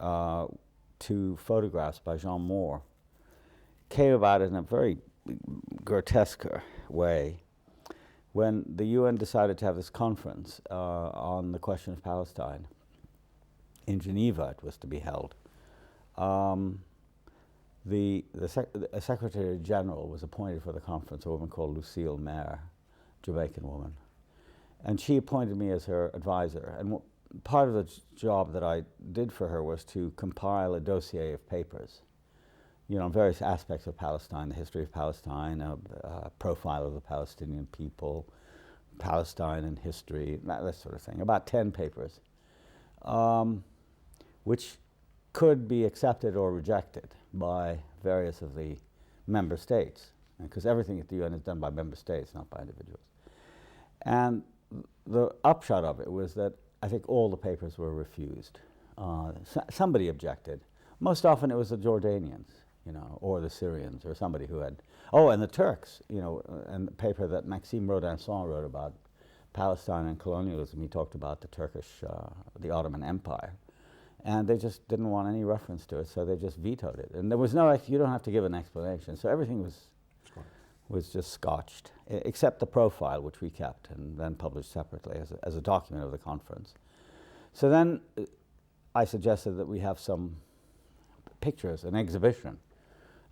to photographs by Jean Moore, came about in a very grotesque way when the UN decided to have this conference on the question of Palestine. In Geneva it was to be held. A Secretary General was appointed for the conference, a woman called Lucille Maire, Jamaican woman. And she appointed me as her advisor. And part of the job that I did for her was to compile a dossier of papers various aspects of Palestine, the history of Palestine, a profile of the Palestinian people, Palestine and history, that sort of thing. About 10 papers, which could be accepted or rejected by various of the member states, because everything at the UN is done by member states, not by individuals. And the upshot of it was that I think all the papers were refused. Somebody objected. Most often it was the Jordanians, or the Syrians, or somebody who had, and the Turks, and the paper that Maxime Rodinson wrote about Palestine and colonialism. He talked about the Turkish, the Ottoman Empire. And they just didn't want any reference to it, so they just vetoed it. And there was no, you don't have to give an explanation. So everything was just scotched, except the profile, which we kept and then published separately as a document of the conference. So then I suggested that we have some pictures, an exhibition,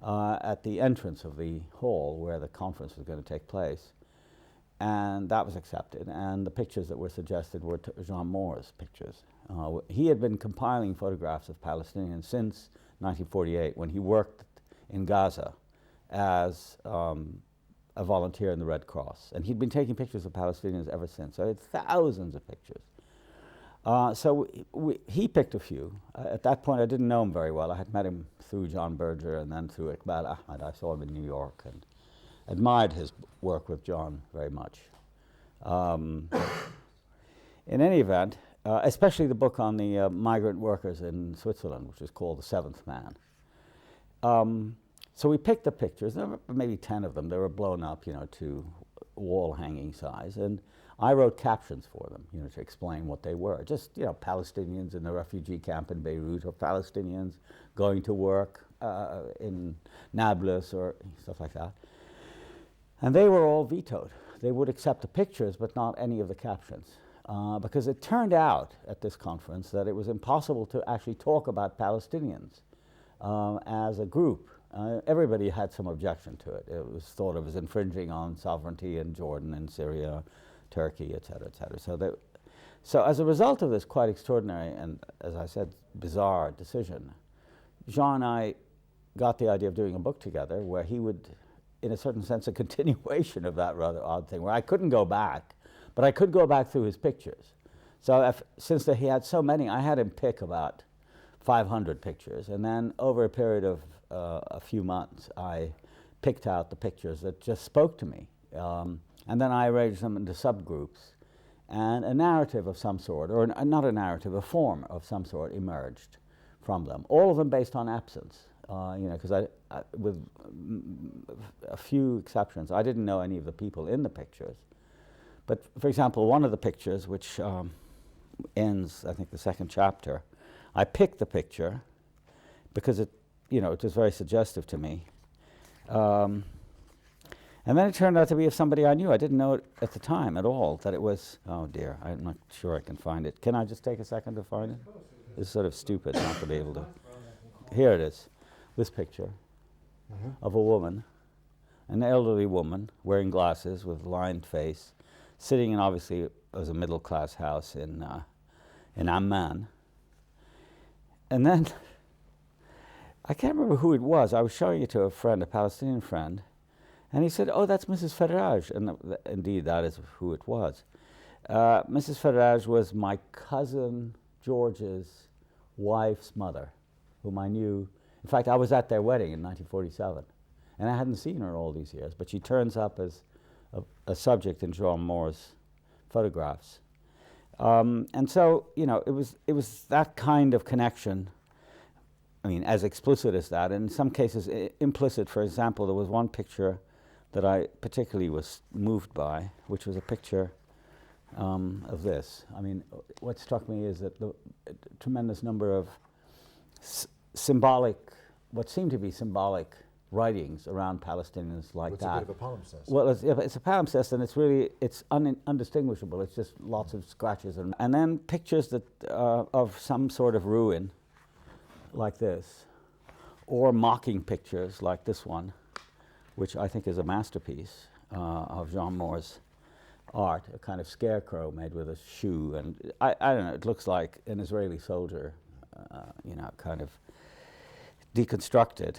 at the entrance of the hall where the conference was going to take place. And that was accepted. And the pictures that were suggested were Jean Moore's pictures. He had been compiling photographs of Palestinians since 1948, when he worked in Gaza as a volunteer in the Red Cross. And he'd been taking pictures of Palestinians ever since. So he had thousands of pictures. So he picked a few. At that point, I didn't know him very well. I had met him through John Berger and then through Iqbal Ahmed. I saw him in New York and admired his work with John very much. In any event, especially the book on the migrant workers in Switzerland, which is called The Seventh Man. So we picked the pictures. There were maybe 10 of them. They were blown up, to wall-hanging size. And I wrote captions for them, to explain what they were. Just, Palestinians in the refugee camp in Beirut, or Palestinians going to work in Nablus, or stuff like that. And they were all vetoed. They would accept the pictures, but not any of the captions. Because it turned out at this conference that it was impossible to actually talk about Palestinians as a group. Everybody had some objection to it. It was thought of as infringing on sovereignty in Jordan and Syria, Turkey, et cetera, et cetera. So as a result of this quite extraordinary and, as I said, bizarre decision, Jean and I got the idea of doing a book together where he would, in a certain sense, a continuation of that rather odd thing, where I couldn't go back, but I could go back through his pictures. So since he had so many, I had him pick about 500 pictures, and then over a period of a few months, I picked out the pictures that just spoke to me. And then I arranged them into subgroups, and a narrative of some sort, or not a narrative, a form of some sort emerged from them, all of them based on absence. Because I, with a few exceptions, I didn't know any of the people in the pictures. But for example, one of the pictures, which ends, I think, the second chapter, I picked the picture because it was very suggestive to me. And then it turned out to be of somebody I knew. I didn't know it at the time at all, that it was, oh dear, I'm not sure I can find it. Can I just take a second to find it? It's sort of stupid not to be able to. Here it is, this picture of a woman, an elderly woman wearing glasses with lined face, sitting in, obviously, it was a middle-class house in Amman. And then, I can't remember who it was. I was showing it to a friend, a Palestinian friend, and he said, "Oh, that's Mrs. Faraj." And indeed, that is who it was. Mrs. Faraj was my cousin George's wife's mother, whom I knew. In fact, I was at their wedding in 1947, and I hadn't seen her all these years, but she turns up as a subject in Jean Moore's photographs. And so, it was that kind of connection, I mean, as explicit as that, and in some cases implicit. For example, there was one picture that I particularly was moved by, which was a picture of this. I mean, what struck me is that the tremendous number of symbolic, what seemed to be symbolic writings around Palestinians like that. It's a bit of a palimpsest. Well, it's a palimpsest, and it's undistinguishable. It's just lots of scratches, and then pictures that of some sort of ruin, like this, or mocking pictures like this one, which I think is a masterpiece of Jean Moore's art, a kind of scarecrow made with a shoe, and I don't know, it looks like an Israeli soldier, kind of deconstructed.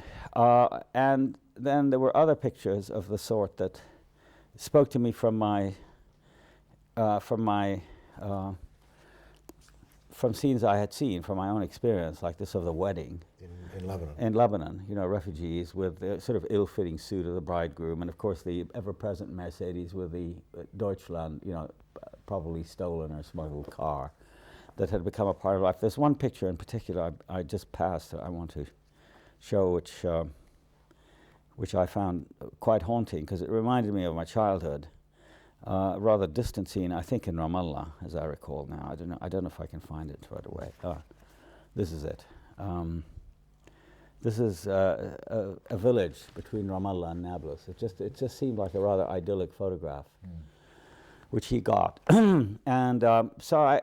And then there were other pictures of the sort that spoke to me from scenes I had seen, from my own experience, like this of the wedding in Lebanon. In Lebanon, you know, refugees with the sort of ill-fitting suit of the bridegroom, and of course the ever-present Mercedes with the Deutschland, you know, probably stolen or smuggled car that had become a part of life. There's one picture in particular I just passed that I want to show, which I found quite haunting because it reminded me of my childhood. A rather distant scene, I think in Ramallah, as I recall now. I don't know if I can find it right away. This is it. This is a village between Ramallah and Nablus. It just seemed like a rather idyllic photograph, which he got. And so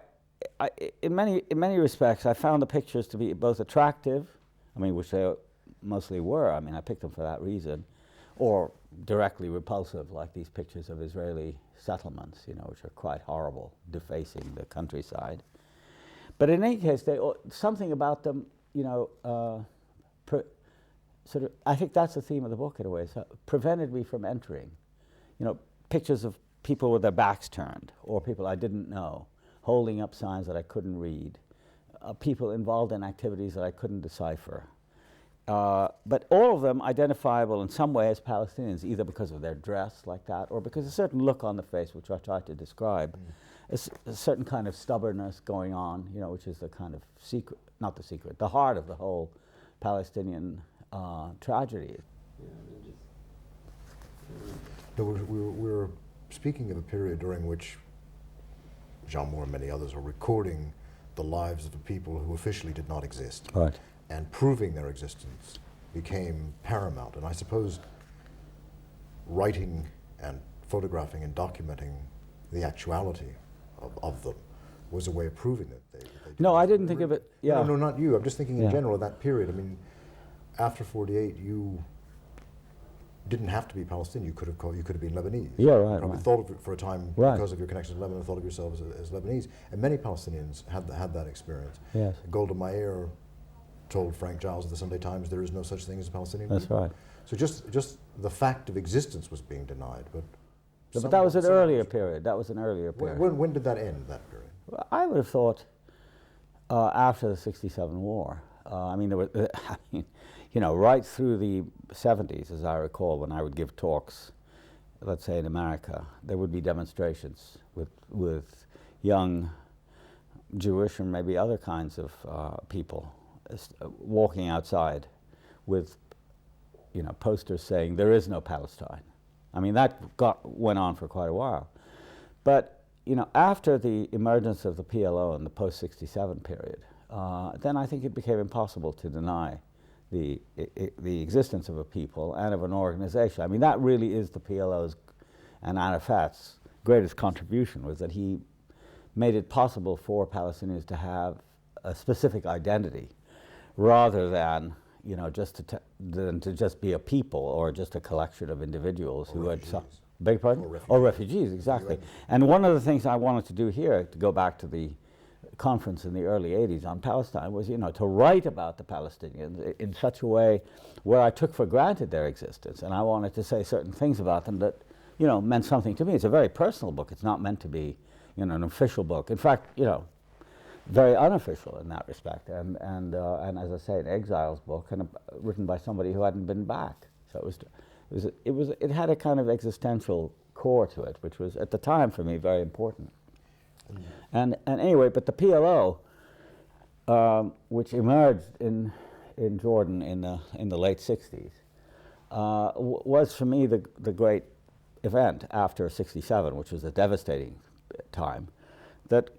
in many respects, I found the pictures to be both attractive, I mean, which they mostly were. I mean, I picked them for that reason, or directly repulsive, like these pictures of Israeli settlements, you know, which are quite horrible, defacing the countryside. But in any case, something about them, you know, sort of, I think that's the theme of the book in a way, so prevented me from entering. You know, pictures of people with their backs turned, or people I didn't know, holding up signs that I couldn't read, people involved in activities that I couldn't decipher. But all of them identifiable in some way as Palestinians, either because of their dress like that, or because a certain look on the face, which I tried to describe, a certain kind of stubbornness going on, you know, which is the kind of secret, not the secret, the heart of the whole Palestinian tragedy. We're speaking of a period during which Jean Moore and many others are recording the lives of the people who officially did not exist. Right. And proving their existence became paramount. And I suppose writing and photographing and documenting the actuality of them was a way of proving that they No, I didn't think of it, yeah. No, not you. I'm just thinking in Yeah. general of that period. I mean, after 48, you didn't have to be Palestinian. You could have been Lebanese. Yeah, right, You probably right. thought of it for a time Right. because of your connection to Lebanon, thought of yourself as Lebanese. And many Palestinians had that experience. Yes. Golda Meir told Frank Giles of the Sunday Times there is no such thing as a Palestinian That's people. right. So just the fact of existence was being denied. But But that was an earlier period. That was an earlier period. When did that end, that period? Well, I would have thought after the '67 war. I mean, there were, I mean, you know, right through the '70s, as I recall, when I would give talks, let's say in America, there would be demonstrations with young Jewish and maybe other kinds of people walking outside with, you know, posters saying there is no Palestine. I mean, that went on for quite a while. But, you know, after the emergence of the PLO in the post-'67 period, then I think it became impossible to deny the existence of a people and of an organization. I mean, that really is the PLO's and Arafat's greatest contribution, was that he made it possible for Palestinians to have a specific identity rather than, you know, than to just be a people or just a collection of individuals who had... Beg your pardon? Or refugees, exactly. And one of the things I wanted to do here, to go back to the conference in the early '80s on Palestine, was, you know, to write about the Palestinians in such a way where I took for granted their existence, and I wanted to say certain things about them that, you know, meant something to me. It's a very personal book. It's not meant to be, you know, an official book. In fact, you know, very unofficial in that respect, and as I say, an exile's book, and written by somebody who hadn't been back. So it had a kind of existential core to it, which was at the time for me very important. And anyway, but the PLO, which emerged in Jordan in the late '60s, was for me the great event after '67, which was a devastating time, that,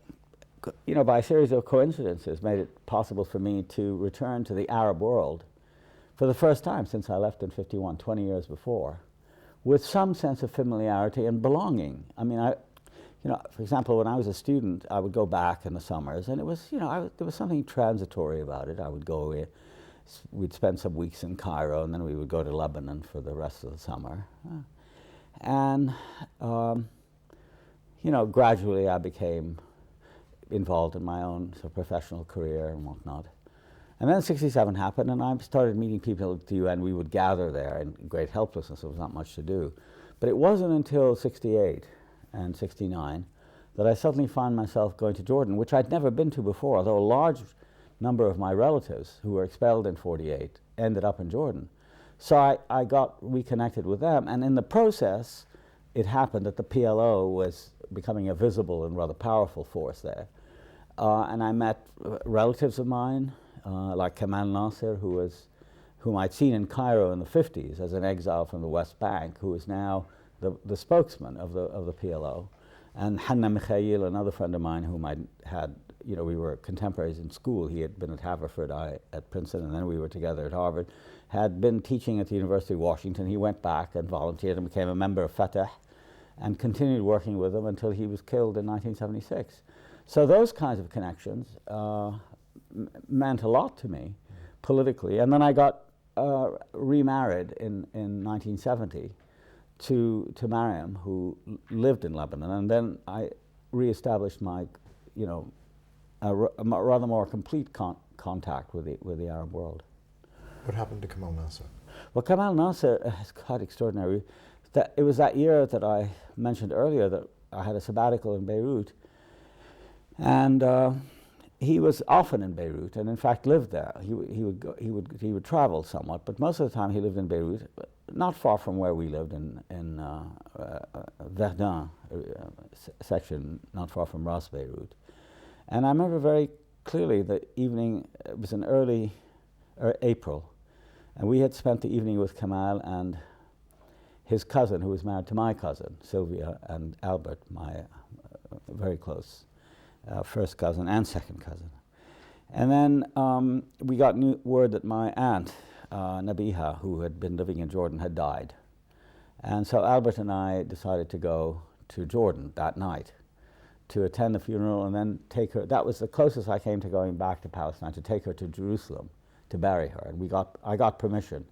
you know, by a series of coincidences made it possible for me to return to the Arab world for the first time since I left in '51, 20 years before, with some sense of familiarity and belonging. I mean, you know, for example, when I was a student, I would go back in the summers, and it was, you know, there was something transitory about it. I would go away, we'd spend some weeks in Cairo, and then we would go to Lebanon for the rest of the summer. And, you know, gradually I became involved in my own sort of professional career and whatnot. And then 67 happened, and I started meeting people at the UN. We would gather there in great helplessness. There was not much to do. But it wasn't until 68 and 69 that I suddenly found myself going to Jordan, which I'd never been to before, although a large number of my relatives who were expelled in 48 ended up in Jordan. So I got reconnected with them, and in the process, it happened that the PLO was becoming a visible and rather powerful force there. And I met relatives of mine, like Kemal Nasser, whom I'd seen in Cairo in the 50s as an exile from the West Bank, who is now the spokesman of the PLO. And Hanna Mikhail, another friend of mine whom I had, we were contemporaries in school. He had been at Haverford, I at Princeton, and then we were together at Harvard. Had been teaching at the University of Washington. He went back and volunteered and became a member of Fatah and continued working with them until he was killed in 1976. So those kinds of connections meant a lot to me politically. And then I got remarried in 1970 to Mariam, who lived in Lebanon, and then I reestablished my, a rather more complete contact with the Arab world. What happened to Kemal Nasser? Well, Kemal Nasser is quite extraordinary. It was that year that I mentioned earlier that I had a sabbatical in Beirut, and he was often in Beirut, and in fact lived there. He would travel somewhat, but most of the time he lived in Beirut, not far from where we lived in Verdun section, not far from Ras Beirut. And I remember very clearly the evening. It was in early April, and we had spent the evening with Kemal and his cousin, who was married to my cousin, Sylvia, and Albert, my very close first cousin and second cousin. And then we got word that my aunt, Nabiha, who had been living in Jordan, had died. And so Albert and I decided to go to Jordan that night to attend the funeral and then take her. That was the closest I came to going back to Palestine, to take her to Jerusalem to bury her. And I got permission.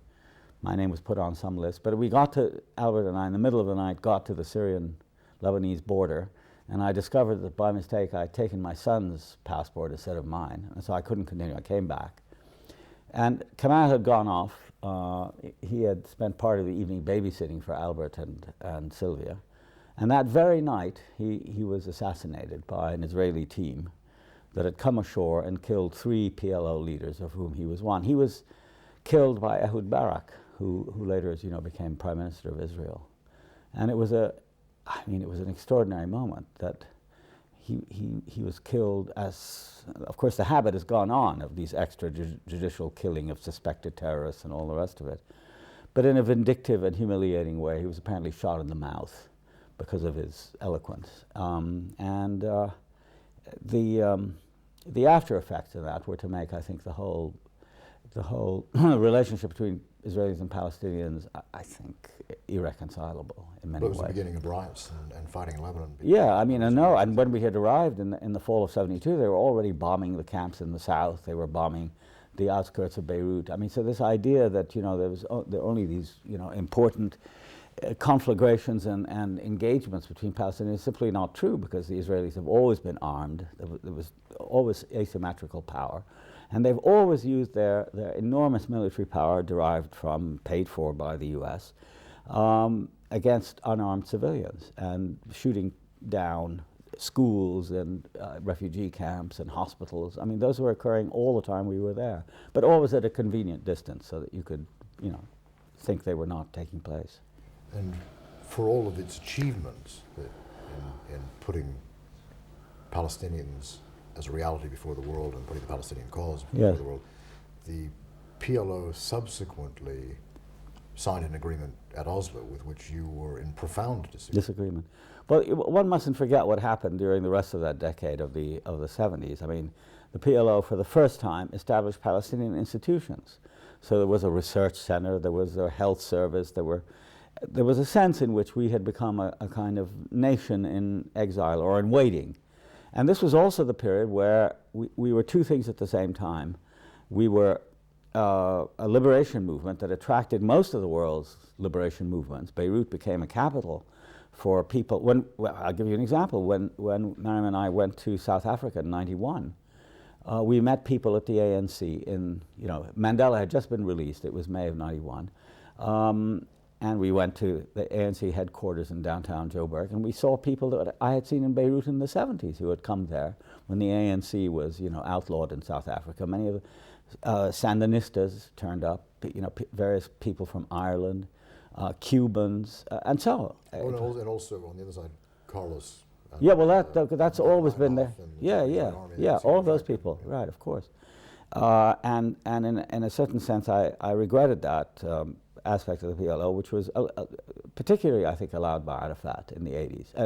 My name was put on some list. But Albert and I, in the middle of the night, got to the Syrian-Lebanese border, and I discovered that by mistake I'd taken my son's passport instead of mine, and so I couldn't continue. I came back. And Kemal had gone off. He had spent part of the evening babysitting for Albert and Sylvia. And that very night, he was assassinated by an Israeli team that had come ashore and killed 3 PLO leaders, of whom he was one. He was killed by Ehud Barak, who later, as you know, became Prime Minister of Israel. And it was an extraordinary moment that he was killed as, of course, the habit has gone on of these extrajudicial killing of suspected terrorists and all the rest of it. But in a vindictive and humiliating way. He was apparently shot in the mouth because of his eloquence. The after effects of that were to make, I think, the whole relationship between Israelis and Palestinians, I think, irreconcilable in many ways. It was the beginning of riots and fighting in Lebanon. Yeah, I know. And when we had arrived in the fall of '72, they were already bombing the camps in the south. They were bombing the outskirts of Beirut. So this idea that there were only these important conflagrations and engagements between Palestinians is simply not true, because the Israelis have always been armed. There was always asymmetrical power. And they've always used their enormous military power, derived from, paid for by the US, against unarmed civilians, and shooting down schools and refugee camps and hospitals. Those were occurring all the time we were there, but always at a convenient distance so that you could, think they were not taking place. And for all of its achievements in putting Palestinians as a reality before the world and putting the Palestinian cause before the world, the PLO subsequently signed an agreement at Oslo with which you were in profound disagreement. Well, one mustn't forget what happened during the rest of that decade of the 70s. The PLO for the first time established Palestinian institutions. So there was a research center, there was a health service, there was a sense in which we had become a kind of nation in exile or in waiting. And this was also the period where we were two things at the same time. We were a liberation movement that attracted most of the world's liberation movements. Beirut became a capital for people. I'll give you an example. When Mariam and I went to South Africa in '91, We met people at the ANC in, Mandela had just been released. It was May of '91. And we went to the ANC headquarters in downtown Joburg, and we saw people that I had seen in Beirut in the '70s who had come there when the ANC was, outlawed in South Africa. Many of the Sandinistas turned up, various people from Ireland, Cubans, and so on. And also on the other side, Carlos. Yeah, well, that's always been there. Yeah, all of those people, right, of course. And in a certain sense, I regretted that aspect of the PLO, which was particularly, I think, allowed by Arafat in the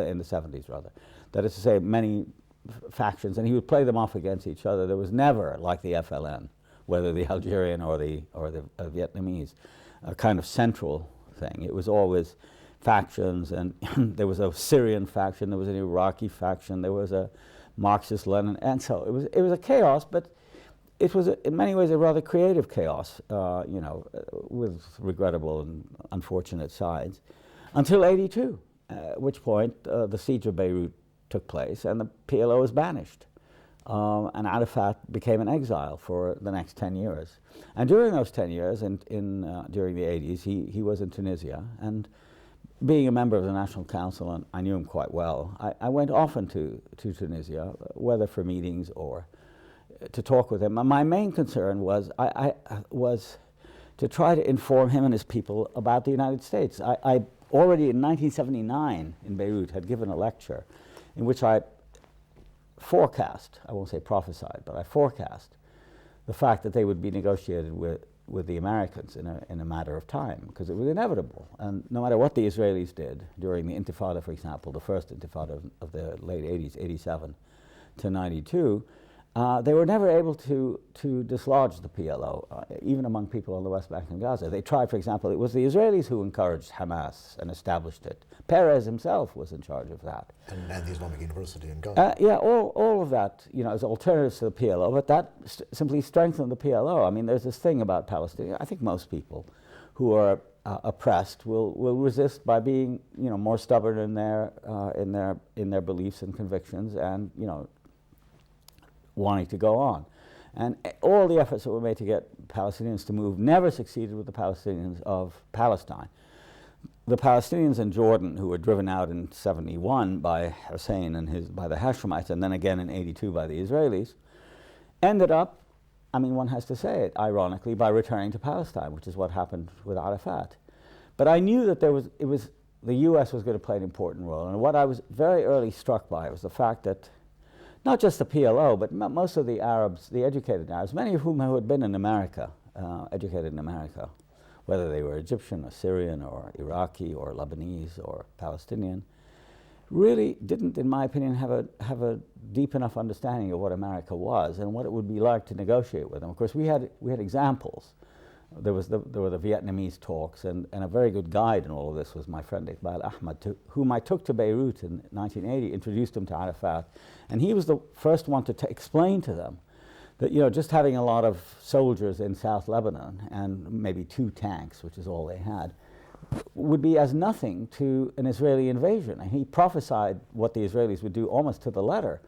in the 70s, rather. That is to say, many factions, and he would play them off against each other. There was never, like the FLN, whether the Algerian or the Vietnamese, a kind of central thing. It was always factions, and there was a Syrian faction, there was an Iraqi faction, there was a Marxist-Lenin, and so it was a chaos, but it was in many ways a rather creative chaos, with regrettable and unfortunate sides, until '82, at which point the siege of Beirut took place and the PLO was banished. And Arafat became an exile for the next 10 years. And during those 10 years, during the '80s, he was in Tunisia, and being a member of the National Council, and I knew him quite well, I went often to Tunisia, whether for meetings or to talk with him. And my main concern was was to try to inform him and his people about the United States. I already in 1979 in Beirut had given a lecture in which I forecast, I won't say prophesied, but I forecast the fact that they would be negotiated with the Americans in a matter of time, because it was inevitable. And no matter what the Israelis did during the Intifada, for example, the first Intifada of the late '80s, '87 to '92, they were never able to dislodge the PLO, even among people on the West Bank and Gaza. They tried, for example, it was the Israelis who encouraged Hamas and established it. Peres himself was in charge of that. And the Islamic University in Gaza. Yeah, all of that, as alternatives to the PLO, but that simply strengthened the PLO. I mean, there's this thing about Palestine. I think most people who are oppressed will resist by being, more stubborn in their beliefs and convictions, and wanting to go on. And all the efforts that were made to get Palestinians to move never succeeded with the Palestinians of Palestine. The Palestinians in Jordan, who were driven out in '71 by Hussein and by the Hashemites, and then again in '82 by the Israelis, ended up, one has to say it, ironically, by returning to Palestine, which is what happened with Arafat. But I knew that the U.S. was going to play an important role, and what I was very early struck by was the fact that not just the PLO, but most of the Arabs, the educated Arabs, many of whom had been in America, educated in America, whether they were Egyptian or Syrian or Iraqi or Lebanese or Palestinian, really didn't, in my opinion, have a deep enough understanding of what America was and what it would be like to negotiate with them. Of course, we had examples. There were the Vietnamese talks, and a very good guide in all of this was my friend Iqbal Ahmad, whom I took to Beirut in 1980, introduced him to Arafat, and he was the first one to explain to them that just having a lot of soldiers in South Lebanon and maybe 2 tanks, which is all they had, would be as nothing to an Israeli invasion. And he prophesied what the Israelis would do almost to the letter.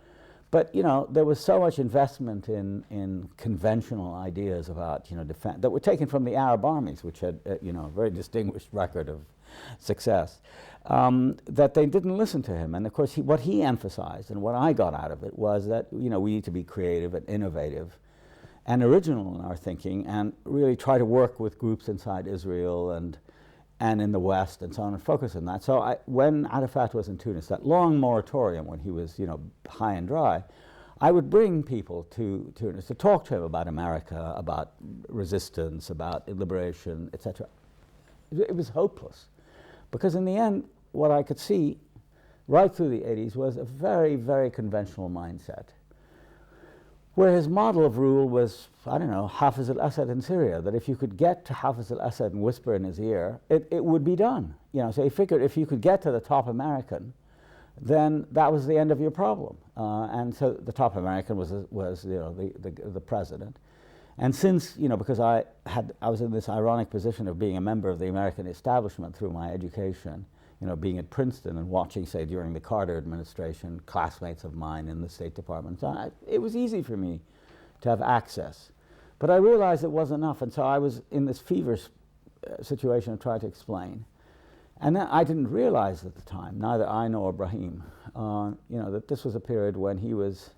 But there was so much investment in conventional ideas about defense that were taken from the Arab armies, which had a very distinguished record of success, that they didn't listen to him. And of course, what he emphasized and what I got out of it was that we need to be creative and innovative and original in our thinking, and really try to work with groups inside Israel and in the West and so on, and focus on that. So when Arafat was in Tunis, that long moratorium when he was, high and dry, I would bring people to Tunis to talk to him about America, about resistance, about liberation, etc. It was hopeless, because in the end, what I could see right through the '80s was a very, very conventional mindset, where his model of rule was, Hafiz al-Assad in Syria, that if you could get to Hafiz al-Assad and whisper in his ear, it would be done. So he figured if you could get to the top American, then that was the end of your problem. And so the top American was the president. And since, because I was in this ironic position of being a member of the American establishment through my education, being at Princeton and watching, say, during the Carter administration, classmates of mine in the State Department. So it was easy for me to have access. But I realized it wasn't enough, and so I was in this feverish situation of trying to explain. And then I didn't realize at the time, neither I nor Ibrahim, that this was a period when he was,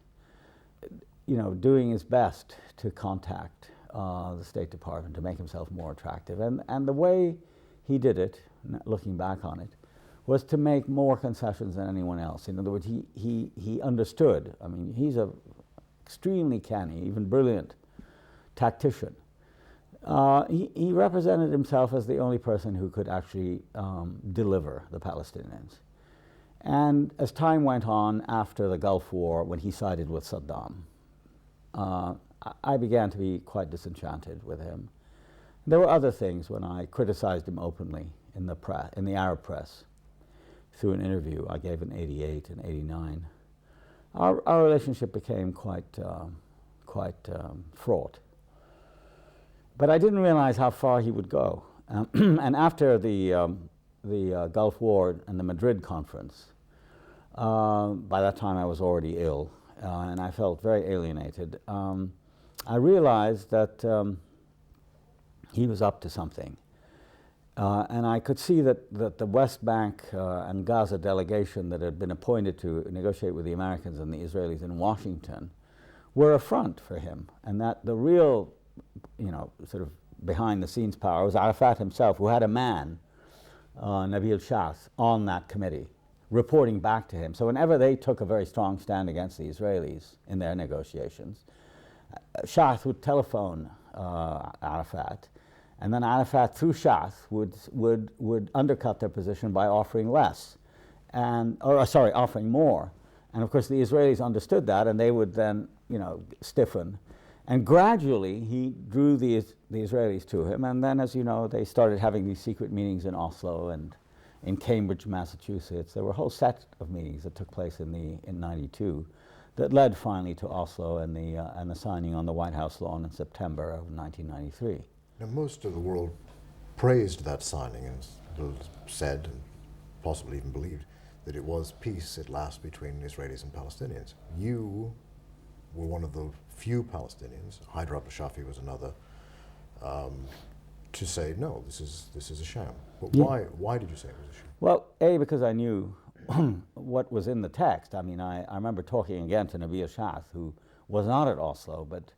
doing his best to contact the State Department to make himself more attractive. And the way he did it, looking back on it, was to make more concessions than anyone else. In other words, he understood. I mean, he's an extremely canny, even brilliant tactician. He represented himself as the only person who could actually deliver the Palestinians. And as time went on after the Gulf War, when he sided with Saddam, I began to be quite disenchanted with him. There were other things when I criticized him openly in the Arab press through an interview I gave in '88 and '89. Our relationship became quite fraught. But I didn't realize how far he would go. And after the Gulf War and the Madrid conference, by that time I was already ill, and I felt very alienated. I realized that he was up to something. And I could see that the West Bank and Gaza delegation that had been appointed to negotiate with the Americans and the Israelis in Washington were a front for him, and that the real sort of behind-the-scenes power was Arafat himself, who had a man, Nabil Shaath, on that committee, reporting back to him. So whenever they took a very strong stand against the Israelis in their negotiations, Shaath would telephone Arafat, and then Arafat, through Shaath, would undercut their position by offering less, offering more. And of course, the Israelis understood that, and they would then, stiffen. And gradually, he drew the Israelis to him, and then, as you know, they started having these secret meetings in Oslo and in Cambridge, Massachusetts. There were a whole set of meetings that took place in '92 that led finally to Oslo and the signing on the White House lawn in September of 1993. Now, most of the world praised that signing and said, and possibly even believed, that it was peace at last between Israelis and Palestinians. You were one of the few Palestinians, Haider al-Bashafi was another, to say, no, this is a sham. But why did you say it was a sham? Well, because I knew what was in the text. I mean, I remember talking again to Nabil Shaath, who was not at Oslo, but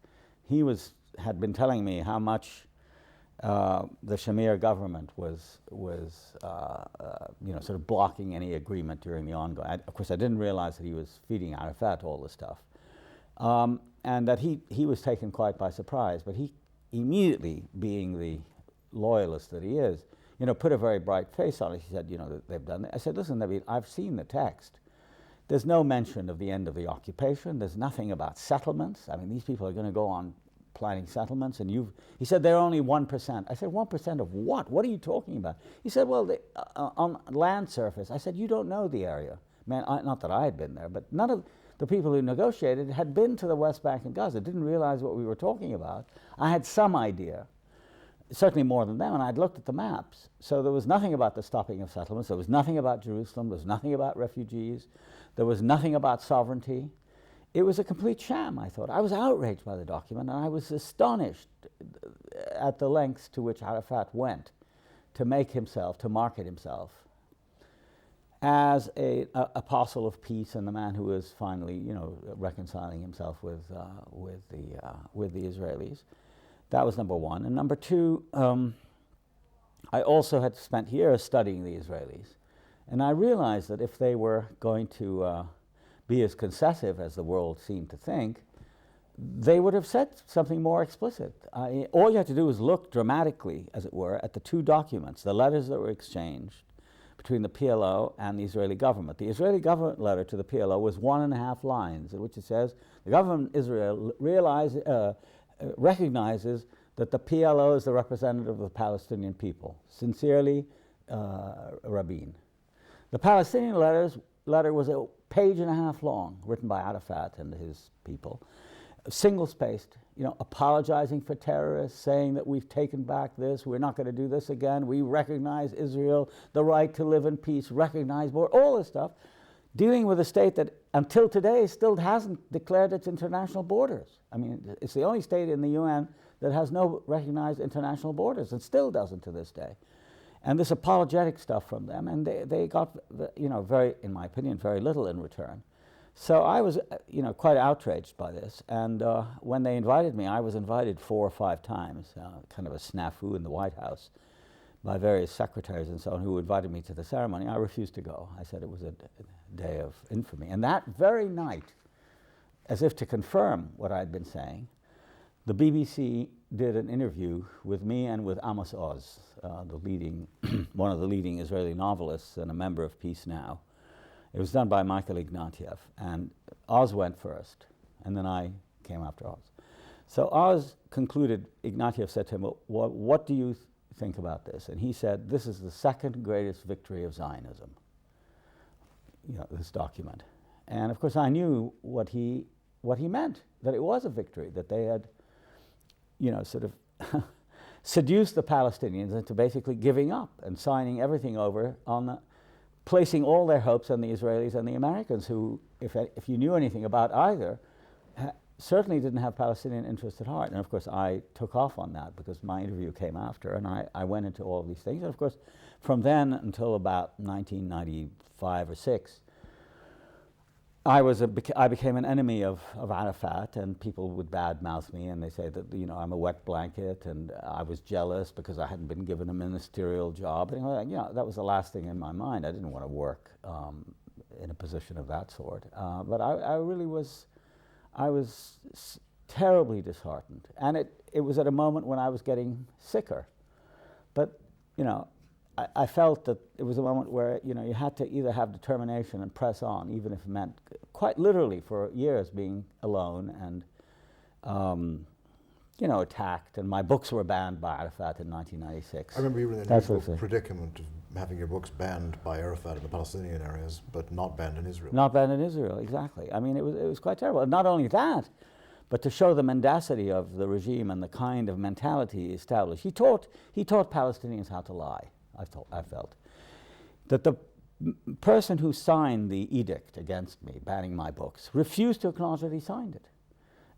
he had been telling me how much the Shamir government was sort of blocking any agreement during the ongoing. Of course, I didn't realize that he was feeding Arafat all this stuff. And that he was taken quite by surprise, but he immediately, being the loyalist that he is, put a very bright face on it. He said, that they've done that. I said, listen, Nabil, I've seen the text. There's no mention of the end of the occupation. There's nothing about settlements. I mean, these people are going to go on planning settlements, and he said they're only 1%. I said, 1% of what? What are you talking about? He said, well, on land surface. I said, you don't know the area. Man, not that I had been there, but none of the people who negotiated had been to the West Bank and Gaza, didn't realize what we were talking about. I had some idea, certainly more than them, and I'd looked at the maps. So there was nothing about the stopping of settlements, there was nothing about Jerusalem, there was nothing about refugees, there was nothing about sovereignty. It was a complete sham, I thought. I was outraged by the document, and I was astonished at the lengths to which Arafat went to market himself as an apostle of peace and the man who was finally, reconciling himself with the Israelis. That was number one. And number two, I also had spent years studying the Israelis, and I realized that if they were going to be as concessive as the world seemed to think, they would have said something more explicit. All you had to do was look dramatically, as it were, at the two documents, the letters that were exchanged between the PLO and the Israeli government. The Israeli government letter to the PLO was 1.5 lines, in which it says, the government of Israel recognizes that the PLO is the representative of the Palestinian people. Sincerely, Rabin. The Palestinian letter was 1.5 pages long, written by Arafat and his people, single-spaced, apologizing for terrorists, saying that we've taken back this, we're not going to do this again, we recognize Israel, the right to live in peace, recognize war, all this stuff, dealing with a state that until today still hasn't declared its international borders. I mean, it's the only state in the UN that has no recognized international borders and still doesn't to this day. And this apologetic stuff from them, and they got, very, in my opinion, very little in return. So I was, quite outraged by this. And when they invited me, I was invited 4 or 5 times, kind of a snafu in the White House, by various secretaries and so on who invited me to the ceremony. I refused to go. I said it was a day of infamy. And that very night, as if to confirm what I'd been saying, the BBC did an interview with me and with Amos Oz, one of the leading Israeli novelists and a member of Peace Now. It was done by Michael Ignatieff, and Oz went first, and then I came after Oz. So Oz concluded, Ignatieff said to him, well, what do you think about this? And he said, this is the second greatest victory of Zionism, this document. And of course I knew what he meant, that it was a victory, that they had, sort of seduced the Palestinians into basically giving up and signing everything over on placing all their hopes on the Israelis and the Americans, who, if you knew anything about either, certainly didn't have Palestinian interests at heart. And of course I took off on that because my interview came after, and I went into all of these things. And of course from then until about 1995 or 6, I became an enemy of Arafat, and people would badmouth me, and they say that I'm a wet blanket, and I was jealous because I hadn't been given a ministerial job. And that was the last thing in my mind. I didn't want to work in a position of that sort. But I really was. I was terribly disheartened, and it was at a moment when I was getting sicker. But I felt that it was a moment where you had to either have determination and press on, even if it meant quite literally for years being alone and attacked. And my books were banned by Arafat in 1996. I remember you were in the unusual predicament of having your books banned by Arafat in the Palestinian areas, but not banned in Israel. Not banned in Israel, exactly. I mean, it was quite terrible. And not only that, but to show the mendacity of the regime and the kind of mentality he established. He taught Palestinians how to lie. I felt that the person who signed the edict against me, banning my books, refused to acknowledge that he signed it.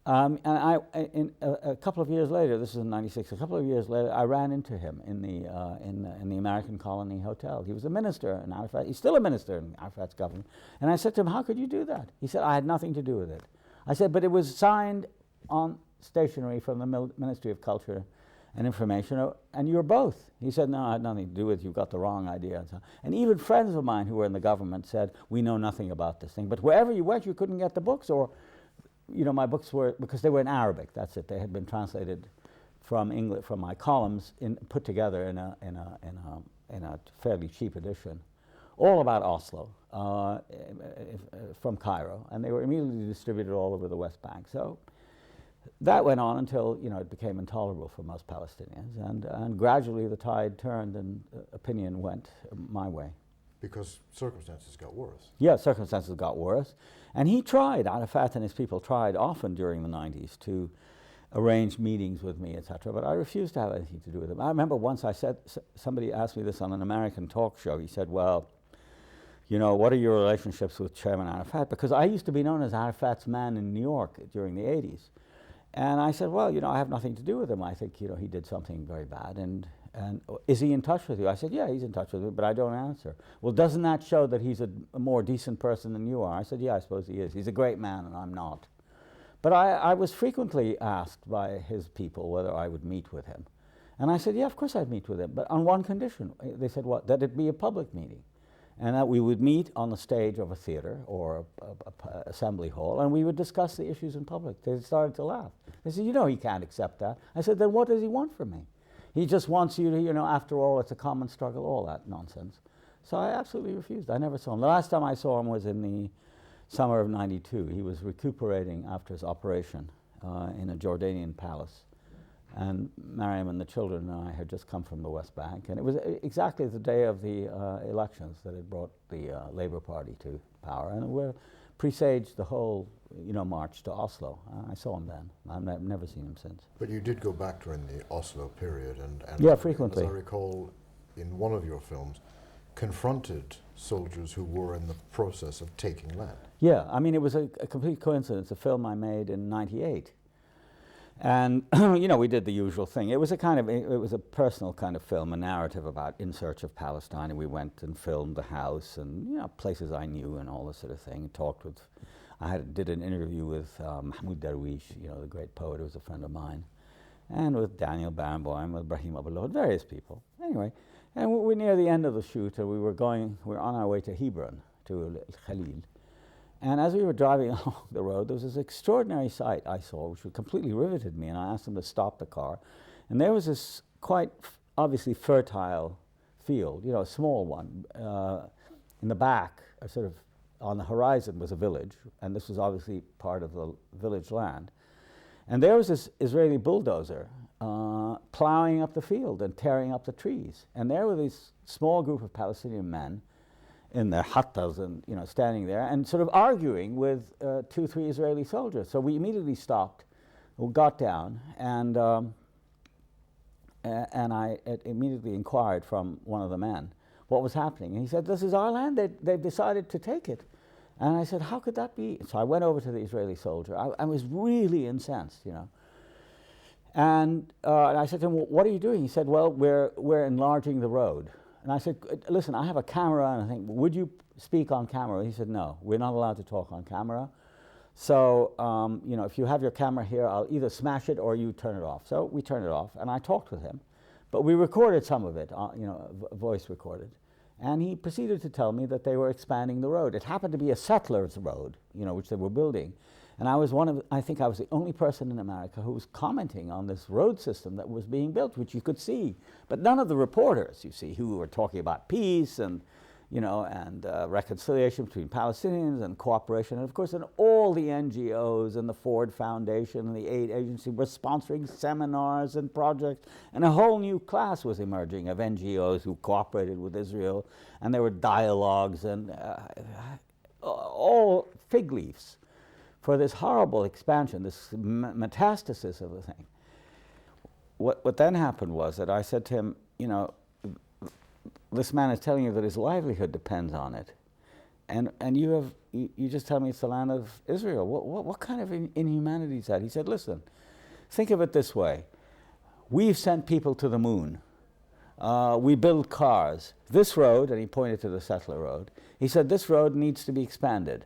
And a couple of years later, this is in '96. A couple of years later, I ran into him in the American Colony Hotel. He was a minister in Arafat. He's still a minister in Arafat's government. And I said to him, "How could you do that?" He said, "I had nothing to do with it." I said, "But it was signed on stationery from the Ministry of Culture and Information, and you're both." He said, "No, I had nothing to do with it. You've got the wrong idea." And even friends of mine who were in the government said, "We know nothing about this thing." But wherever you went, you couldn't get the books, or, my books were, because they were in Arabic. That's it. They had been translated from English, from my columns, put together in a fairly cheap edition, all about Oslo, from Cairo, and they were immediately distributed all over the West Bank. So that went on until it became intolerable for most Palestinians, and gradually the tide turned and opinion went my way. Because circumstances got worse. Yeah, circumstances got worse, and Arafat and his people tried often during the 90s to arrange meetings with me, etc., but I refused to have anything to do with them. I remember once somebody asked me this on an American talk show. He said, "Well, what are your relationships with Chairman Arafat?" Because I used to be known as Arafat's man in New York during the 80s. And I said, "Well, I have nothing to do with him. I think, he did something very bad. And is he in touch with you?" I said, "Yeah, he's in touch with me, but I don't answer." "Well, doesn't that show that he's a more decent person than you are?" I said, "Yeah, I suppose he is. He's a great man, and I'm not." But I was frequently asked by his people whether I would meet with him. And I said, "Yeah, of course I'd meet with him, but on one condition." They said, "What?" "That it be a public meeting, and that we would meet on the stage of a theater or a assembly hall, and we would discuss the issues in public." They started to laugh. They said, "He can't accept that." I said, "Then what does he want from me? He just wants you to, after all, it's a common struggle," all that nonsense. So I absolutely refused. I never saw him. The last time I saw him was in the summer of '92. He was recuperating after his operation in a Jordanian palace. And Mariam and the children and I had just come from the West Bank. And it was exactly the day of the elections that had brought the Labour Party to power. And we presaged the whole, march to Oslo. I saw him then. I've never seen him since. But you did go back during the Oslo period. And yeah, frequently. As I recall, in one of your films, confronted soldiers who were in the process of taking land. Yeah, I mean, it was a complete coincidence, a film I made in '98. And, you know, we did the usual thing. It was a personal kind of film, a narrative about in search of Palestine, and we went and filmed the house and, you know, places I knew and all this sort of thing, and talked with, did an interview with Mahmoud Darwish, you know, the great poet who was a friend of mine, and with Daniel Barenboim, with Brahim Abullah, various people. Anyway, and we're near the end of the shoot, and we were on our way to Hebron, to Khalil. And as we were driving along the road, there was this extraordinary sight I saw, which completely riveted me, and I asked them to stop the car. And there was this quite obviously fertile field, you know, a small one. In the back, sort of on the horizon, was a village, and this was obviously part of the village land. And there was this Israeli bulldozer plowing up the field and tearing up the trees. And there were this small group of Palestinian men in their hattas and, you know, standing there and sort of arguing with 2-3 Israeli soldiers. So we immediately stopped, we got down, and I immediately inquired from one of the men what was happening. And he said, "This is our land, they've decided to take it." And I said, "How could that be?" So I went over to the Israeli soldier. I was really incensed, you know. And I said to him, "Well, what are you doing?" He said, "Well, we're enlarging the road." And I said, "Listen, I have a camera," and I think, "Would you speak on camera?" He said, "No, we're not allowed to talk on camera. So, you know, if you have your camera here, I'll either smash it or you turn it off." So we turned it off, and I talked with him. But we recorded some of it, you know, voice recorded. And he proceeded to tell me that they were expanding the road. It happened to be a settler's road, you know, which they were building. And I think I was the only person in America who was commenting on this road system that was being built, which you could see. But none of the reporters, you see, who were talking about peace and, you know, and reconciliation between Palestinians and cooperation. And of course, and all the NGOs and the Ford Foundation and the aid agency were sponsoring seminars and projects. And a whole new class was emerging of NGOs who cooperated with Israel. And there were dialogues and all fig leaves for this horrible expansion, this metastasis of the thing. What then happened was that I said to him, you know, this man is telling you that his livelihood depends on it, and you just tell me it's the land of Israel. What kind of inhumanity is that? He said, "Listen, think of it this way. We've sent people to the moon. We build cars. This road," and he pointed to the settler road, he said, "this road needs to be expanded.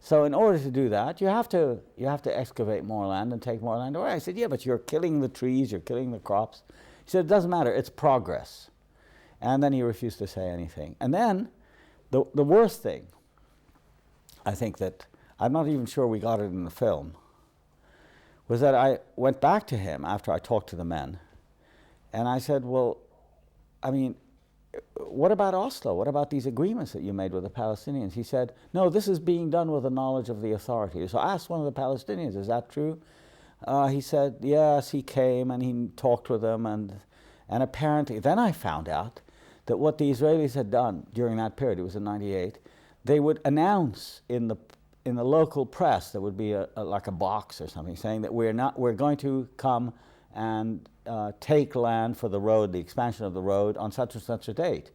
So in order to do that, you have to excavate more land and take more land away." I said, "Yeah, but you're killing the trees, you're killing the crops." He said, "It doesn't matter, it's progress." And then he refused to say anything. And then the worst thing, I think that, I'm not even sure we got it in the film, was that I went back to him after I talked to the men, and I said, "Well, I mean, what about Oslo? What about these agreements that you made with the Palestinians?" He said, "No, this is being done with the knowledge of the authorities." So I asked one of the Palestinians, "Is that true?" He said, "Yes, he came and he talked with them, and apparently," then I found out that what the Israelis had done during that period, it was in '98, they would announce in the local press, there would be like a box or something saying that we're going to come and take land for the road, the expansion of the road on such and such a date.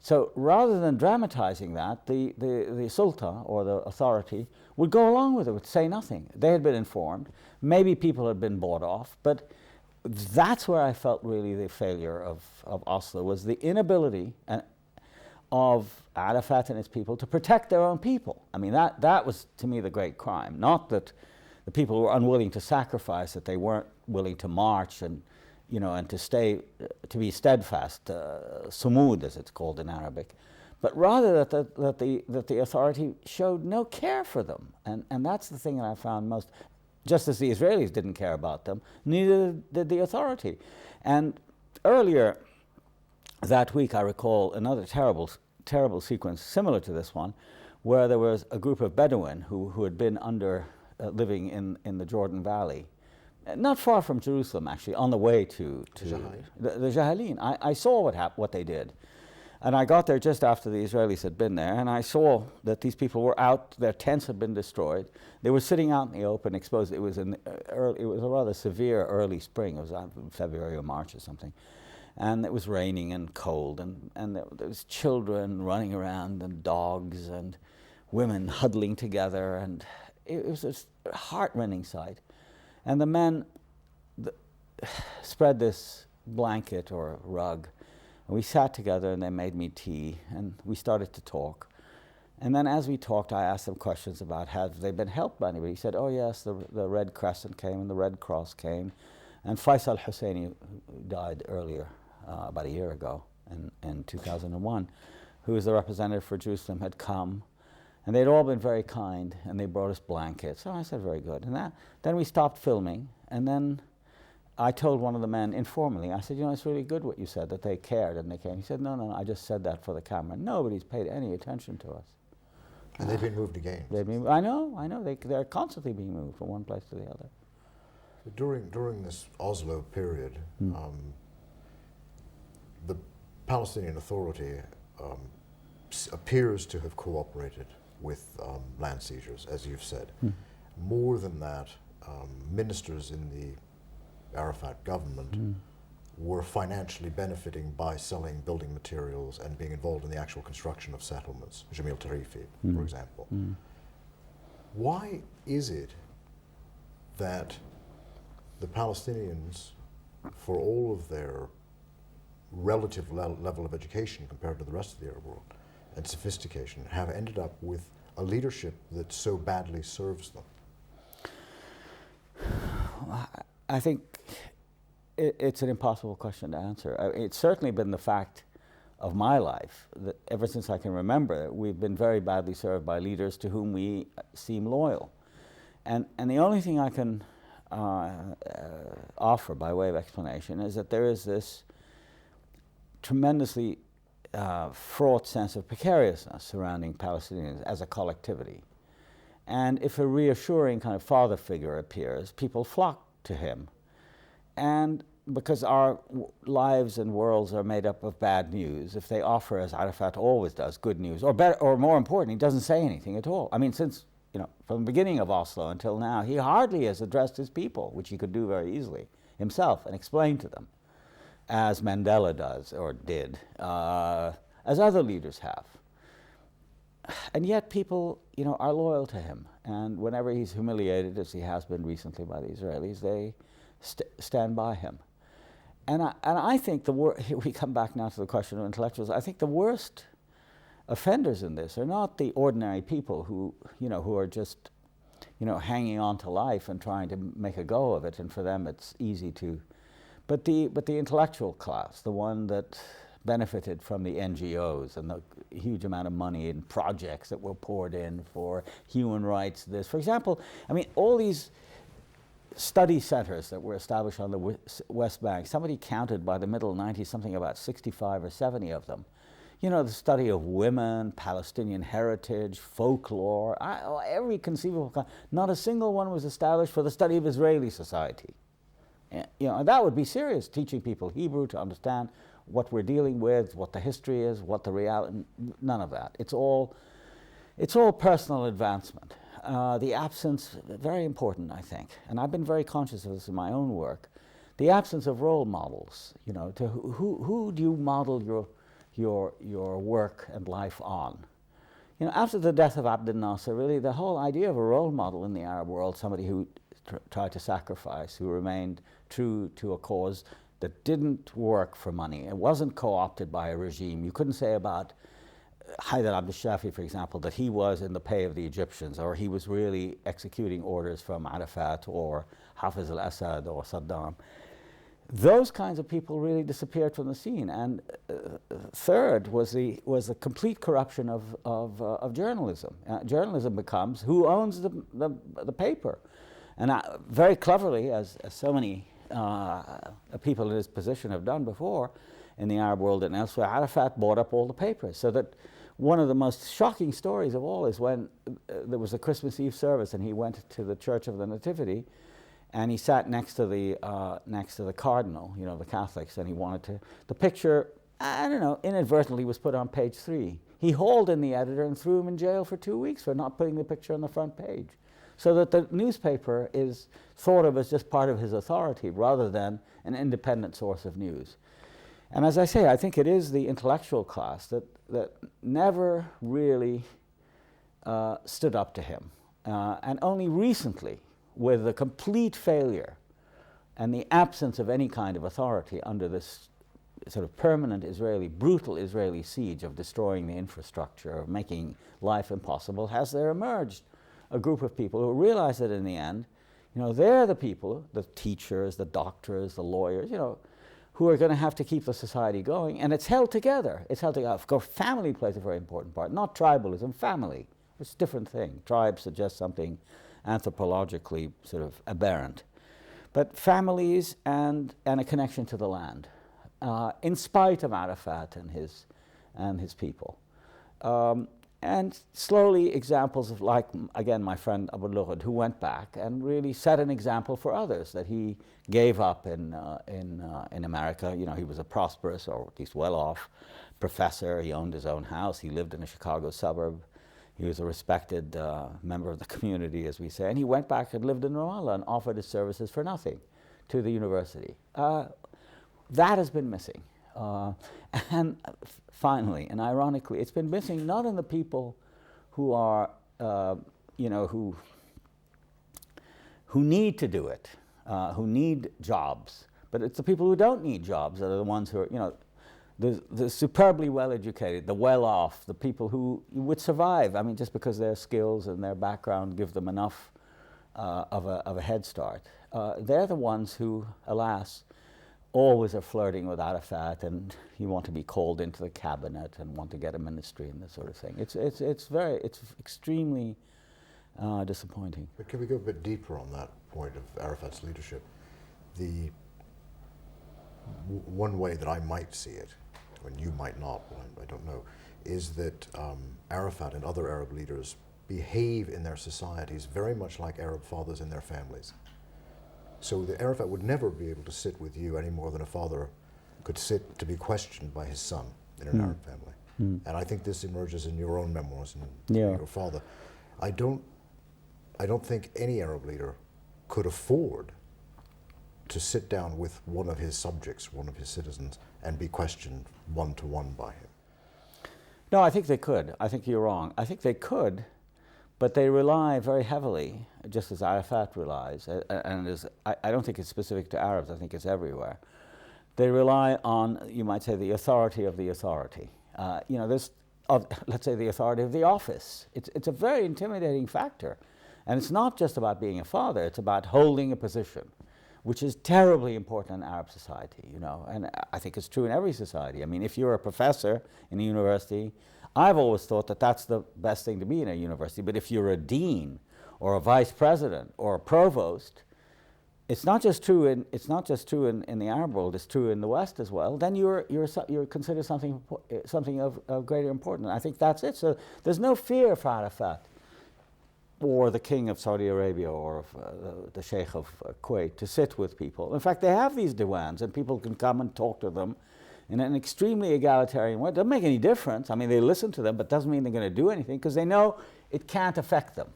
So rather than dramatizing that, the Sultan or the authority would go along with it, would say nothing. They had been informed. Maybe people had been bought off, but that's where I felt really the failure of Oslo, was the inability of Arafat and his people to protect their own people. I mean, that was to me the great crime. Not that the people were unwilling to sacrifice, that they weren't willing to march and, you know, and to be steadfast, sumud as it's called in Arabic, but rather that the authority showed no care for them, and that's the thing that I found most. Just as the Israelis didn't care about them, neither did the authority. And earlier that week, I recall another terrible sequence similar to this one, where there was a group of Bedouin who had been living in the Jordan Valley, not far from Jerusalem, actually, on the way to the Jahalin. I saw what they did. And I got there just after the Israelis had been there, and I saw that these people were out, their tents had been destroyed. They were sitting out in the open, exposed. It was a rather severe early spring. It was in February or March or something. And it was raining and cold, and there was children running around and dogs and women huddling together, and it was a heart-rending sight. And the men spread this blanket or rug, and we sat together and they made me tea, and we started to talk. And then as we talked, I asked them questions about have they been helped by anybody. He said, oh yes, the Red Crescent came and the Red Cross came. And Faisal Husseini, who died earlier, about a year ago, in 2001, who was the representative for Jerusalem, had come. And they'd all been very kind, and they brought us blankets. So I said, very good. And then we stopped filming, and then I told one of the men informally, I said, you know, it's really good what you said, that they cared and they came. He said, no, I just said that for the camera. Nobody's paid any attention to us. And they've been moved again. I know. They're constantly being moved from one place to the other. During this Oslo period, the Palestinian Authority appears to have cooperated with land seizures, as you've said. More than that, ministers in the Arafat government were financially benefiting by selling building materials and being involved in the actual construction of settlements, Jamil Tarifi, for example. Why is it that the Palestinians, for all of their relative level of education compared to the rest of the Arab world and sophistication, have ended up with a leadership that so badly serves them? I think it's an impossible question to answer. It's certainly been the fact of my life that ever since I can remember, we've been very badly served by leaders to whom we seem loyal. And the only thing I can offer by way of explanation is that there is this tremendously fraught sense of precariousness surrounding Palestinians as a collectivity. And if a reassuring kind of father figure appears, people flock to him. And because our lives and worlds are made up of bad news, if they offer, as Arafat always does, good news, or better, or more important, he doesn't say anything at all. I mean, since, you know, from the beginning of Oslo until now, he hardly has addressed his people, which he could do very easily himself and explain to them, as Mandela does, or did, as other leaders have. And yet people, you know, are loyal to him. And whenever he's humiliated, as he has been recently by the Israelis, they stand by him. And I think we come back now to the question of intellectuals. I think the worst offenders in this are not the ordinary people who are just, you know, hanging on to life and trying to make a go of it, and for them it's easy to, but the intellectual class, the one that benefited from the NGOs and the huge amount of money in projects that were poured in for human rights. This, for example, I mean, all these study centers that were established on the West Bank, somebody counted by the middle 90s something about 65 or 70 of them. You know, the study of women, Palestinian heritage, folklore, every conceivable kind. Not a single one was established for the study of Israeli society. You know, that would be serious, teaching people Hebrew to understand what we're dealing with, what the history is, what the reality, none of that. It's all personal advancement. The absence, very important, I think, and I've been very conscious of this in my own work, the absence of role models. You know, to who do you model your work and life on? You know, after the death of Abdel Nasser, really the whole idea of a role model in the Arab world, somebody who tried to sacrifice, who remained true to a cause that didn't work for money. It wasn't co-opted by a regime. You couldn't say about Haider Abdel-Shafi, for example, that he was in the pay of the Egyptians, or he was really executing orders from Arafat or Hafiz al-Assad or Saddam. Those kinds of people really disappeared from the scene. And third was the complete corruption of journalism. Journalism becomes who owns the paper. And very cleverly, as so many people in his position have done before in the Arab world and elsewhere, Arafat bought up all the papers. So that one of the most shocking stories of all is when there was a Christmas Eve service and he went to the Church of the Nativity and he sat next to the cardinal, you know, the Catholics, and he wanted to, the picture, I don't know, inadvertently was put on page 3. He hauled in the editor and threw him in jail for 2 weeks for not putting the picture on the front page. So that the newspaper is thought of as just part of his authority rather than an independent source of news. And as I say, I think it is the intellectual class that never really stood up to him. And only recently, with the complete failure and the absence of any kind of authority under this sort of permanent brutal Israeli siege of destroying the infrastructure, of making life impossible, has there emerged a group of people who realize that in the end, they're the people, the teachers, the doctors, the lawyers, who are going to have to keep the society going, and it's held together. It's held together. Of course, family plays a very important part, not tribalism, family. It's a different thing. Tribe suggests something anthropologically sort of aberrant. But families and a connection to the land, in spite of Arafat and his people. And slowly examples of, like, again, my friend Abu Lughod, who went back and really set an example for others that he gave up in America. He was a prosperous, or at least well-off professor. He owned his own house. He lived in a Chicago suburb. He was a respected member of the community, as we say. And he went back and lived in Ramallah and offered his services for nothing to the university. That has been missing. And finally, and ironically, it's been missing not in the people who are, who need to do it, who need jobs, but it's the people who don't need jobs that are the ones who are, the superbly well-educated, the well-off, the people who would survive. I mean, just because their skills and their background give them enough of a head start. They're the ones who, alas, always are flirting with Arafat, and you want to be called into the cabinet and want to get a ministry and this sort of thing. It's extremely disappointing. But can we go a bit deeper on that point of Arafat's leadership? The one way that I might see it, and you might not, I don't know, is that Arafat and other Arab leaders behave in their societies very much like Arab fathers in their families. So the Arafat would never be able to sit with you any more than a father could sit to be questioned by his son in an Arab family. And I think this emerges in your own memoirs and your father. I don't think any Arab leader could afford to sit down with one of his subjects, one of his citizens, and be questioned one-to-one by him. No, I think they could. I think you're wrong. I think they could, but they rely very heavily, just as Arafat relies, and I don't think it's specific to Arabs, I think it's everywhere. They rely on, you might say, the authority of the authority. Let's say the authority of the office. It's a very intimidating factor. And it's not just about being a father, it's about holding a position, which is terribly important in Arab society, and I think it's true in every society. I mean, if you're a professor in a university, I've always thought that that's the best thing to be in a university, but if you're a dean or a vice president or a provost, it's not just true in the Arab world, it's true in the West as well, then you're considered something of greater importance. I think that's it. So there's no fear for Arafat or the king of Saudi Arabia or of, the sheikh of Kuwait to sit with people. In fact, they have these diwans and people can come and talk to them in an extremely egalitarian way. It doesn't make any difference. I mean, they listen to them, but doesn't mean they're going to do anything because they know it can't affect them,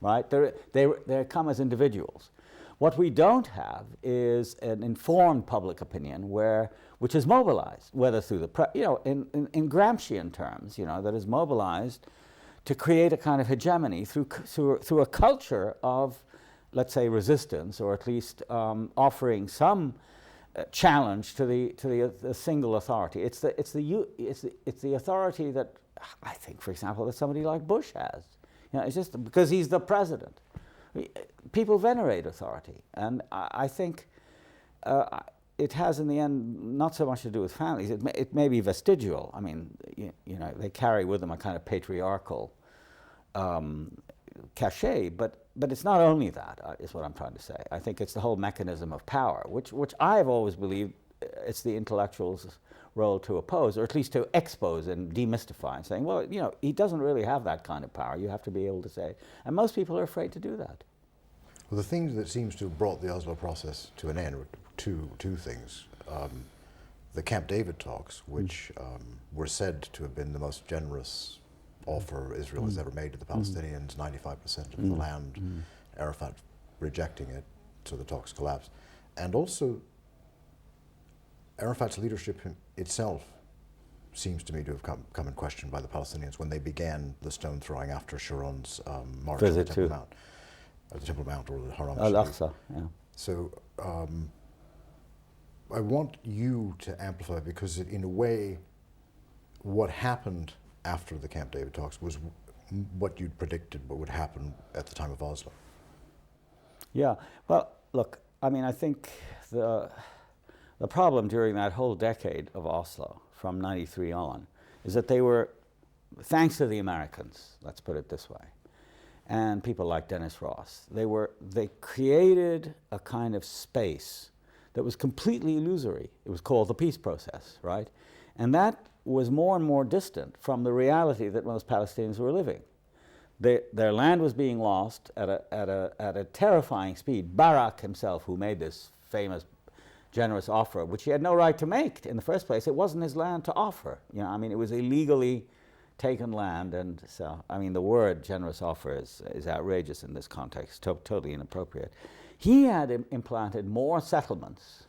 right? They come as individuals. What we don't have is an informed public opinion which is mobilized, whether through the in Gramscian terms, that is mobilized to create a kind of hegemony through a culture of, let's say, resistance, or at least offering some challenge to the single authority. It's the authority that I think, for example, that somebody like Bush has. It's just because he's the president. People venerate authority, and I think it has, in the end, not so much to do with families. It may be vestigial. I mean, they carry with them a kind of patriarchal cachet, but it's not only that, is what I'm trying to say. I think it's the whole mechanism of power, which I've always believed it's the intellectual's role to oppose, or at least to expose and demystify, and saying, well, he doesn't really have that kind of power. You have to be able to say, and most people are afraid to do that. Well, the thing that seems to have brought the Oslo process to an end were two things. The Camp David talks, which were said to have been the most generous offer Israel has ever made to the Palestinians, 95% of the land, Arafat rejecting it, so the talks collapsed. And also Arafat's leadership itself seems to me to have come in question by the Palestinians when they began the stone throwing after Sharon's march to the Temple Mount. The Temple Mount or the Haram Al-Aqsa, yeah. So I want you to amplify, because in a way what happened after the Camp David talks was what you'd predicted what would happen at the time of Oslo. Yeah, well, look, I mean, I think the problem during that whole decade of Oslo, from 93 on, is that they were, thanks to the Americans, let's put it this way, and people like Dennis Ross, they created a kind of space that was completely illusory. It was called the peace process, right? And that was more and more distant from the reality that most Palestinians were living. Their land was being lost at a terrifying speed. Barak himself, who made this famous generous offer, which he had no right to make in the first place, it wasn't his land to offer. You know, I mean, it was illegally taken land, and so, I mean, the word generous offer is outrageous in this context, totally inappropriate. He had implanted more settlements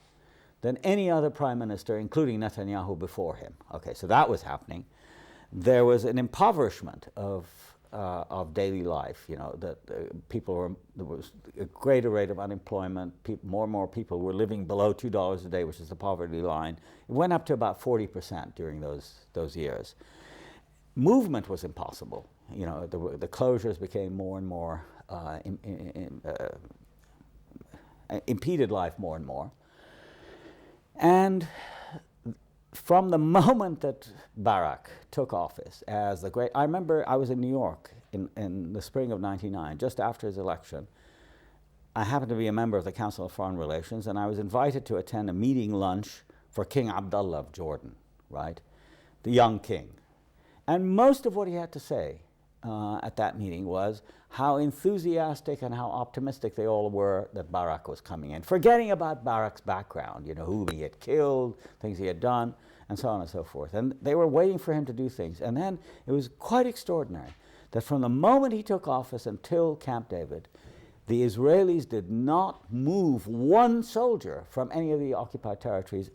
than any other prime minister, including Netanyahu before him. Okay, so that was happening. There was an impoverishment of daily life. You know, that there was a greater rate of unemployment. More and more people were living below $2 a day, which is the poverty line. It went up to about 40% during those years. Movement was impossible. You know, the closures became more and more impeded life more and more. And from the moment that Barak took office as the great, I remember I was in New York in the spring of '99, just after his election. I happened to be a member of the Council of Foreign Relations, and I was invited to attend a meeting lunch for King Abdullah of Jordan, right? The young king. And most of what he had to say at that meeting was how enthusiastic and how optimistic they all were that Barak was coming in, forgetting about Barak's background, you know, who he had killed, things he had done, and so on and so forth. And they were waiting for him to do things. And then it was quite extraordinary that from the moment he took office until Camp David, the Israelis did not move one soldier from any of the occupied territories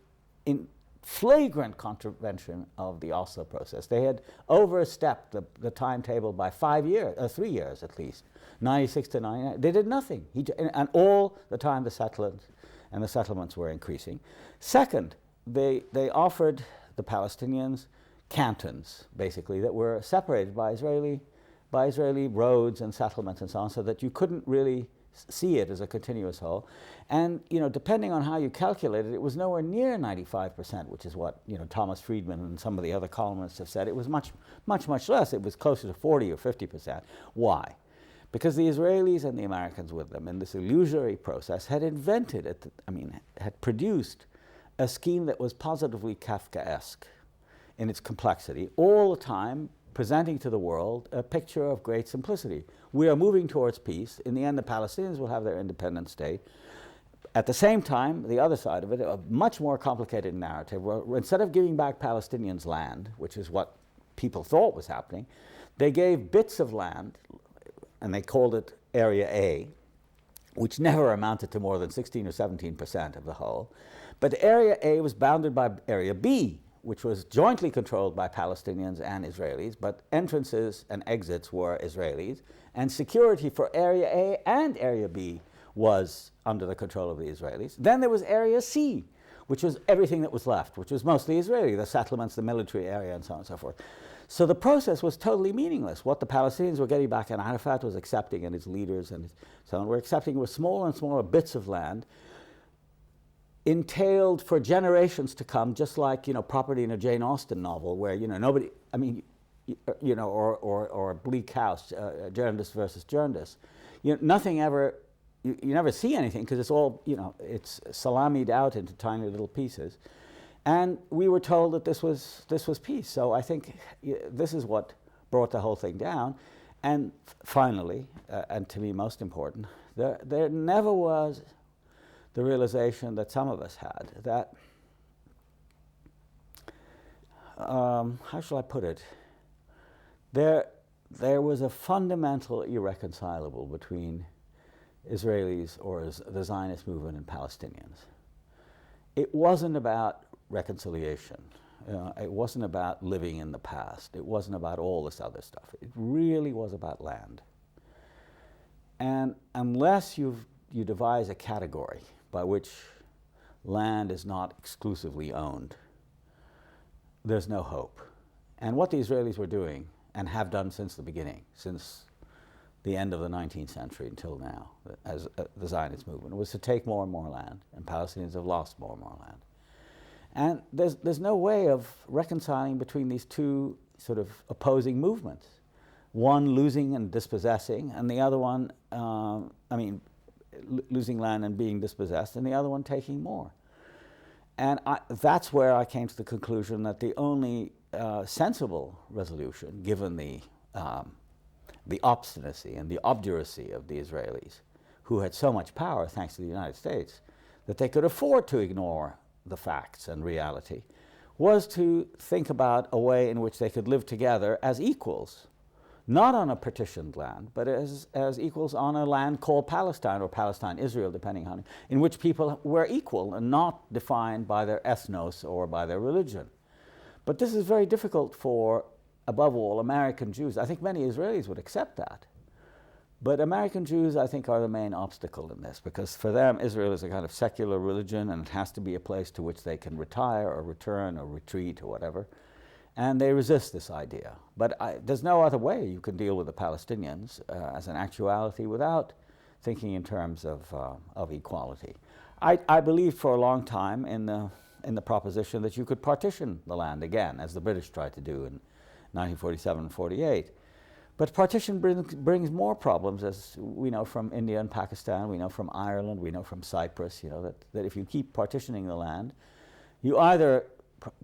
in flagrant contravention of the Oslo process. They had overstepped the timetable by 3 years at least, 96 to 99. They did nothing. And all the time the settlements were increasing. Second, they offered the Palestinians cantons, basically, that were separated by Israeli roads and settlements and so on, so that you couldn't really see it as a continuous whole. And, you know, depending on how you calculate it, it was nowhere near 95%, which is what, you know, Thomas Friedman and some of the other columnists have said. It was much, much, much less. It was closer to 40 or 50%. Why? Because the Israelis and the Americans with them in this illusory process had invented, had produced a scheme that was positively Kafkaesque in its complexity, all the time presenting to the world a picture of great simplicity. We are moving towards peace. In the end, the Palestinians will have their independent state. At the same time, the other side of it, a much more complicated narrative, where instead of giving back Palestinians land, which is what people thought was happening, they gave bits of land, and they called it Area A, which never amounted to more than 16 or 17% of the whole. But Area A was bounded by Area B, which was jointly controlled by Palestinians and Israelis, but entrances and exits were Israelis, and security for Area A and Area B was under the control of the Israelis. Then there was Area C, which was everything that was left, which was mostly Israeli, the settlements, the military area, and so on and so forth. So the process was totally meaningless. What the Palestinians were getting back, and Arafat was accepting, and his leaders and so on, were accepting were smaller and smaller bits of land, entailed for generations to come, just like, you know, property in a Jane Austen novel, where, you know, nobody, I mean, you know, or Bleak House, Journalist versus Journalist. You know, nothing ever, you never see anything, because it's all, you know, it's salamied out into tiny little pieces. And we were told that this was peace. So I think this is what brought the whole thing down. And finally, and to me most important, there never was the realization that some of us had, that, how shall I put it? There was a fundamental irreconcilable between Israelis or the Zionist movement and Palestinians. It wasn't about reconciliation. It wasn't about living in the past. It wasn't about all this other stuff. It really was about land. And unless you devise a category by which land is not exclusively owned, there's no hope. And what the Israelis were doing, and have done since the beginning, since the end of the 19th century until now, as the Zionist movement, was to take more and more land, and Palestinians have lost more and more land. And there's no way of reconciling between these two sort of opposing movements. One losing and dispossessing, and the other one, losing land and being dispossessed, and the other one taking more. And that's where I came to the conclusion that the only sensible resolution, given the obstinacy and the obduracy of the Israelis, who had so much power thanks to the United States, that they could afford to ignore the facts and reality, was to think about a way in which they could live together as equals, not on a partitioned land, but as equals on a land called Palestine, or Palestine-Israel, depending on it, in which people were equal and not defined by their ethnos or by their religion. But this is very difficult for, above all, American Jews. I think many Israelis would accept that. But American Jews, I think, are the main obstacle in this, because for them, Israel is a kind of secular religion, and it has to be a place to which they can retire or return or retreat or whatever. And they resist this idea. But there's no other way you can deal with the Palestinians as an actuality without thinking in terms of equality. I believed for a long time in the proposition that you could partition the land again, as the British tried to do in 1947 and 48. But partition brings more problems, as we know from India and Pakistan, we know from Ireland, we know from Cyprus, that if you keep partitioning the land, you either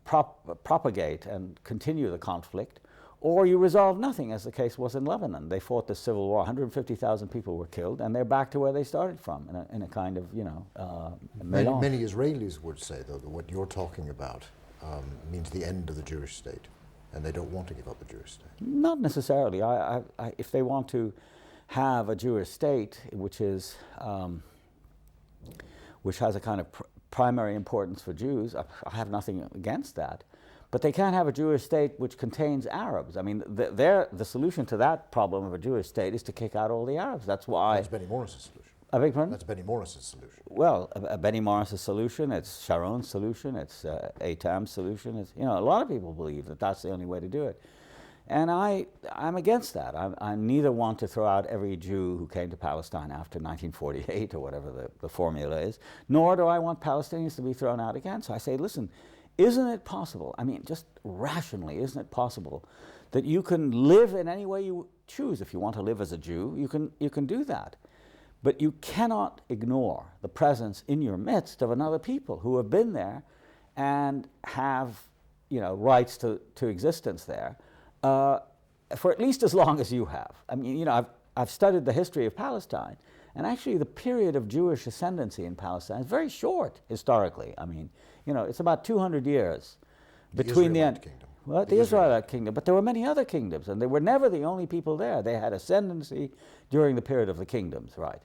propagate and continue the conflict, or you resolve nothing, as the case was in Lebanon. They fought the civil war, 150,000 people were killed, and they're back to where they started from, in a kind of, Many Israelis would say, though, that what you're talking about means the end of the Jewish state, and they don't want to give up the Jewish state. Not necessarily. If they want to have a Jewish state, which has a kind of primary importance for Jews, I have nothing against that. But they can't have a Jewish state which contains Arabs. I mean, the solution to that problem of a Jewish state is to kick out all the Arabs. That's why... That's Benny Morris's solution. I beg your pardon? That's Benny Morris's solution. Well, Benny Morris's solution, it's Sharon's solution, it's Eitam's solution. It's, a lot of people believe that that's the only way to do it. And I'm against that. I neither want to throw out every Jew who came to Palestine after 1948 or whatever the formula is, nor do I want Palestinians to be thrown out again. So I say, listen, isn't it possible, just rationally, isn't it possible that you can live in any way you choose? If you want to live as a Jew, you can do that. But you cannot ignore the presence in your midst of another people who have been there and have, rights to existence there for at least as long as you have. I've studied the history of Palestine, and actually the period of Jewish ascendancy in Palestine is very short historically. It's about 200 years between the end. Kingdom. Well, the Israelite kingdom, but there were many other kingdoms, and they were never the only people there. They had ascendancy during the period of the kingdoms, right?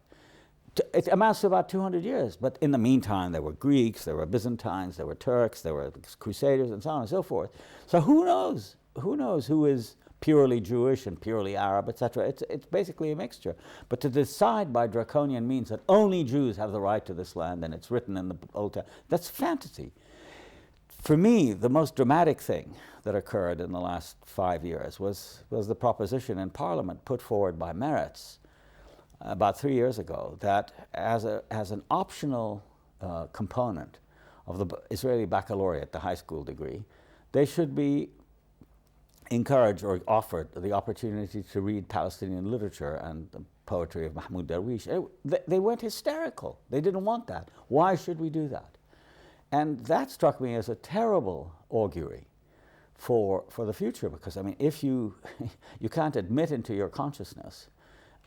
It amounts to about 200 years, but in the meantime, there were Greeks, there were Byzantines, there were Turks, there were Crusaders, and so on and so forth. So who knows? Who knows who is purely Jewish and purely Arab, etc.? It's basically a mixture. But to decide by draconian means that only Jews have the right to this land, and it's written in the Old Testament, that's fantasy. For me, the most dramatic thing that occurred in the last 5 years was the proposition in Parliament put forward by Meretz about 3 years ago, that as an optional component of the Israeli baccalaureate, the high school degree, they should be encouraged or offered the opportunity to read Palestinian literature and the poetry of Mahmoud Darwish. They went hysterical. They didn't want that. Why should we do that? And that struck me as a terrible augury for the future, because if you can't admit into your consciousness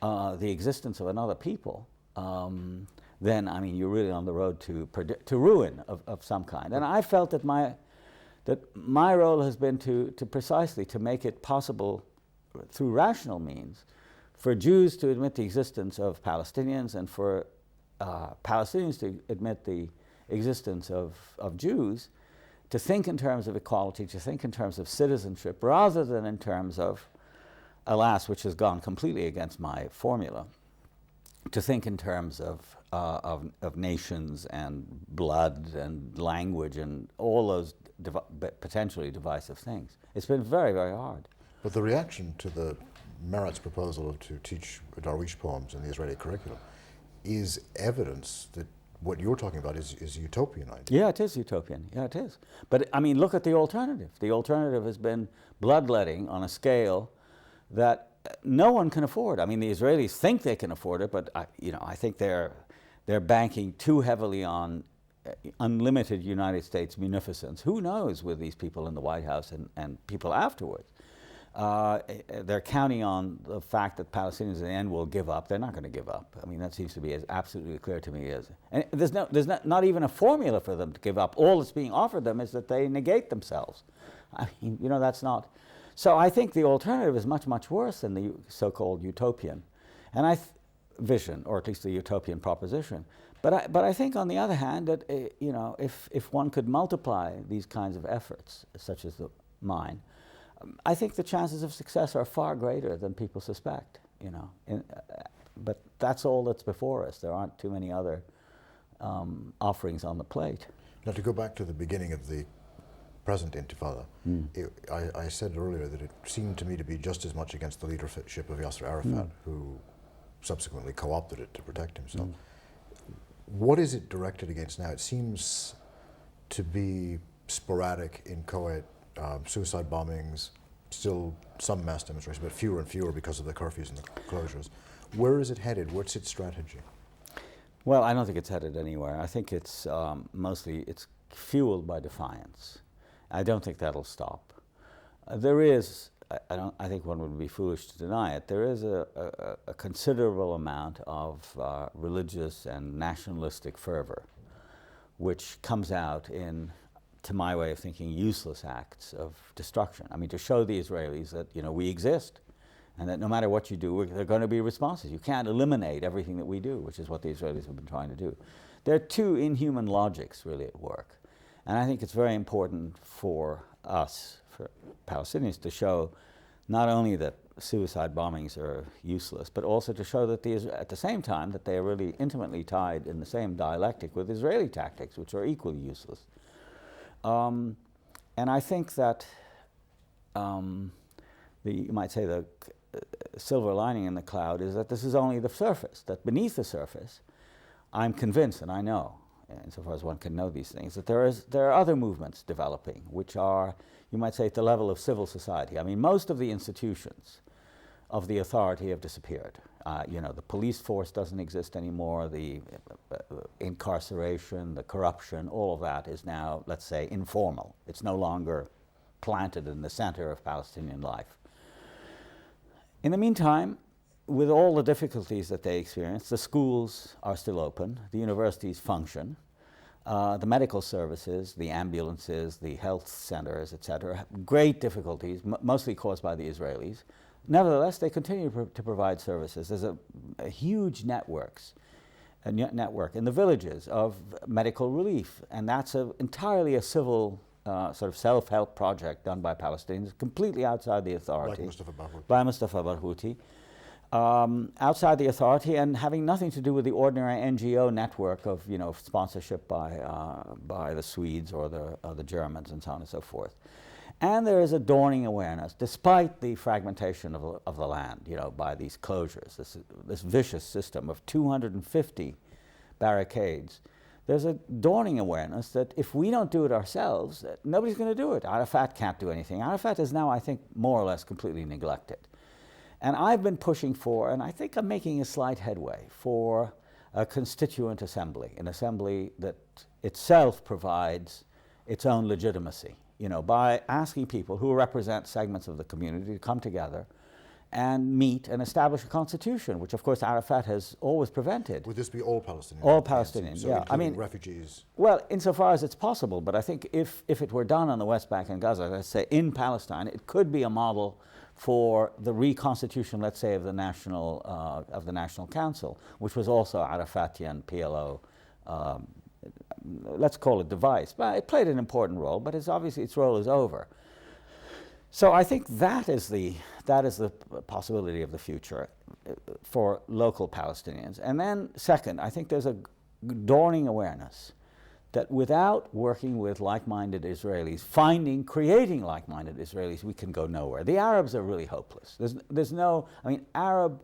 the existence of another people, then you're really on the road to ruin of some kind. And I felt that my role has been to precisely to make it possible through rational means for Jews to admit the existence of Palestinians, and for Palestinians to admit the existence of Jews, to think in terms of equality, to think in terms of citizenship, rather than in terms of, alas, which has gone completely against my formula, to think in terms of nations and blood and language and all those potentially divisive things. It's been very, very hard. But the reaction to the Meret's proposal to teach Darwish poems in the Israeli curriculum is evidence that what you're talking about is a utopian idea. Yeah, it is utopian. Yeah, it is. But I mean, look at the alternative. The alternative has been bloodletting on a scale that no one can afford. I mean, the Israelis think they can afford it, but I think they're banking too heavily on unlimited United States munificence. Who knows with these people in the White House and people afterwards? They're counting on the fact that Palestinians in the end will give up. They're not going to give up. I mean, that seems to be as absolutely clear to me as. And there's not even a formula for them to give up. All that's being offered them is that they negate themselves. I mean, that's not. So I think the alternative is much, much worse than the so-called utopian, and vision, or at least the utopian proposition. But I think, on the other hand, that if one could multiply these kinds of efforts, such as mine, I think the chances of success are far greater than people suspect. But that's all that's before us. There aren't too many other offerings on the plate. Now, to go back to the beginning of the present Intifada, I said earlier that it seemed to me to be just as much against the leadership of Yasser Arafat, who subsequently co-opted it to protect himself. What is it directed against now? It seems to be sporadic, inchoate, suicide bombings, still some mass demonstrations, but fewer and fewer because of the curfews and the closures. Where is it headed? What's its strategy? Well, I don't think it's headed anywhere. I think it's mostly fueled by defiance. I don't think that'll stop. There is, I think one would be foolish to deny it, there is a considerable amount of religious and nationalistic fervor, which comes out in, to my way of thinking, useless acts of destruction. I mean, to show the Israelis that, we exist, and that no matter what you do, there are going to be responses. You can't eliminate everything that we do, which is what the Israelis have been trying to do. There are two inhuman logics really at work. And I think it's very important for us, for Palestinians, to show not only that suicide bombings are useless, but also to show that at the same time that they are really intimately tied in the same dialectic with Israeli tactics, which are equally useless. And I think that you might say the silver lining in the cloud is that this is only the surface, that beneath the surface, I'm convinced, and I know, insofar as one can know these things, that there are other movements developing, which are, you might say, at the level of civil society. I mean, most of the institutions of the authority have disappeared. The police force doesn't exist anymore, the incarceration, the corruption, all of that is now, let's say, informal. It's no longer planted in the center of Palestinian life. In the meantime, with all the difficulties that they experience, the schools are still open, the universities function, the medical services, the ambulances, the health centers, etc., great difficulties, mostly caused by the Israelis. Nevertheless, they continue to provide services. There's a huge network in the villages of medical relief, and that's entirely a civil sort of self-help project done by Palestinians, completely outside the authority. By Mustafa Barghouti. Outside the authority and having nothing to do with the ordinary NGO network of sponsorship by the Swedes or the Germans and so on and so forth. And there is a dawning awareness, despite the fragmentation of the land, by these closures, this vicious system of 250 barricades. There's a dawning awareness that if we don't do it ourselves, nobody's going to do it. Arafat can't do anything. Arafat is now, I think, more or less completely neglected. And I've been pushing for, and I think I'm making a slight headway, for a constituent assembly, an assembly that itself provides its own legitimacy, by asking people who represent segments of the community to come together and meet and establish a constitution, which of course Arafat has always prevented. Would this be all Palestinians? All Palestinians, so yeah. I mean, refugees? Well, insofar as it's possible, but I think if it were done on the West Bank and Gaza, let's say in Palestine, it could be a model for the reconstitution, let's say, of the National Council, which was also Arafatian PLO let's call it device. But it played an important role, but obviously its role is over. So I think that is the possibility of the future for local Palestinians. And then second, I think there's a dawning awareness that without working with like-minded Israelis, creating like-minded Israelis, we can go nowhere. The Arabs are really hopeless. There's no, I mean, Arab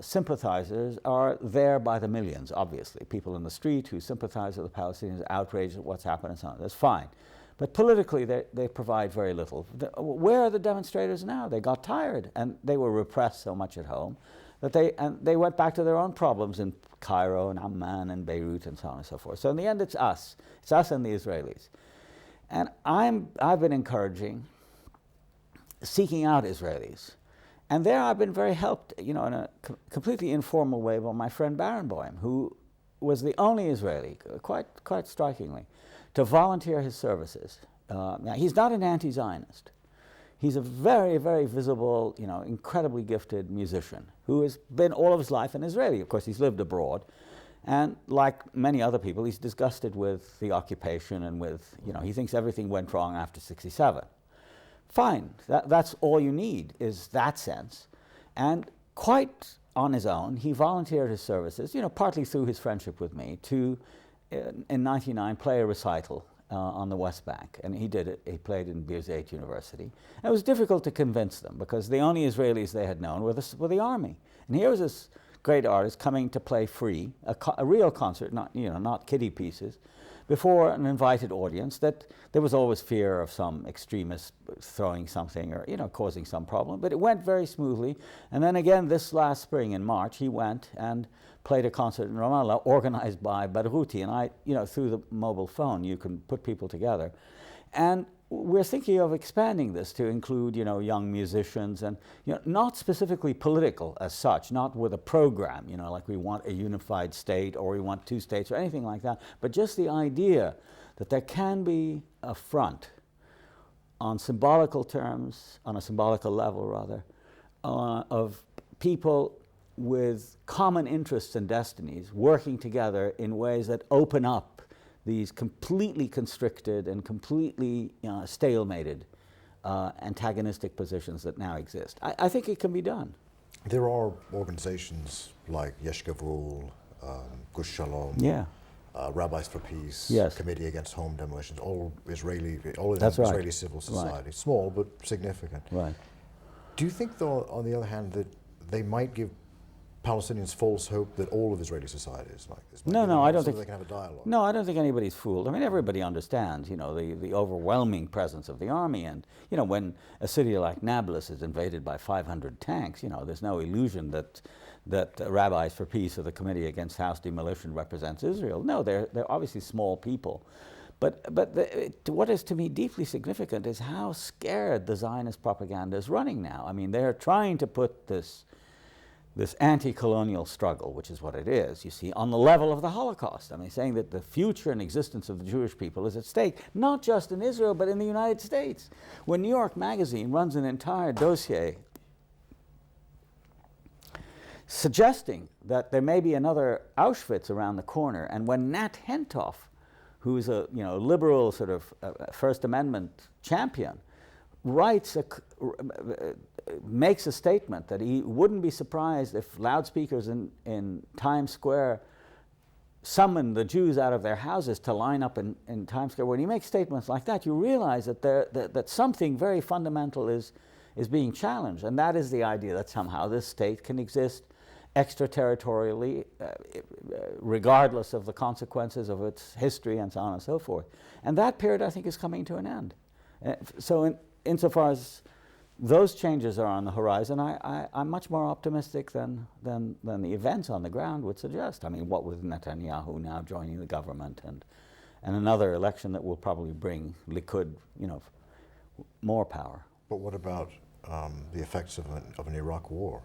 sympathizers are there by the millions, obviously. People in the street who sympathize with the Palestinians, outraged at what's happened and so on. That's fine. But politically, they provide very little. Where are the demonstrators now? They got tired, and they were repressed so much at home that they went back to their own problems in Cairo and Amman and Beirut and so on and so forth. So in the end, it's us. It's us and the Israelis. And I've been encouraging, seeking out Israelis. And there I've been very helped, in a completely informal way by my friend Barenboim, who was the only Israeli, quite strikingly, to volunteer his services. Now, he's not an anti-Zionist. He's a very, very visible, incredibly gifted musician who has been all of his life an Israeli. Of course, he's lived abroad. And like many other people, he's disgusted with the occupation and with, he thinks everything went wrong after '67. Fine, that's all you need, is that sense. And quite on his own, he volunteered his services, partly through his friendship with me, to, in '99, play a recital on the West Bank. And he did it. He played in Birzeit University. And it was difficult to convince them, because the only Israelis they had known were the army. And here was this great artist coming to play free, a real concert, not kiddie pieces, before an invited audience. That there was always fear of some extremist throwing something or causing some problem, but it went very smoothly. And then again this last spring in March, he went and played a concert in Ramallah organized by Badruti, and I through the mobile phone you can put people together. And we're thinking of expanding this to include, young musicians, and not specifically political as such, not with a program, like we want a unified state or we want two states or anything like that, but just the idea that there can be a front on symbolical terms, on a symbolical level rather, of people with common interests and destinies working together in ways that open up these completely constricted and completely stalemated antagonistic positions that now exist. I think it can be done. There are organizations like Yesh Gavul, Gush Shalom, Rabbis for Peace, yes. Committee Against Home Demolitions, all Israeli civil society, right. Small but significant. Right. Do you think, though, on the other hand, that they might give Palestinians false hope that all of Israeli society is like this? No, I don't think they can have a dialogue. No, I don't think anybody's fooled. I mean, everybody understands, the overwhelming presence of the army, and when a city like Nablus is invaded by 500 tanks, there's no illusion that Rabbis for Peace or the Committee Against House Demolition represents Israel. No, they're obviously small people. But what is to me deeply significant is how scared the Zionist propaganda is running now. I mean, they're trying to put this anti-colonial struggle, which is what it is, on the level of the Holocaust. I mean, saying that the future and existence of the Jewish people is at stake, not just in Israel, but in the United States. When New York Magazine runs an entire dossier suggesting that there may be another Auschwitz around the corner, and when Nat Hentoff, who's a liberal sort of First Amendment champion, makes a statement that he wouldn't be surprised if loudspeakers in Times Square summoned the Jews out of their houses to line up in Times Square. When he makes statements like that, you realize that something very fundamental is being challenged, and that is the idea that somehow this state can exist extraterritorially, regardless of the consequences of its history and so on and so forth. And that period, I think, is coming to an end. So insofar as those changes are on the horizon, I'm much more optimistic than the events on the ground would suggest. I mean, what with Netanyahu now joining the government and another election that will probably bring Likud, more power. But what about the effects of an Iraq war?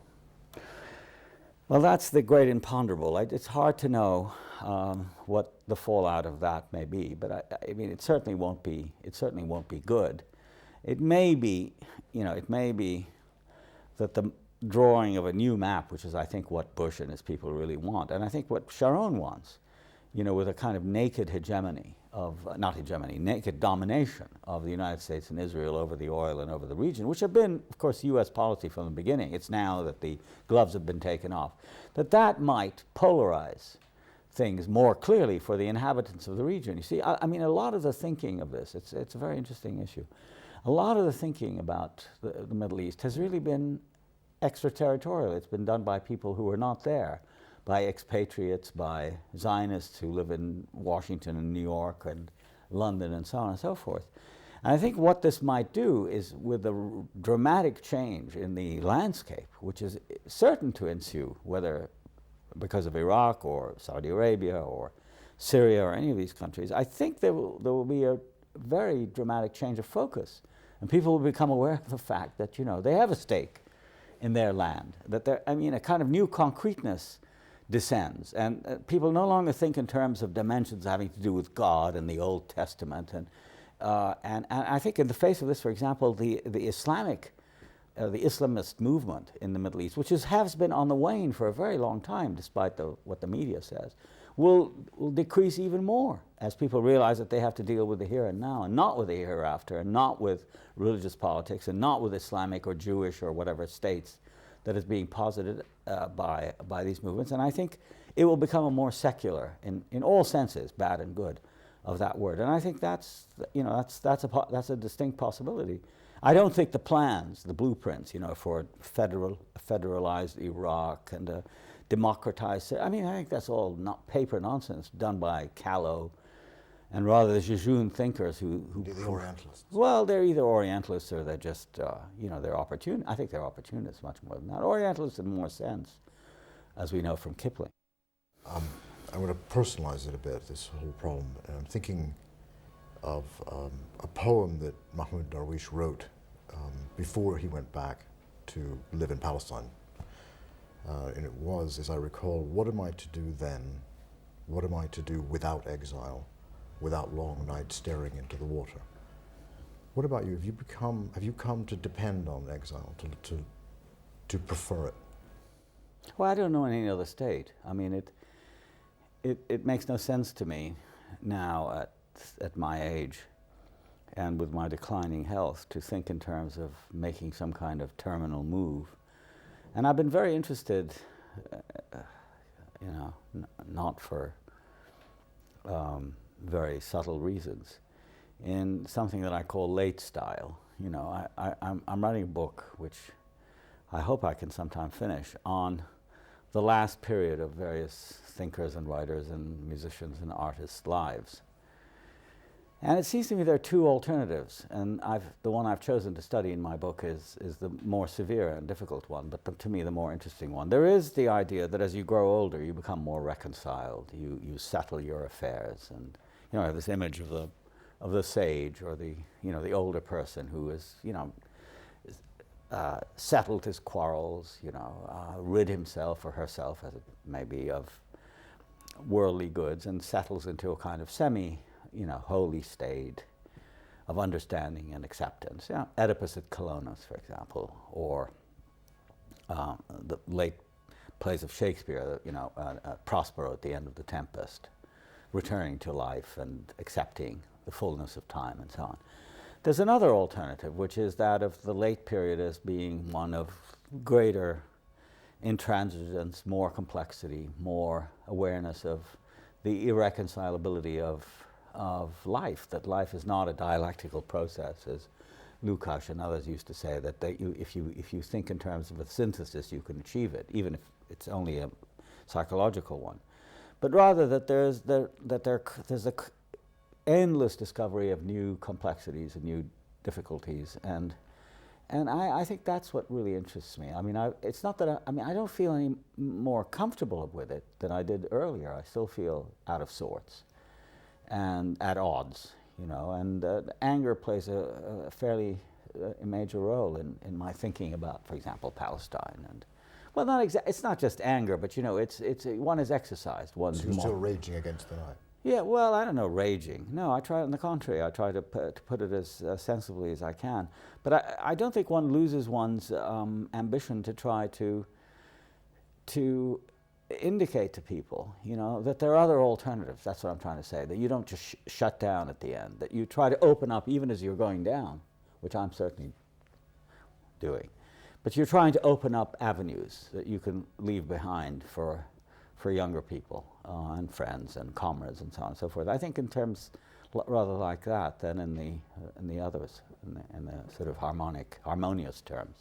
Well, that's the great imponderable. It's hard to know what the fallout of that may be, but I mean, it certainly won't be good. It may be, that the drawing of a new map, which is, I think, what Bush and his people really want, and I think what Sharon wants, with a kind of naked hegemony of, not hegemony, naked domination of the United States and Israel over the oil and over the region, which have been, of course, U.S. policy from the beginning. It's now that the gloves have been taken off. That might polarize things more clearly for the inhabitants of the region. You see, I mean, a lot of the thinking of this, it's a very interesting issue. A lot of the thinking about the Middle East has really been extraterritorial. It's been done by people who were not there, by expatriates, by Zionists who live in Washington and New York and London and so on and so forth. And I think what this might do is, with a dramatic change in the landscape, which is certain to ensue, whether because of Iraq or Saudi Arabia or Syria or any of these countries, I think there will be a very dramatic change of focus. And people will become aware of the fact that, they have a stake in their land, that a kind of new concreteness descends. And people no longer think in terms of dimensions having to do with God and the Old Testament. And I think in the face of this, for example, the Islamist movement in the Middle East, which has been on the wane for a very long time, despite what the media says, will decrease even more as people realize that they have to deal with the here and now, and not with the hereafter, and not with religious politics, and not with Islamic or Jewish or whatever states that is being posited by these movements. And I think it will become a more secular, in all senses, bad and good, of that word. And I think that's a distinct possibility. I don't think the plans, the blueprints, for federalized Iraq and a democratized, I think that's all not paper nonsense done by callow and rather the jejune thinkers who the Orientalists. Well, they're either Orientalists or they're just, they're opportun. I think they're opportunists much more than that. Orientalists in more sense, as we know from Kipling. I'm going to personalize it a bit, this whole problem. And I'm thinking of a poem that Mahmoud Darwish wrote before he went back to live in Palestine. And it was, as I recall, what am I to do then? What am I to do without exile, without long nights staring into the water? What about you? Have you come to depend on exile, to prefer it? Well, I don't know in any other state. It makes no sense to me now at my age and with my declining health to think in terms of making some kind of terminal move. And I've been very interested, not for very subtle reasons, in something that I call late style. I'm writing a book, which I hope I can sometime finish, on the last period of various thinkers and writers and musicians and artists' lives. And it seems to me there are two alternatives, and the one I've chosen to study in my book is the more severe and difficult one, but to me the more interesting one. There is the idea that as you grow older, you become more reconciled, you settle your affairs, and I have this image of the sage or the older person who is settled his quarrels, rid himself or herself, as it may be, of worldly goods, and settles into a kind of holy state of understanding and acceptance. Oedipus at Colonus, for example, or the late plays of Shakespeare, Prospero at the end of The Tempest, returning to life and accepting the fullness of time and so on. There's another alternative, which is that of the late period as being one of greater intransigence, more complexity, more awareness of the irreconcilability of life, that life is not a dialectical process, as Lukács and others used to say, that if you think in terms of a synthesis, you can achieve it, even if it's only a psychological one. But rather that there's a endless discovery of new complexities and new difficulties, and I think that's what really interests me. It's not that I don't feel any more comfortable with it than I did earlier. I still feel out of sorts and at odds, and anger plays a fairly major role in my thinking about, for example, Palestine. And well, it's not just anger, but it's one is exercised. One's so you're still raging against the night. Yeah, well, I don't know, raging. No, I try, on the contrary, I try to put it as sensibly as I can. But I don't think one loses one's ambition to try to indicate to people, you know, that there are other alternatives. That's what I'm trying to say, that you don't just shut down at the end, that you try to open up even as you're going down, which I'm certainly doing. But you're trying to open up avenues that you can leave behind for younger people and friends and comrades and so on and so forth. I think in terms rather like that than in the others, in the sort of harmonious terms.